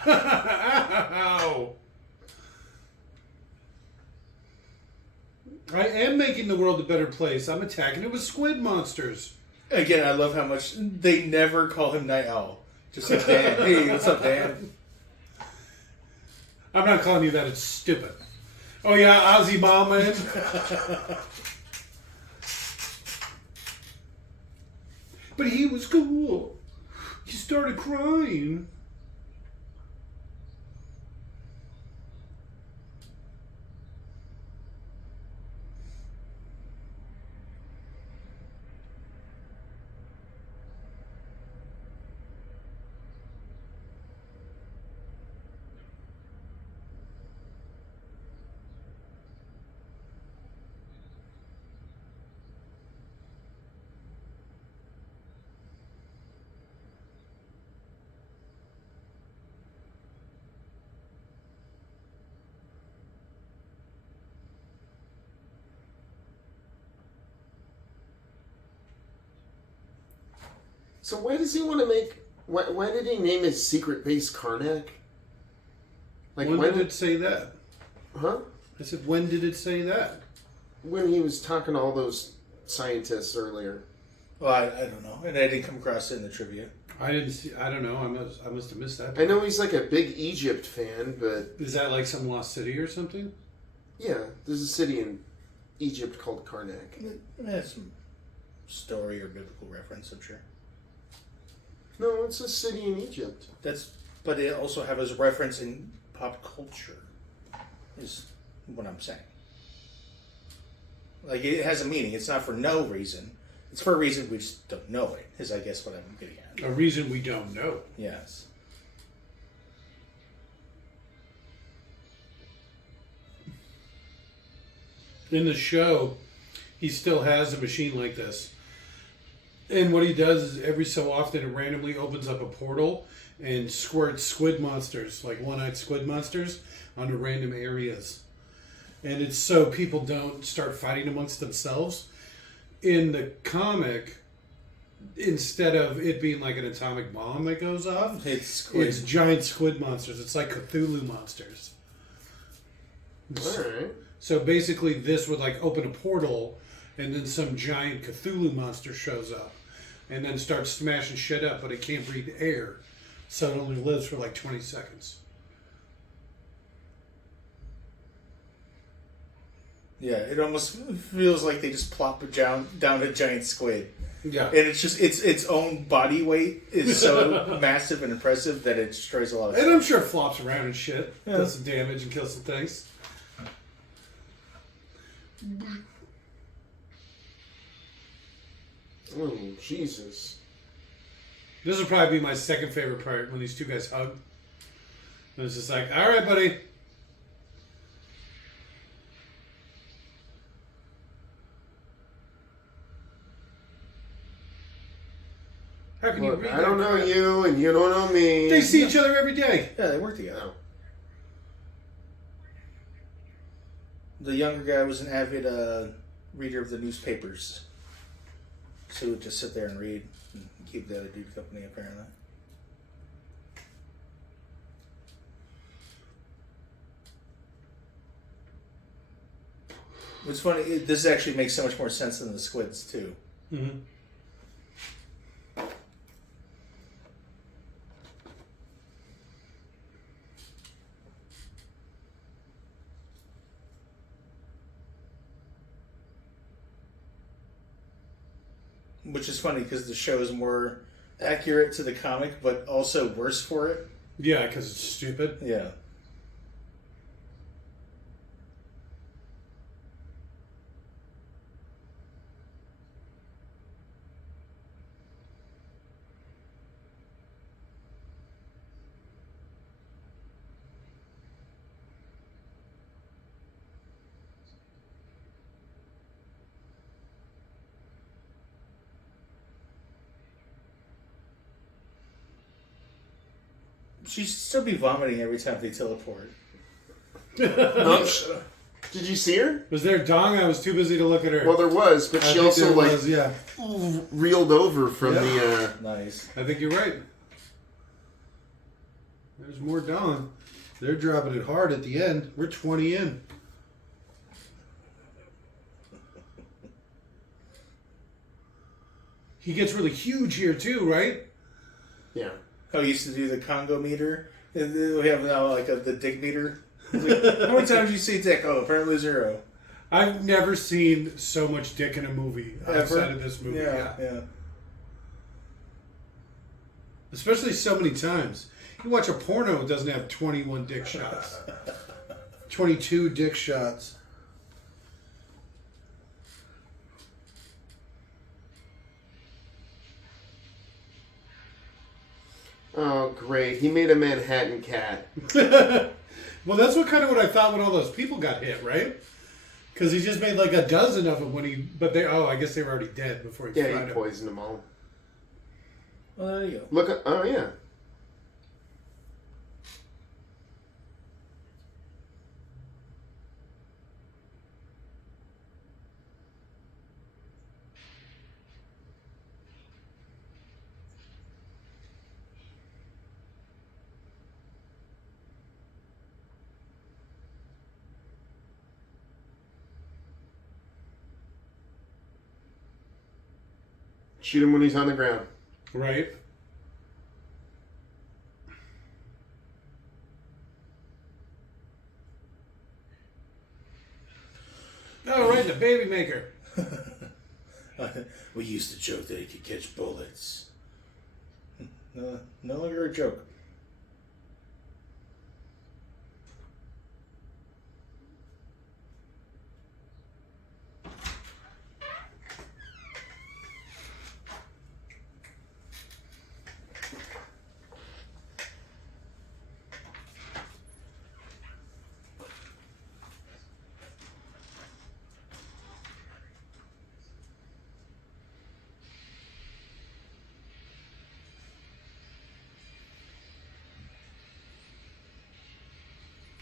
Ow. I am making the world a better place. I'm attacking it with squid monsters. Again, I love how much they never call him Night Owl. Just like Dan. Hey, what's up, Dan? I'm not calling you that. It's stupid. Oh yeah, Ozzy Ballman. But he was cool. He started crying. So why does he want to make? Why did he name his secret base Karnak? Like When did it say that? Huh? I said, when did it say that? When he was talking to all those scientists earlier. Well, I don't know, and I didn't come across it in the trivia. I didn't see. I don't know. I must have missed that. I know he's like a big Egypt fan, but Is that like some lost city or something? yeah, there's a city in Egypt called Karnak. That's some story or biblical reference, I'm sure. No, it's a city in Egypt. But it also have as a reference in pop culture, is what I'm saying. Like, it has a meaning. It's not for no reason. It's for a reason we just don't know it, is I guess what I'm getting at. A reason we don't know. Yes. In the show, he still has a machine like this. And what he does is every so often it randomly opens up a portal and squirts squid monsters, like one-eyed squid monsters, onto random areas. And it's so people don't start fighting amongst themselves. In the comic, instead of it being like an atomic bomb that goes off, It's giant squid monsters. It's like Cthulhu monsters. Alright. So basically this would like open a portal and then some giant Cthulhu monster shows up and then starts smashing shit up, but it can't breathe air. So it only lives for like 20 seconds. Yeah, it almost feels like they just plop it down a giant squid. Yeah. And it's just its own body weight is so massive and impressive that it destroys a lot of And stuff. I'm sure it flops around and shit. Yeah. Does some damage and kills some things. Oh, Jesus. This would probably be my second favorite part when these two guys hug. And it's just like, all right, buddy. How can you Look, read I that don't know crap? you, and you don't know me. They see each other every day. Yeah, they work together. No. The younger guy was an avid reader of the newspapers. So he would just sit there and read and keep the other dude company, apparently. What's funny, this actually makes so much more sense than the squids, too. Mm-hmm. Which is funny because the show is more accurate to the comic, but also worse for it. Yeah, because it's stupid. Yeah. She should still be vomiting every time they teleport. No, did you see her? Was there a dong? I was too busy to look at her. Well, there was, but I she think also there like was, yeah. reeled over from Yeah. the. Nice. I think you're right. There's more dong. They're dropping it hard at the end. We're 20 in. He gets really huge here too, right? Yeah. How we used to do the Congo meter. And then we have now like the dick meter. It's like, how many times do you see dick? Oh, apparently 0. I've never seen so much dick in a movie outside Ever? of this movie. Yeah. Especially so many times. You watch a porno, it doesn't have 21 dick shots. 22 dick shots. Oh, great! He made a Manhattan cat. Well, that's what I thought when all those people got hit, right? Because he just made like a dozen of them when he. But I guess they were already dead before he Yeah, fried he them. poisoned them all. Well, there you go. Look at. Oh yeah. Shoot him when he's on the ground. Right. Oh, right, the baby maker. We used to joke that he could catch bullets. No longer a joke.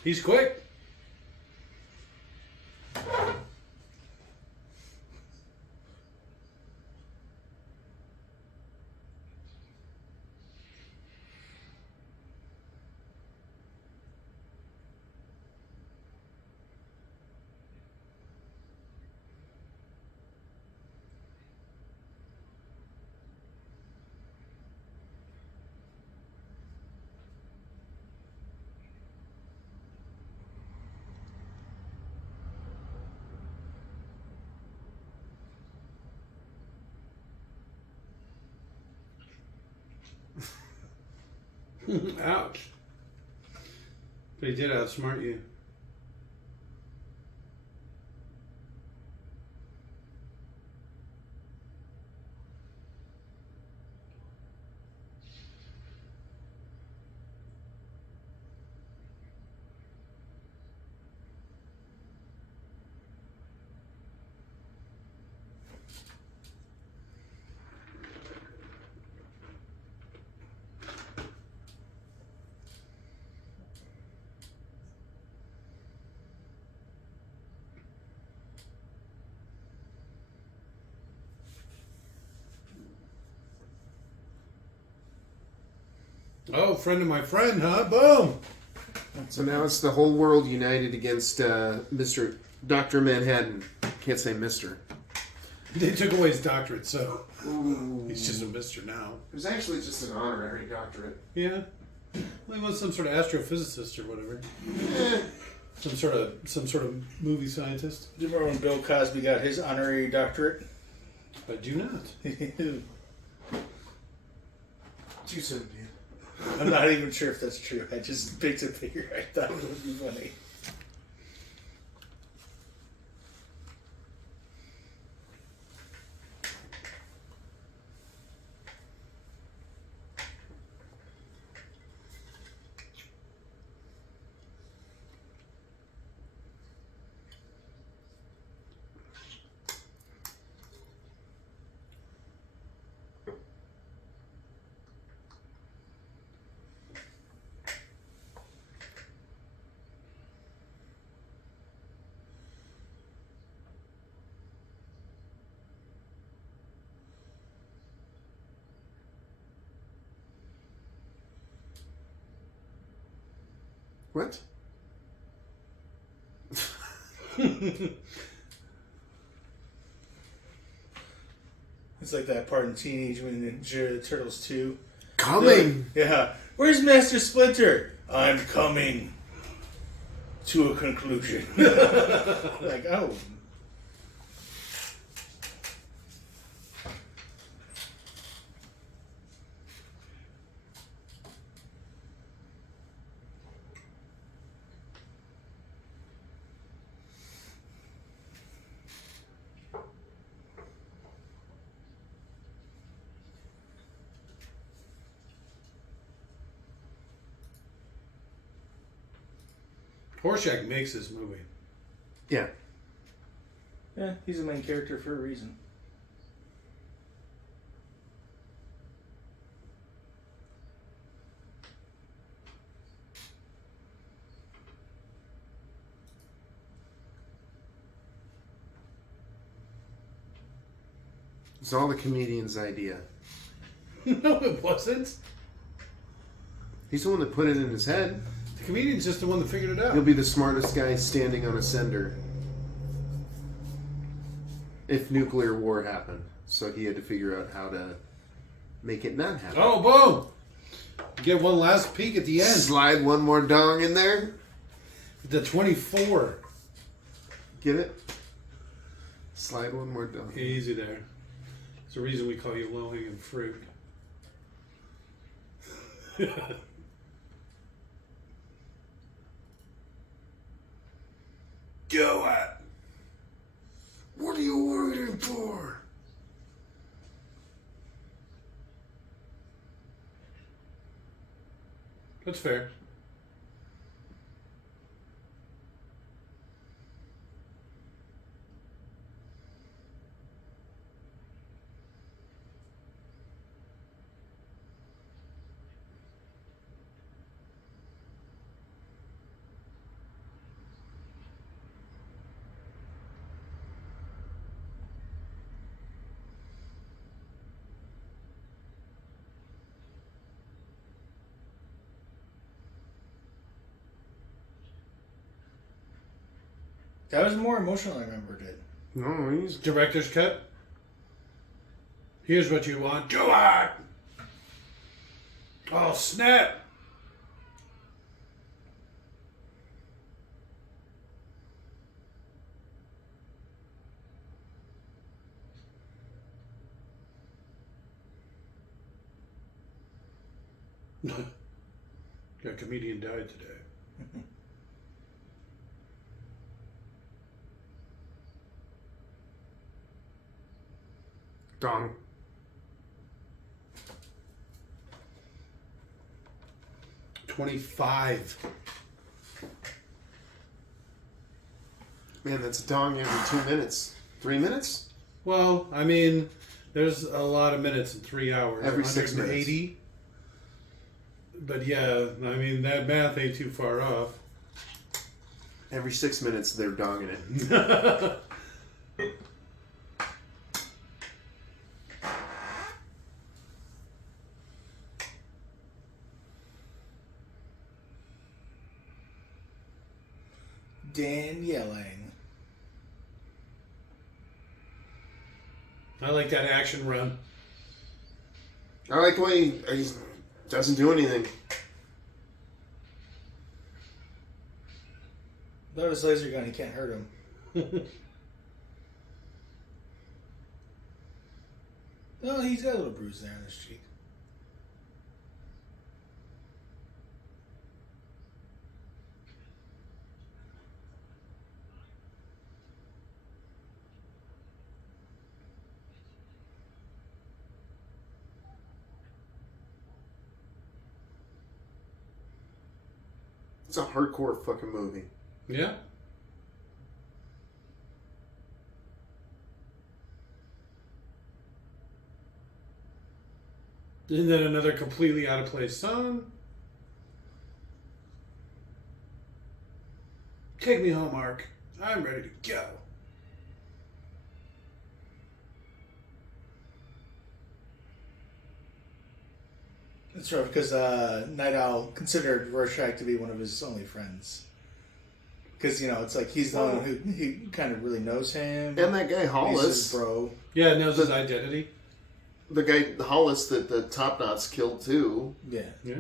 He's quick. Ouch. But he did outsmart you. Oh, friend of my friend, huh? Boom! So now it's the whole world united against Dr. Manhattan. Can't say Mr. They took away his doctorate, so he's just a mister now. It was actually just an honorary doctorate. Yeah. Well, he was some sort of astrophysicist or whatever. Some sort of movie scientist. Do you remember when Bill Cosby got his honorary doctorate? I do not. Too soon, man. I'm not even sure if that's true. I just picked a figure I thought would be funny. What? It's like that part in Teenage Mutant Ninja Turtles 2. Coming! Yeah. Where's Master Splinter? I'm coming to a conclusion. Like, oh. Horshack makes this movie. Yeah. Yeah, he's the main character for a reason. It's all the comedian's idea. No, it wasn't. He's the one that put it in his head. The comedian's just the one that figured it out. He'll be the smartest guy standing on a sender. if nuclear war happened. So he had to figure out how to make it not happen. Oh, boom! Get one last peek at the end. Slide one more dong in there. The 24. Get it? Slide one more dong. Easy there. There's a reason we call you low-hanging fruit. Do it! What are you waiting for? That's fair. That was more emotional than I remembered it. No, he's... Director's cut. Here's what you want. Do it! Oh, snap! A comedian died today. Dong. $25. Man, that's a dong every 2 minutes. 3 minutes? Well, I mean, there's a lot of minutes in 3 hours. Every 6 minutes. 180. But yeah, I mean, that math ain't too far off. Every 6 minutes, they're donging it. Dan yelling. I like that action run. I like the way he doesn't do anything. Without his laser gun, he can't hurt him. No, he's got a little bruise there on his cheek. It's a hardcore fucking movie. Yeah. And then another completely out of place song. Take me home, Ark. I'm ready to go. That's right, because Night Owl considered Rorschach to be one of his only friends. Because, you know, it's like he's the one who he kind of really knows him. And that guy He's Hollis, his bro. Yeah, knows his identity. the guy Hollis that the Top Knots killed too. Yeah. Yeah.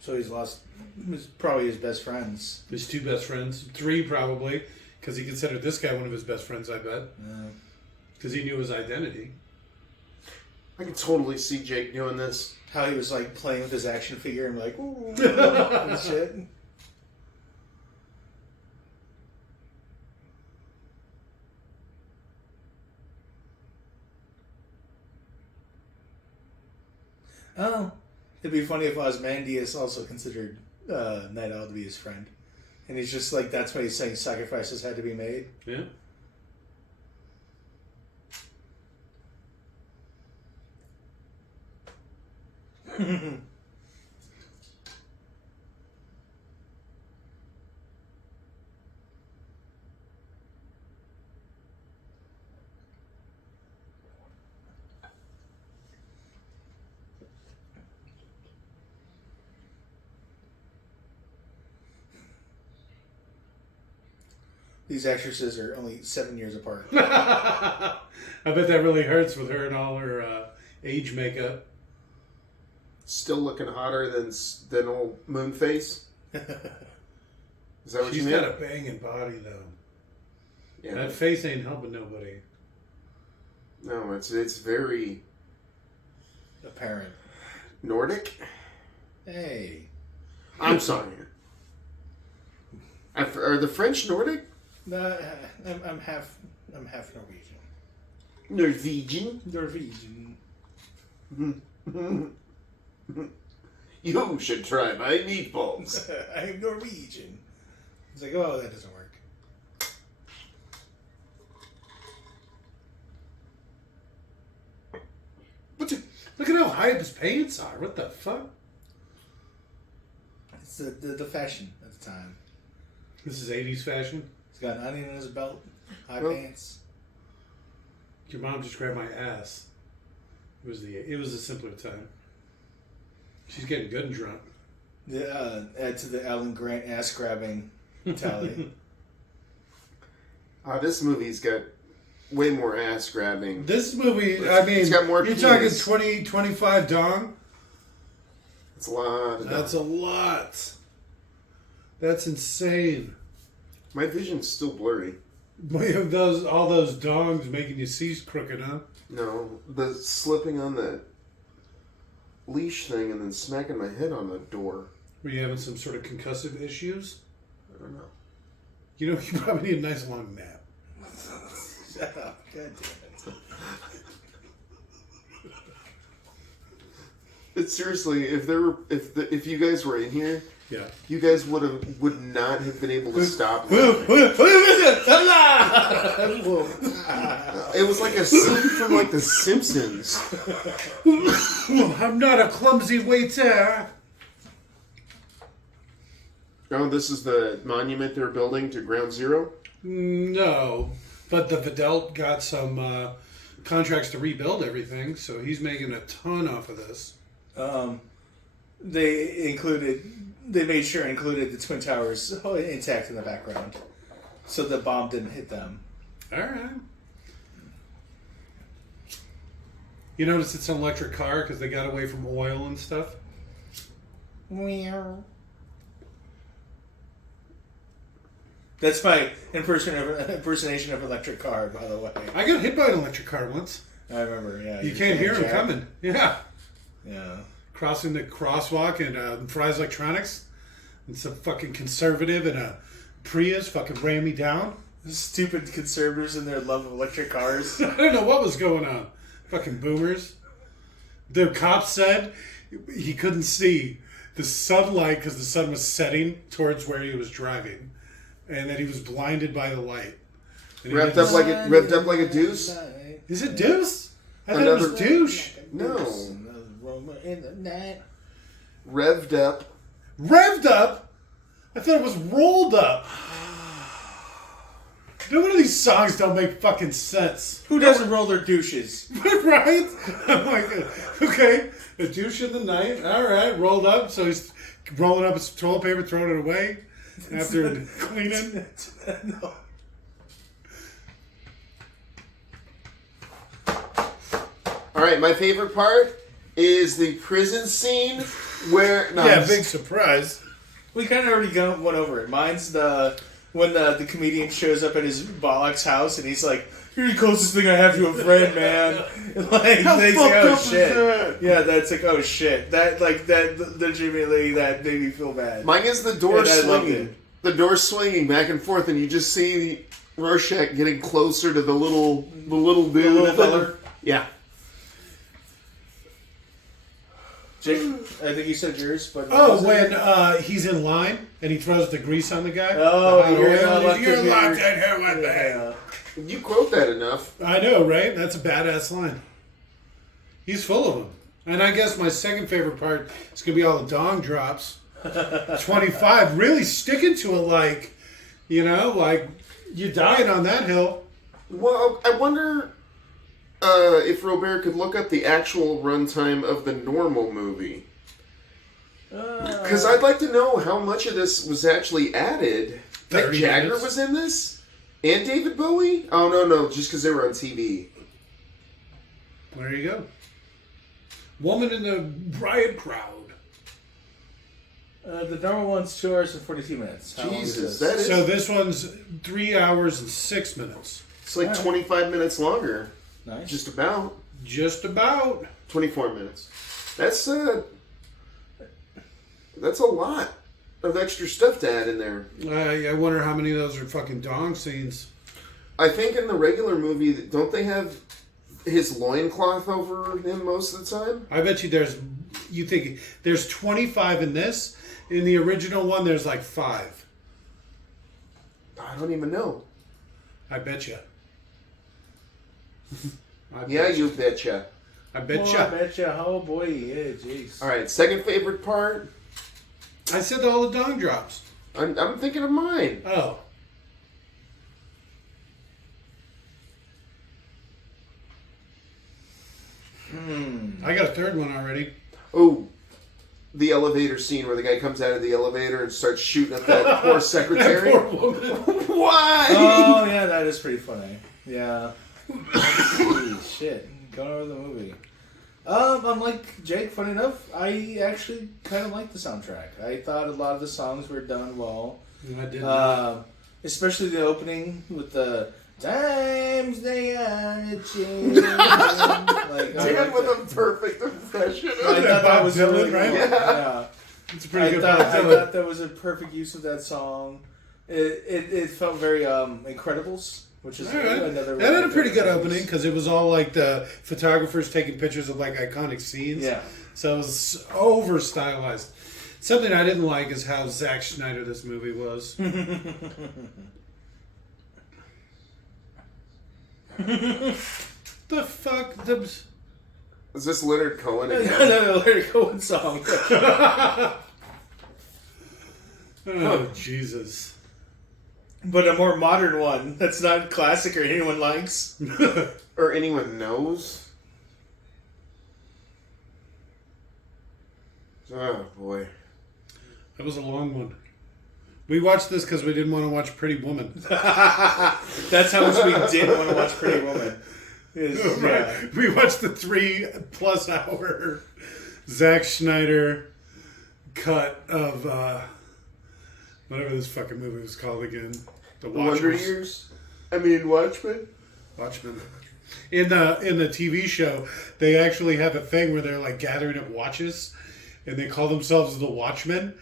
So he's lost. He's probably his best friends. His two best friends. 3 probably. Because he considered this guy one of his best friends, I bet. Because he knew his identity. I can totally see Jake doing this. How he was like playing with his action figure and like, ooh, and shit. Oh, it'd be funny if Osmandius also considered Night Owl to be his friend, and he's just like, that's why he's saying sacrifices had to be made. Yeah. These actresses are only 7 years apart. I bet that really hurts with her and all her age makeup. Still looking hotter than old Moonface. Is that what She's you mean? got a banging body, though. Yeah. That face ain't helping nobody. No, it's very Apparent. Nordic. Hey. I'm sorry. Are the French Nordic? I'm half Norwegian. Norwegian? Norwegian. You should try my meatballs. I'm Norwegian. It's like, oh, that doesn't work. Look at how high his pants are. What the fuck? It's the fashion at the time. This is 80s fashion? He's got an onion in his belt, high Well- pants. Your mom just grabbed my ass. It was a simpler time. She's getting good and drunk. Add to the Alan Grant ass grabbing tally. This movie's got way more ass grabbing. This movie, I mean, It's got more you're penis. talking 20, 25 dong? It's a lot. That's a lot. That's insane. My vision's still blurry. All those dongs making you see crooked, huh? No, the slipping on the leash thing and then smacking my head on the door. Were you having some sort of concussive issues? I don't know. You know, you probably need a nice long nap. Shut up. God damn it. It's seriously, if you guys were in here, Yeah. you guys would not have been able to stop. It was like a scene from like The Simpsons. I'm not a clumsy waiter. Oh, this is the monument they're building to Ground Zero? No, but the Vidal got some contracts to rebuild everything, so he's making a ton off of this. They made sure included the Twin Towers intact in the background, so the bomb didn't hit them. All right. You notice it's an electric car because they got away from oil and stuff? That's my impersonation of electric car, by the way. I got hit by an electric car once. I remember, yeah. You can't hear him Jack. coming. Yeah. Yeah. Crossing the crosswalk and Fry's Electronics. And some fucking conservative in a Prius fucking ran me down. Stupid conservatives and their love of electric cars. I don't know what was going on. Fucking boomers. The cop said he couldn't see the sunlight because the sun was setting towards where he was driving. And that he was blinded by the light. And he Revved didn't- up like a deuce? Is it Deuce? I thought it was Another- Douche. No. In the night. Revved up. Revved up? I thought it was rolled up. No one of these songs don't make fucking sense. Who doesn't roll their douches? Right? I'm like, okay, a douche in the night. All right, rolled up. So he's rolling up his toilet paper, throwing it away after cleaning. No. All right, my favorite part is the prison scene where... No, Yeah, big surprise. We kind of already went over it. Mine's when the comedian shows up at his bollock's house and he's like, "You're the closest thing I have to a friend, man." And like, How they fucked say, "Oh up is shit." that? Yeah, that's like, "Oh shit." That legitimately that made me feel bad. Mine is the door And I loved swinging. it. The door swinging back and forth, and you just see Rorschach getting closer to the little dude. little feller? Yeah. Jake, I think you said yours, but Oh, when he's in line and he throws the grease on the guy. Oh, The hot you're oil, not you're left locked in here. in here with me. Yeah. You quote that enough. I know, right? That's a badass line. He's full of them. And I guess my second favorite part is going to be all the dong drops. 25, really sticking to it like, like you're dying on that hill. Well, I wonder if Robert could look up the actual runtime of the normal movie. Because I'd like to know how much of this was actually added. Mick 30 Jagger minutes. was in this? And David Bowie? Oh, no, just because they were on TV. There you go. Woman in the riot crowd. The normal one's 2 hours and 42 minutes. How long is Jesus, this? that is... So this one's 3 hours and 6 minutes. It's like 25 minutes longer. Nice. Just about. Just about. 24 minutes. That's a lot of extra stuff to add in there. I wonder how many of those are fucking dong scenes. I think in the regular movie, don't they have his loincloth over him most of the time? I bet you there's 25 in this. In the original one, there's like 5. I don't even know. I bet you. Yeah, you betcha. I bet Oh, you. I betcha. Oh, boy. Yeah, jeez. All right, second favorite part. I said all the dong drops. I'm thinking of mine. Oh. I got a third one already. Oh, the elevator scene where the guy comes out of the elevator and starts shooting at that poor secretary. Poor woman. Why? Oh, yeah, that is pretty funny. Yeah. Jeez, shit. Going over the movie. Unlike Jake, funny enough, I actually kind of like the soundtrack. I thought a lot of the songs were done well. I did. Especially the opening with the times they are changing. Like, Dan with a perfect impression. I thought that was Bob Dylan, really right? cool. Yeah. It's a pretty good I Bob Dylan. thought that was a perfect use of that song. It felt very Incredibles, which is All right. another. That had a pretty good things. opening because it was all like the photographers taking pictures of like iconic scenes. Yeah. So it was over stylized. Something I didn't like is how Zack Snyder this movie was. The fuck? Is this Leonard Cohen No, again? no, Larry Cohen song. Oh, Jesus. But a more modern one that's not classic or anyone likes. Or anyone knows? Oh, boy. That was a long one. We watched this because we didn't want to watch Pretty Woman. That's how much we did want to watch Pretty Woman. Is, yeah. We watched the 3+ hour Zack Snyder cut of whatever this fucking movie was called again. The Wonder Watchmen. Years? I mean, Watchmen? Watchmen. In the TV show, they actually have a thing where they're like gathering up watches, and they call themselves the Watchmen.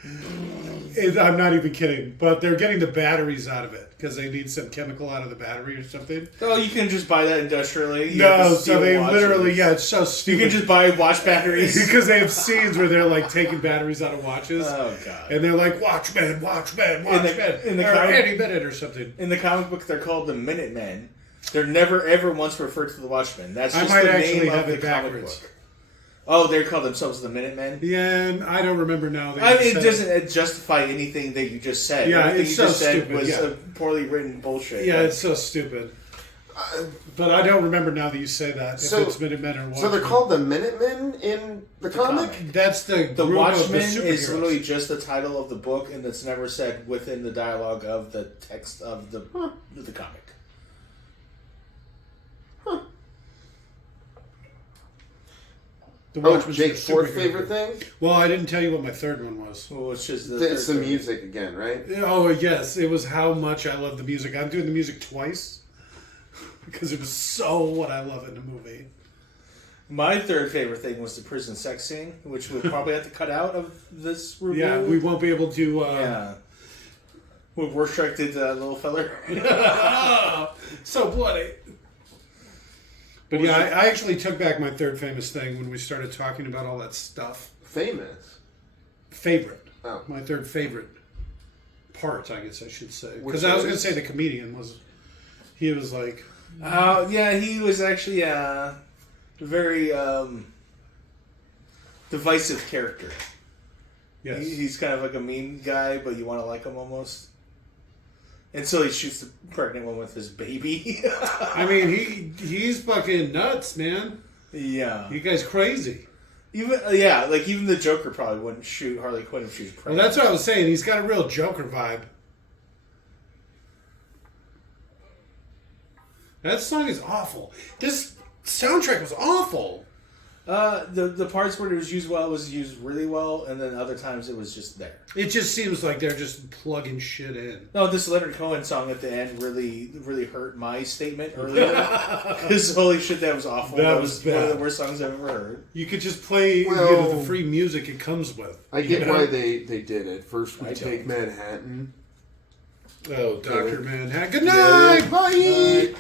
I'm not even kidding, but they're getting the batteries out of it because they need some chemical out of the battery or something. Oh, you can just buy that industrially. You have No, to so steal they watches. literally, it's so You stupid. can just buy watch batteries. Because they have scenes where they're like taking batteries out of watches. Oh, God. And they're like, Watchmen. in the or comic- any minute or something. In the comic book, they're called the Minutemen. They're never ever once referred to the Watchmen. That's I just might the actually name have of it the comic backwards. book. Oh, they call themselves the Minutemen? Yeah, and I don't remember now. That I you mean, it said doesn't justify anything that you just said. Yeah, Everything it's you so just said stupid, was yeah. a poorly written bullshit. Yeah, it's so stupid. But I don't remember now that you say that. If So- it's Minutemen or Watchmen. So they're called the Minutemen in the comic? That's the The group Watchmen of the is superheroes. literally just the title of the book, and it's never said within the dialogue of the text of the comic. The Oh, Watchmen's Jake, the fourth superhero favorite group. thing? Well, I didn't tell you what my third one was. Well, it's just It's the third- music again, right? Oh, yes. It was how much I love the music. I'm doing the music twice because it was so what I love in the movie. My third favorite thing was the prison sex scene, which we'll probably have to cut out of this review. Yeah, we won't be able to. Yeah. When Rorschach did that little feller. So bloody. But yeah, I actually took back my third famous thing when we started talking about all that stuff. Famous. Favorite. Oh. My third favorite part, I guess I should say. Which Because I was is? going to say the comedian was. He was like. Yeah, he was actually a very divisive character. Yes. He's kind of like a mean guy, but you want to like him almost. Until he shoots the pregnant one with his baby. I mean, he's fucking nuts, man. Yeah. You guys crazy. Even even the Joker probably wouldn't shoot Harley Quinn if she was Well, pregnant. that's what I was saying. He's got a real Joker vibe. That song is awful. This soundtrack was awful. The parts where it was used well was used really well, and then other times it was just there. It just seems like they're just plugging shit in. No, this Leonard Cohen song at the end really hurt my statement earlier. Because holy shit, that was awful. That That was was one of bad. the worst songs I've ever heard. You could just play Well- the free music it comes with. I get you know? why they did it. First, we I take don't. Manhattan. Oh, Dr. Manhattan. Good Yeah, night! bye.